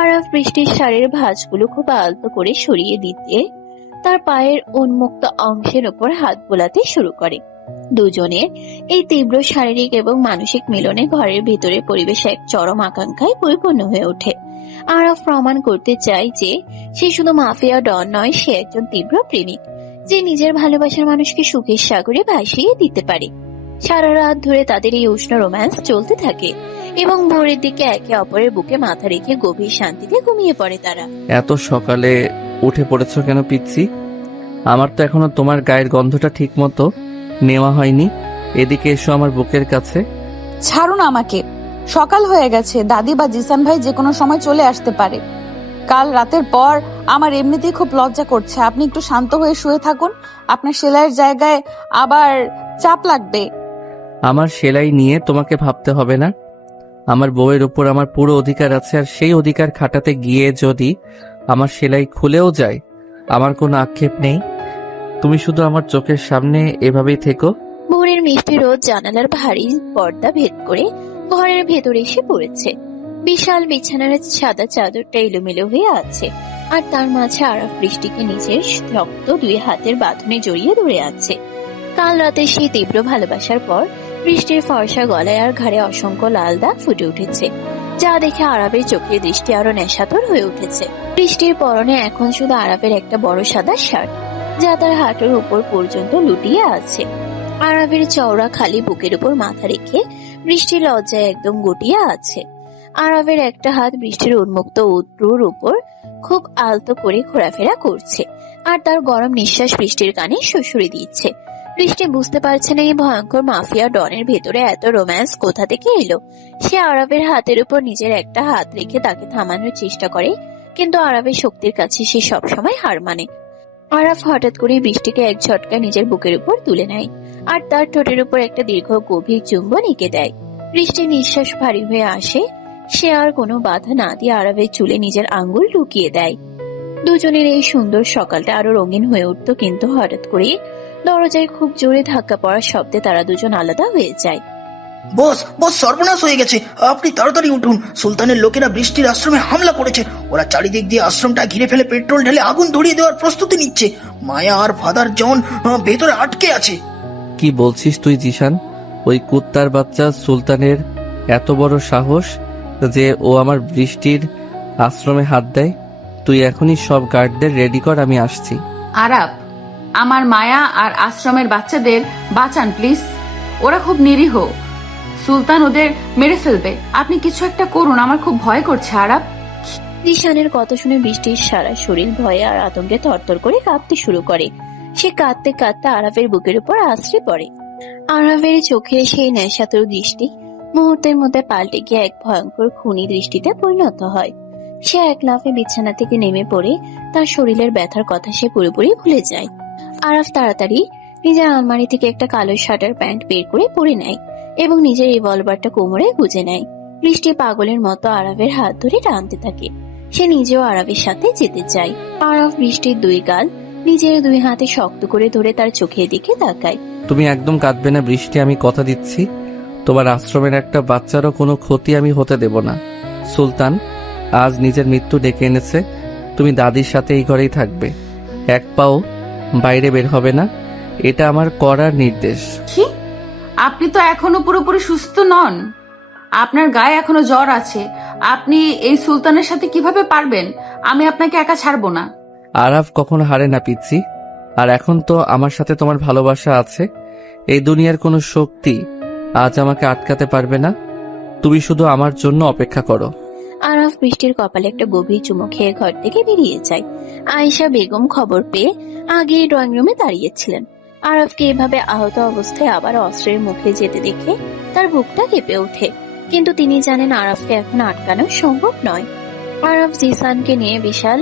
আরাফ বৃষ্টির শাড়ির ভাঁজগুলো খুব আলতো করে সরিয়ে দিতে তার পায়ের উন্মুক্ত অংশের উপর হাত বোলাতে শুরু করে। দুজনের এই তীব্র শারীরিক এবং মানসিক মিলনে ঘরের ভেতরে পরিবেশ এক চরম আকাঙ্ক্ষায় পরিপূর্ণ হয়ে ওঠে। আরাফ প্রমাণ করতে চায় যে সে শুধু মাফিয়া ডন নয়, সে একজন তীব্র প্রেমিক যে নিজের ভালোবাসার মানুষকে সুখের সাগরে ভাসিয়ে দিতে পারে। সারা রাত ধরে তাদের এই উষ্ণ রোম্যান্স চলতে থাকে এবং ভোরের দিকে একে অপরের বুকে মাথা রেখে গভীর শান্তিতে ঘুমিয়ে পড়ে তারা। এত সকালে উঠে পড়েছো কেন পিচ্ছি? আমার তো এখনো তোমার গায়ের গন্ধটা ঠিক মতো নেওয়া হয়নি। এদিকে এসো আমার বুকের কাছে। ছাড়ুন আমাকে, সকাল হয়ে গেছে। দাদি বা জিসান ভাই যে কোনো সময় চলে আসতে পারে। কাল রাতের পর আমার এমনিতেই খুব লজ্জা করছে। আপনি একটু শান্ত হয়ে শুয়ে থাকুন, আপনার সেলাইয়ের জায়গায় আবার চাপ লাগবে। আমার সেলাই নিয়ে তোমাকে ভাবতে হবে না। আমার বউয়ের উপর আমার পুরো অধিকার আছে, আর সেই অধিকার খাটাতে গিয়ে যদি আমার সেলাই খুলেও যায় আমার কোনো আক্ষেপ নেই। তুমি শুধু আমার চোখের সামনে এভাবেই থেকো। ভোরের মিষ্টি রোদ জানালার ভারী পর্দা ভেদ করে ঘরের ভেতরে এসে পড়েছে। বিশাল বিছানার সাদা চাদরটা এলোমেলো হয়ে আছে, আর তার মাঝে আরাফ বৃষ্টিকে নিজের শক্ত দুই হাতের বাঁধনে জড়িয়ে ধরে আছে। কাল রাতে সেই তীব্র ভালোবাসার পর বৃষ্টির ফর্সা গলায় আর ঘাড়ে অসংখ্য লাল দাগ ফুটে উঠেছে, যা দেখে আরাফের চোখের দৃষ্টি আরো নেশাতুর হয়ে উঠেছে। বৃষ্টির পরনে এখন শুধু আরাফের একটা বড় সাদা শার্ট, যা তার হাঁটুর উপর পর্যন্ত লুটিয়ে আছে। আরাফের চওড়া খালি বুকের উপর মাথা রেখে বৃষ্টির লজ্জায় একদম গুটিয়ে আছে। আরাফের একটা হাত বৃষ্টির উন্মুক্ত উত্তর উপর খুব আলতো করে ঘোরাফেরা করছে, আর তার গরম নিঃশ্বাস বৃষ্টির কানে সুড়সুড়ি দিচ্ছে। বৃষ্টি বুঝতে পারছে না এই ভয়ঙ্কর মাফিয়া ডনের ভেতরে এত রোম্যান্স কোথা থেকে এলো। সে আরাফের হাতের উপর নিজের একটা হাত রেখে তাকে থামানোর চেষ্টা করে, কিন্তু আরাফের শক্তির কাছে সে সবসময় হার মানে। আরাফ হঠাৎ করে বৃষ্টিকে এক ঝটকায় নিজের বুকের উপর তুলে নেয়, আর তার ঠোঁটের উপর একটা দীর্ঘ গভীর চুম্বন এঁকে দেয়। বৃষ্টির নিঃশ্বাস ভারী হয়ে আসে। সে আর কোনো বাধা না দিয়ে আরাফের চুলে নিজের আঙ্গুল ঢুকিয়ে দেয়। দুজনের এই সুন্দর সকালটা আরো রঙিন হয়ে উঠত, কিন্তু হঠাৎ করে দরজায় খুব জোরে ধাক্কা পড়ার শব্দে তারা দুজন আলাদা হয়ে যায়। বস বস, সর্বনাশ হয়ে গেছে, আপনি তাড়াতাড়ি উঠুন। সুলতানের লোকেরা বৃষ্টির আশ্রমে হামলা করেছে। ওরা চারিদিক দিয়ে আশ্রমটা ঘিরে ফেলে পেট্রোল ঢেলে আগুন ধরিয়ে দেওয়ার প্রস্তুতি নিচ্ছে। মায়া আর ফাদার জন ভেতরে আটকে আছে। কি বলছিস তুই জিশান? ওই কুত্তার বাচ্চা সুলতানের এত বড় সাহস যে ও আমার বৃষ্টির আশ্রমে হাত দেয়? তুই এখনই সব গার্ডদের রেডি কর, আমি আসছি। আরাব, আমার মায়া আর আশ্রমের বাচ্চাদের বাঁচান প্লিজ। ওরা খুব নিরীহ, সুলতান ওদের মেরে ফেলবে। আপনি কিছু একটা করুন, আমার খুব ভয় করছে আরাব। জিশানের কথা শুনে বৃষ্টির সারা শরীর ভয়ে আর আতঙ্কে থরথর করে কাঁপতে শুরু করে। সে কাঁদতে কাঁদতে আরাফের বুকের উপর আশ্রে পড়ে। আরাফের চোখে সেই নেশাতুর দৃষ্টি মুহূর্তের মধ্যে পাল্টে গিয়ে এক ভয়ঙ্কর খুনি দৃষ্টিতে পরিণত হয়। সে এক লাফে বিছানা থেকে নেমে পড়ে তার শরীরের ব্যথার কথা সে পুরোপুরি ভুলে যায়। আরাফ তাড়াতাড়ি নিজের আলমারি থেকে একটা কালো শার্টার প্যান্ট বের করে পরে নেয় এবং নিজের রিভলভারটা কোমরে গুজে নেয়। বৃষ্টি পাগলের মতো আরাফের হাত ধরে টানতে থাকে। সে নিজেও আরাফের সাথে যেতে চায়। আরাফ বৃষ্টির দুই গাল নিজের দুই হাতে শক্ত করে ধরে তার চোখের দিকে তাকায়। তুমি একদম কাঁদবে না বৃষ্টি, আমি কথা দিচ্ছি। তোমার আশ্রমের একটা বাচ্চারও কোনো ক্ষতি আমি হতে দেব না। সুলতান আজ নিজের মৃত্যু ডেকে এনেছে। তুমি দাদির সাথে এই ঘরেই থাকবে, এক পাও বাইরে বের হবে না। এটা আমার করার নির্দেশ। কি? আপনি তো এখনো পুরোপুরি সুস্থ নন, আপনার গায়ে এখনো জ্বর আছে। আপনি এই সুলতানের সাথে কিভাবে পারবেন? আমি আপনাকে একা ছাড়বো না। আরাফ কখনো হারে না পিচ্ছি। আর এখন তো আমার সাথে তোমার ভালোবাসা আছে। এই দুনিয়ার কোনো শক্তি আজ আমাকে আটকাতে পারবে না। তুমি শুধু আমার জন্য অপেক্ষা করো। আরাফ বৃষ্টির কপালে একটা গভীর চুমু খেয়ে ঘর থেকে বেরিয়ে যায়। আয়েশা বেগম খবর পেয়ে আগে ড্রয়িং রুমে দাঁড়িয়েছিলেন। আরাফকে এভাবে আহত অবস্থায় আবার অস্ত্রের মুখে যেতে দেখে তার বুকটা কেঁপে ওঠে। কিন্তু তিনি জানেন আরাফকে এখন আটকানো সম্ভব নয়। আরাফ জিসানকে নিয়ে বিশাল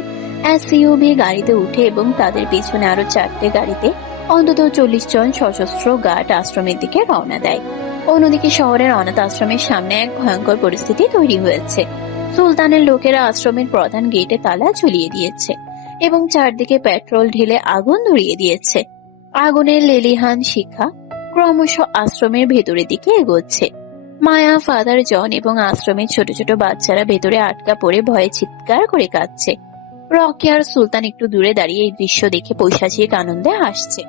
এসইউভি গাড়িতে উঠে এবং তাদের পিছনে আরো 4টে গাড়িতে অন্তত 40 জন সশস্ত্র গার্ড আশ্রমের দিকে রওনা দেয়। অন্যদিকে শহরের অনাথ আশ্রমের সামনে এক ভয়ঙ্কর পরিস্থিতি তৈরি হয়েছে। সুলতানের লোকেরা আশ্রমের প্রধান গেটে তালা ঝুলিয়ে দিয়েছে এবং চারদিকে পেট্রোল ঢেলে আগুন ধরিয়ে দিয়েছে। আগুনের লেলিহান শিখা ক্রমশ আশ্রমের ভেতরের দিকে এগোচ্ছে। মায়া, ফাদার জন এবং আশ্রমের ছোট ছোট বাচ্চারা ভেতরে আটকা পড়ে ভয়ে চিৎকার করে কাঁদছে। রকি আর সুলতান একটু দূরে দাঁড়িয়ে এই দৃশ্য দেখে পৈশাচিক আনন্দে হাসছে।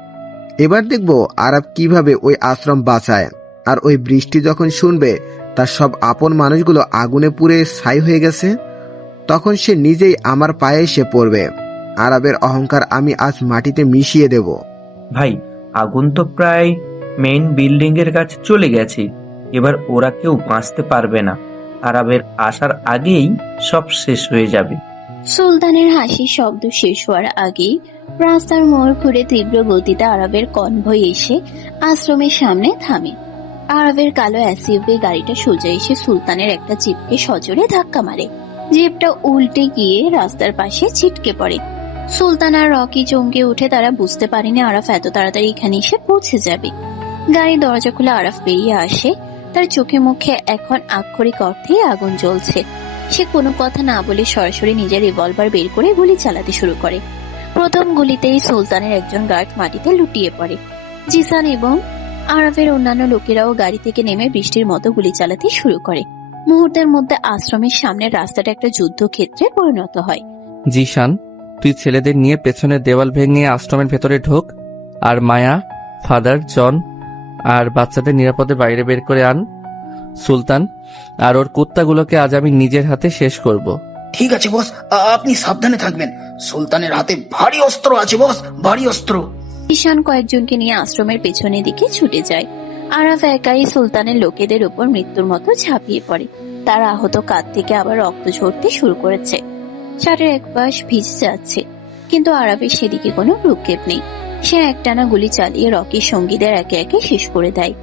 এবার দেখবো আরব কিভাবে ওই আশ্রম বাঁচায়। আর ওই বৃষ্টি যখন শুনবে তার সব আপন মানুষগুলো আগুনে পুড়ে ছাই হয়ে গেছে, তখন সে নিজেই আমার পায়ে এসে পড়বে। আরবের অহংকার আমি আজ মাটিতে মিশিয়ে দেব। ভাই, আগুন তো প্রায় মেইন বিল্ডিং এর কাছে চলে গেছে। এবার ওরা কেউ বাঁচতে পারবে না। আরবের আসার আগেই সব শেষ হয়ে যাবে। সুলতানের হাসির শব্দ শেষ হওয়ার আগেই রাস্তার মোড় ঘুরে তীব্র গতিতে আরবের কনভয় এসে আশ্রমের সামনে থামে। আরবের কালো এসইউভি গাড়িটা সোজা এসে সুলতানের একটা জিপকে সজোরে ধাক্কা মারে। জিপটা উল্টে গিয়ে রাস্তার পাশে ছিটকে পড়ে। সুলতান আর রকি চমকে উঠে, তারা বুঝতে পারেনি আরাফ এত তাড়াতাড়ি এখানে এসে পৌঁছে যাবে। গাড়ি দরজা খুলে আরাফ বেরিয়ে আসে। তার চোখে মুখে এখন আক্ষরিক অর্থেই আগুন জ্বলছে। সে কোনো কথা না বলে সরাসরি নিজের রিভলভার বের করে গুলি চালাতে শুরু করে। প্রথম গুলিতেই সুলতানের একজন গার্ড মাটিতে লুটিয়ে পড়ে। জিসান এবং আরাফের অন্যান্য লোকেরাও গাড়ি থেকে নেমে বৃষ্টির মতো গুলি চালাতে শুরু করে। মুহূর্তের মধ্যে আশ্রমের সামনের রাস্তাটা একটা যুদ্ধক্ষেত্রে পরিণত হয়। জিশান, তুই ছেলেদের নিয়ে পেছনের দেওয়াল ভেঙে আশ্রমের ভেতরে ঢোক। আর মায়া, ফাদার জন আর বাচ্চাদের নিরাপদে বাইরে বের করে আন। সুলতান আর ওর কুত্তাগুলোকে আজ আমি নিজের হাতে শেষ করব। ঠিক আছে বস, আপনি সাবধানে থাকবেন। সুলতানের হাতে ভারী অস্ত্র আছে বস, ভারী অস্ত্র। ঈশান কয়েকজনকে নিয়ে আশ্রমের পেছনের দিকে ছুটে যায়। আরাফ একাই সুলতানের লোকেদের উপর মৃত্যুর মতো ঝাঁপিয়ে পড়ে। তার আহত কাঁধ থেকে আবার রক্ত ঝরতে শুরু করেছে। শার্টের এক পাশ ভিজে যাচ্ছে, কিন্তু আরাফের সেদিকে কোনো ভ্রুক্ষেপ নেই। সে একটানা গুলি চালিয়ে রকির সঙ্গীদের একে একে শেষ করে দেয়।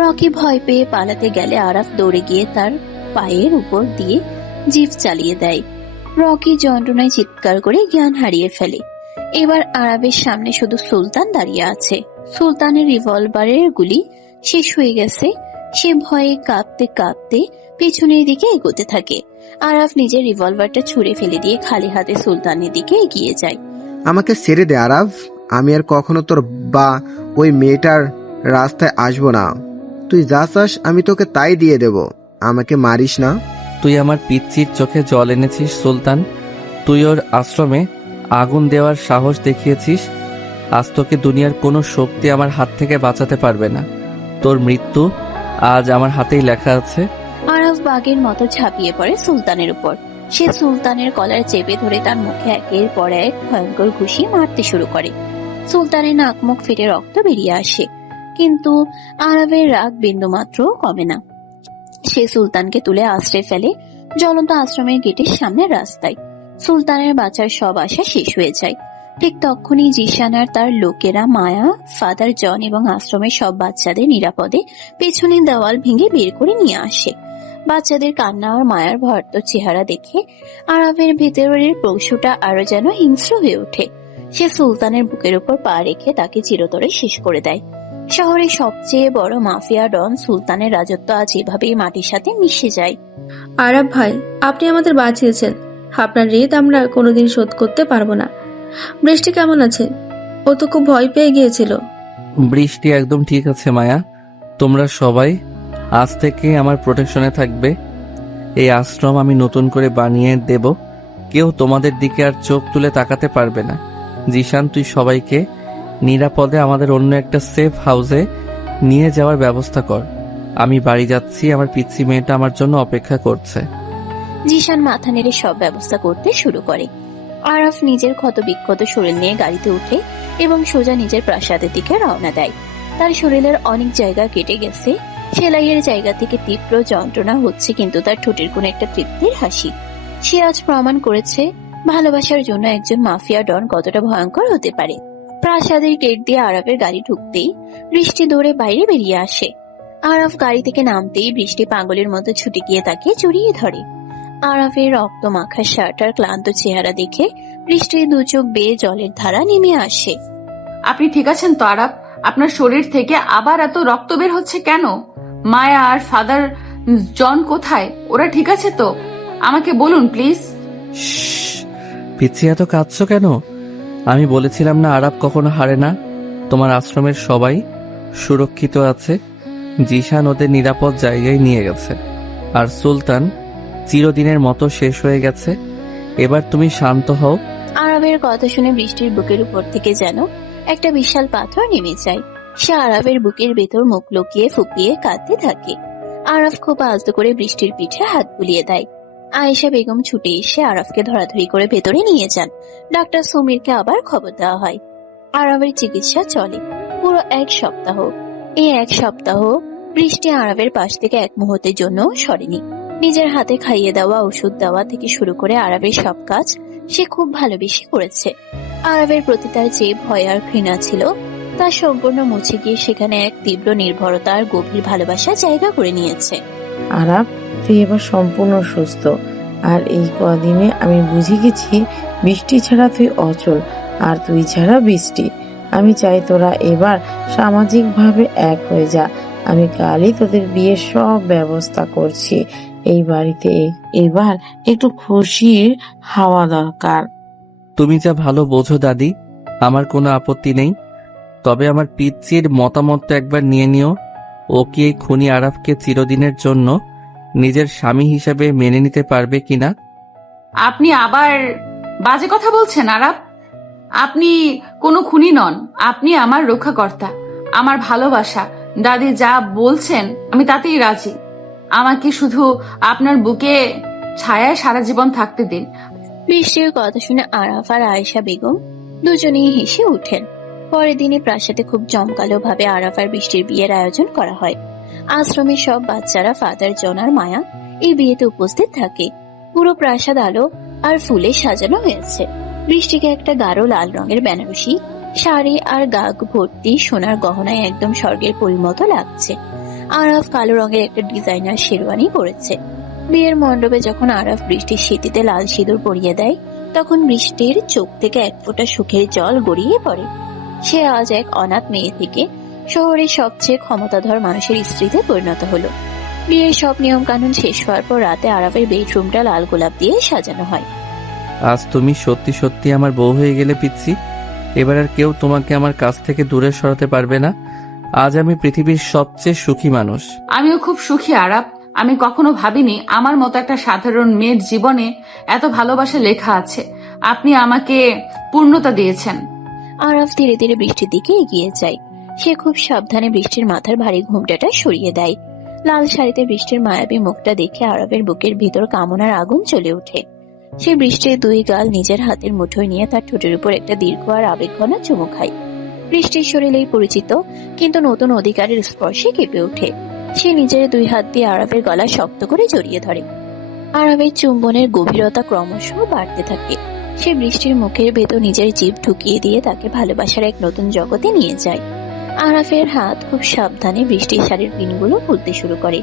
রকি ভয় পেয়ে পালাতে গেলে আরাফ দৌড়ে গিয়ে তার পায়ের উপর দিয়ে জিপ চালিয়ে দেয়। রকি যন্ত্রণায় চিৎকার করে জ্ঞান হারিয়ে ফেলে। এবার আরাফের সামনে শুধু সুলতান দাঁড়িয়ে আছে। সুলতানের রিভলভারের গুলি শেষ হয়ে গেছে। সে ভয়ে কাঁপতে কাঁপতে পেছনের দিকে এগোতে থাকে। আরাফ নিজের রিভলভারটা ছুঁড়ে ফেলে দিয়ে খালি হাতে সুলতানের দিকে এগিয়ে যায়। আমাকে ছেড়ে দে আরব, আমি আর কখনো তোর বা ওই মেয়েটার রাস্তায় আসবো না। তুই যা চাস আমি তোকে তাই দিয়ে দেব, আমাকে মারিস না। তুই আমার পিচ্চির চোখে জল এনেছিস সুলতান। তুই ওর আশ্রমে আগুন দেওয়ার সাহস দেখিয়েছিস। আজ তোকে দুনিয়ার কোনো শক্তি আমার হাত থেকে বাঁচাতে পারবে না। তোর মৃত্যু আজ আমার হাতেই লেখা আছে। আরাফ বাঘের মতো ঝাঁপিয়ে পড়ে সুলতানের উপর। সে সুলতানের কলার চেপে ধরে তার মুখে একের পর এক ভয়ঙ্কর ঘুষি মারতে শুরু করে। সুলতানের নাক মুখ ফেটে রক্ত বেরিয়ে আসে, কিন্তু আরাফের রাগ বিন্দুমাত্র কমে না। সে সুলতানকে তুলে আশ্রয় ফেলে জ্বলন্ত আশ্রমের গেটের সামনে রাস্তায়। সুলতানের বাঁচার সব আশা শেষ হয়ে যায়। ঠিক তখনই জিশান আর তার লোকেরা মায়া, ফাদার জন এবং আশ্রমের সব বাচ্চাদের নিরাপদে পেছনের দেওয়াল ভেঙে বের করে নিয়ে আসে। বাচ্চাদের কান্না আর মায়ার ভয়ার্ত চেহারা দেখে আরাফের ভেতরের পশুটা আরো যেন হিংস্র হয়ে ওঠে। সে সুলতানের বুকের উপর পা রেখে তাকে চিরতরে শেষ করে দেয়। শহরের সবচেয়ে বড় মাফিয়া ডন সুলতানের রাজত্ব আজ এভাবেই মাটির সাথে মিশে যায়। আরাব ভাই, আপনি আমাদের বাঁচিয়েছেন। আপনার ঋণ আমরা কোনোদিন শোধ করতে পারবো না। বৃষ্টি কেমন আছে? ও তো খুব ভয় পেয়ে গিয়েছিল। বৃষ্টি একদম ঠিক আছে মায়া। তোমরা সবাই আজ থেকে আমার প্রোটেকশনে থাকবে। এই আশ্রম আমি নতুন করে বানিয়ে দেব, কেউ তোমাদের দিকে আর চোখ তুলে তাকাতে পারবে না। জিশান, তুই সবাইকে নিরাপদে আমাদের অন্য একটা সেফ হাউসে নিয়ে যাওয়ার ব্যবস্থা কর। আমি বাড়ি যাচ্ছি, আমার পিচ্চি মেয়েটা আমার জন্য অপেক্ষা করছে। জিশান মাথা নেড়ে সব ব্যবস্থা করতে শুরু করে। আরাফ নিজের ক্ষতবিক্ষত শরীর নিয়ে গাড়িতে উঠে এবং সোজা নিজের প্রাসাদের দিকে রওনা দেয়। তার শরীরের অনেক জায়গা কেটে গেছে, সেলাইয়ের জায়গা থেকে তীব্র যন্ত্রণা হচ্ছে, কিন্তু তার ঠোঁটের কোণে একটা তৃপ্তির হাসি। সে আজ প্রমাণ করেছে ভালোবাসার জন্য একজন মাফিয়া ডন কতটা ভয়ঙ্কর হতে পারে। প্রাসাদের গেট দিয়ে আরাফের গাড়ি ঢুকতেই বৃষ্টি দৌড়ে বাইরে বেরিয়ে আসে। আরাফ গাড়ি থেকে নামতেই বৃষ্টি পাগলের মতো ছুটে গিয়ে তাকে জড়িয়ে ধরে। আরাফের রক্ত মাখা শার্ট আর ক্লান্ত চেহারা দেখে বৃষ্টির দু চোখ বেয়ে জলের ধারা নেমে আসে। আপনি ঠিক আছেন তো আরাব? আপনার শরীর থেকে আবার এত রক্ত বের হচ্ছে কেন? মায়া আর ফাদার জন কোথায়? ওরা ঠিক আছে তো? আমাকে বলুন প্লিজ। পিচ্ছি, এত কাঁদছো কেন? আমি বলেছিলাম না আরাব কখনো হারে না। তোমার আশ্রমের সবাই সুরক্ষিত আছে। জিশান ওদের নিরাপদ জায়গায় নিয়ে গেছে, আর সুলতান চিরদিনের মতো শেষ হয়ে গেছে। এবার তুমি শান্ত হও। আরাবের কথা শুনে বৃষ্টির বুকের উপর থেকে যেন একটা বিশাল পাথর নেমে যায়। সে আরাবের বুকের ভেতর মুখ লুকিয়ে ফুপিয়ে কাঁদতে থাকে। আরাফ খুব আস্তে করে বৃষ্টির পিঠে হাত বুলিয়ে দেয়। আয়েশা বেগম ছুটে এসে আরাফকে ধরাধরি করে ভেতরে নিয়ে যান। ডাক্তার সমীরকে আবার খবর দেওয়া হয়। আরাবের চিকিৎসা চলে পুরো 1 সপ্তাহ। এই 1 সপ্তাহ বৃষ্টি আরাবের পাশ থেকে এক মুহূর্তের জন্য সরেনি। নিজের হাতে খাইয়ে দেওয়া, ওষুধ দেওয়া থেকে শুরু করে আরাবের সব কাজ সে খুব ভালোবেসে করেছে। আরাবের প্রতি তার যে ভয় আর ঘৃণা ছিল তা সম্পূর্ণ মুছে গিয়ে সেখানে এক তীব্র নির্ভরতা আর গভীর ভালোবাসা জায়গা করে নিয়েছে। আরাব, তুই এবার সম্পূর্ণ সুস্থ। আর এই কদিনে আমি বুঝে গেছি বৃষ্টি ছাড়া তুই অচল, আর তুই ছাড়া বৃষ্টি। আমি চাই তোরা এবার সামাজিকভাবে এক হয়ে যা। আমি কালই তোদের বিয়ের সব ব্যবস্থা করছি। এই বাড়িতে এবার একটু খুশির হাওয়া দরকার। তুমি যা ভালো বোঝো দাদি, আমার কোনো আপত্তি নেই। তবে আমার পিচ্চির মতামতটা একবার নিয়ে নিও। ও কি এই খুনি আরাফকে চিরদিনের জন্য নিজের স্বামী হিসেবে মেনে নিতে পারবে কিনা? আপনি আবার বাজে কথা বলছেন আরাব। আপনি কোনো খুনি নন, আপনি আমার রক্ষাকর্তা, আমার ভালোবাসা। দাদি যা বলছেন আমি তাতেই রাজি। আমাকে শুধু আপনার বুকে ছায়ায় সারা জীবন থাকতে দিন। বৃষ্টির কথা শুনে আরাফ আর আয়েশা বেগম দুজনেই হেসে ওঠেন। পরের দিনে প্রাসাদে খুব জমকালো ভাবে আরাফ আর বৃষ্টির বিয়ের আয়োজন করা হয়। আশ্রমের সব বাচ্চারা, ফাদার জন আর মায়া এই বিয়েতে উপস্থিত থাকে। পুরো প্রাসাদ আলো আর ফুলে সাজানো হয়েছে। বৃষ্টিকে একটা গাঢ় লাল রঙের বেনারসি শাড়ি আর গাগ ভর্তি সোনার গহনায় একদম স্বর্গের পরিমতো লাগছে। আরাফ কালো রঙের একটা ডিজাইনার শেরওয়ানি পরেছে। বিয়ের মণ্ডপে যখন আরাফ বৃষ্টির সিঁথিতে লাল সিঁদুর পরিয়ে দেয়, তখন বৃষ্টির চোখ থেকে এক ফোঁটা সুখের জল গড়িয়ে পড়ে। সে আজ এক অনাথ মেয়ে থেকে শহরের সবচেয়ে ক্ষমতাধর মানুষের স্ত্রীতে পরিণত হলো। বিয়ের সব নিয়ম কানুন শেষ হওয়ার পর রাতে আরাফের বেডরুমটা লাল গোলাপ দিয়ে সাজানো হয়। আজ তুমি সত্যি সত্যি আমার বউ হয়ে গেলে পিচ্ছি। এবার আর কেউ তোমাকে আমার কাছ থেকে দূরে সরাতে পারবে না। আজ আমি পৃথিবীর সবচেয়ে সুখী মানুষ। আমিও খুব সুখী আরাব। আমি কখনো ভাবিনি আমার মতো একটা সাধারণ মেয়ের জীবনে এত ভালোবাসা লেখা আছে। আপনি আমাকে পূর্ণতা দিয়েছেন। আরাফ ধীরে ধীরে বৃষ্টির দিকে এগিয়ে যায়। সে খুব সাবধানে বৃষ্টির মাথার ভারী ঘুমটাটা সরিয়ে দেয়। লাল শাড়িতে বৃষ্টির মায়াবী মুখটা দেখে আরবের বুকের ভিতর কামনার আগুন জ্বলে ওঠে। সে বৃষ্টির 2 গাল নিজের হাতের মুঠোয় নিয়ে তার ঠোঁটের উপর একটা দীর্ঘ আর আবেগঘন চুমু খায়। বৃষ্টির শরীরেই পরিচিত কিন্তু নতুন অধিকারের স্পর্শে কেঁপে ওঠে। সে নিজের 2 হাত দিয়ে আরবের গলা শক্ত করে জড়িয়ে ধরে। আরবের চুম্বনের গভীরতা ক্রমশ বাড়তে থাকে। সে বৃষ্টির মুখের ভেতর নিজের জিভ ঢুকিয়ে দিয়ে তাকে ভালোবাসার এক নতুন জগতে নিয়ে যায়। আরাফের হাত খুব সাবধানে বৃষ্টির শাড়ির পিনগুলো খুলতে শুরু করে।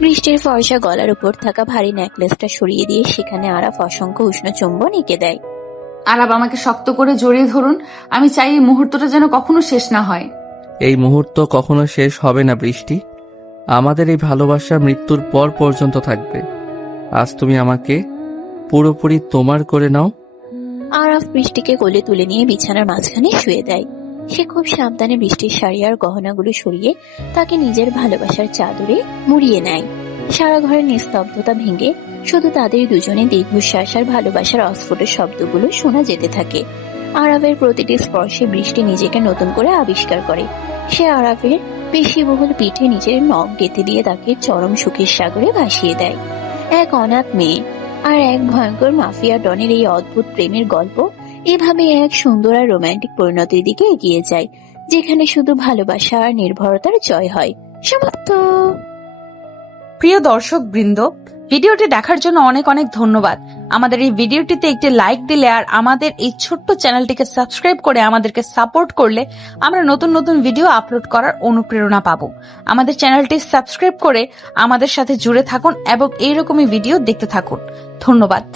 বৃষ্টির ফর্সা গলার উপর থাকা ভারী নেকলেসটা সরিয়ে দিয়ে সেখানে আরাফ অসংখ্য উষ্ণ চুম্বন এঁকে দেয়। আরাব, আমাকে শক্ত করে জড়িয়ে ধরুন। আমি চাই এই মুহূর্তটা যেন কখনো শেষ না হয়। এই মুহূর্ত কখনো শেষ হবে না বৃষ্টি। আমাদের এই ভালোবাসা মৃত্যুর পর পর্যন্ত থাকবে। আজ তুমি আমাকে পুরোপুরি তোমার করে নাও। আরাফ বৃষ্টিকে কোলে তুলে নিয়ে বিছানার মাঝখানে শুয়ে দেয়। সে খুব সাবধানে বৃষ্টির শাড়ি আর গহনাগুলো সরিয়ে তাকে নিজের ভালোবাসার চাদরে মুড়িয়ে নেয়। সারা ঘরের নিস্তব্ধতা ভেঙে শুধু তাদের দুজনে দীর্ঘশ্বাস আর ভালোবাসার অস্ফুট শব্দগুলো শোনা যেতে থাকে। আরাফের প্রতিটি স্পর্শে বৃষ্টি নিজেকে নতুন করে আবিষ্কার করে। সে আরাফের পেশিবহুল পিঠে নিজের নখ গেঁথে দিয়ে তাকে চরম সুখের সাগরে ভাসিয়ে দেয়। এক অনাথ মেয়ে আর এক ভয়ঙ্কর মাফিয়া ডনের এই অদ্ভুত প্রেমের গল্প এভাবে এক সুন্দর আর রোমান্টিক পরিণতির দিকে এগিয়ে যায়, যেখানে শুধু ভালোবাসা আর নির্ভরতার জয় হয়। সমাপ্ত। প্রিয় দর্শক বৃন্দ, ভিডিওটি দেখার জন্য অনেক অনেক ধন্যবাদ। আমাদের এই ভিডিওটিতে একটি লাইক দিলে আর আমাদের এই ছোট্ট চ্যানেলটিকে সাবস্ক্রাইব করে আমাদেরকে সাপোর্ট করলে আমরা নতুন নতুন ভিডিও আপলোড করার অনুপ্রেরণা পাবো। আমাদের চ্যানেলটি সাবস্ক্রাইব করে আমাদের সাথে জুড়ে থাকুন এবং এইরকমই ভিডিও দেখতে থাকুন। ধন্যবাদ।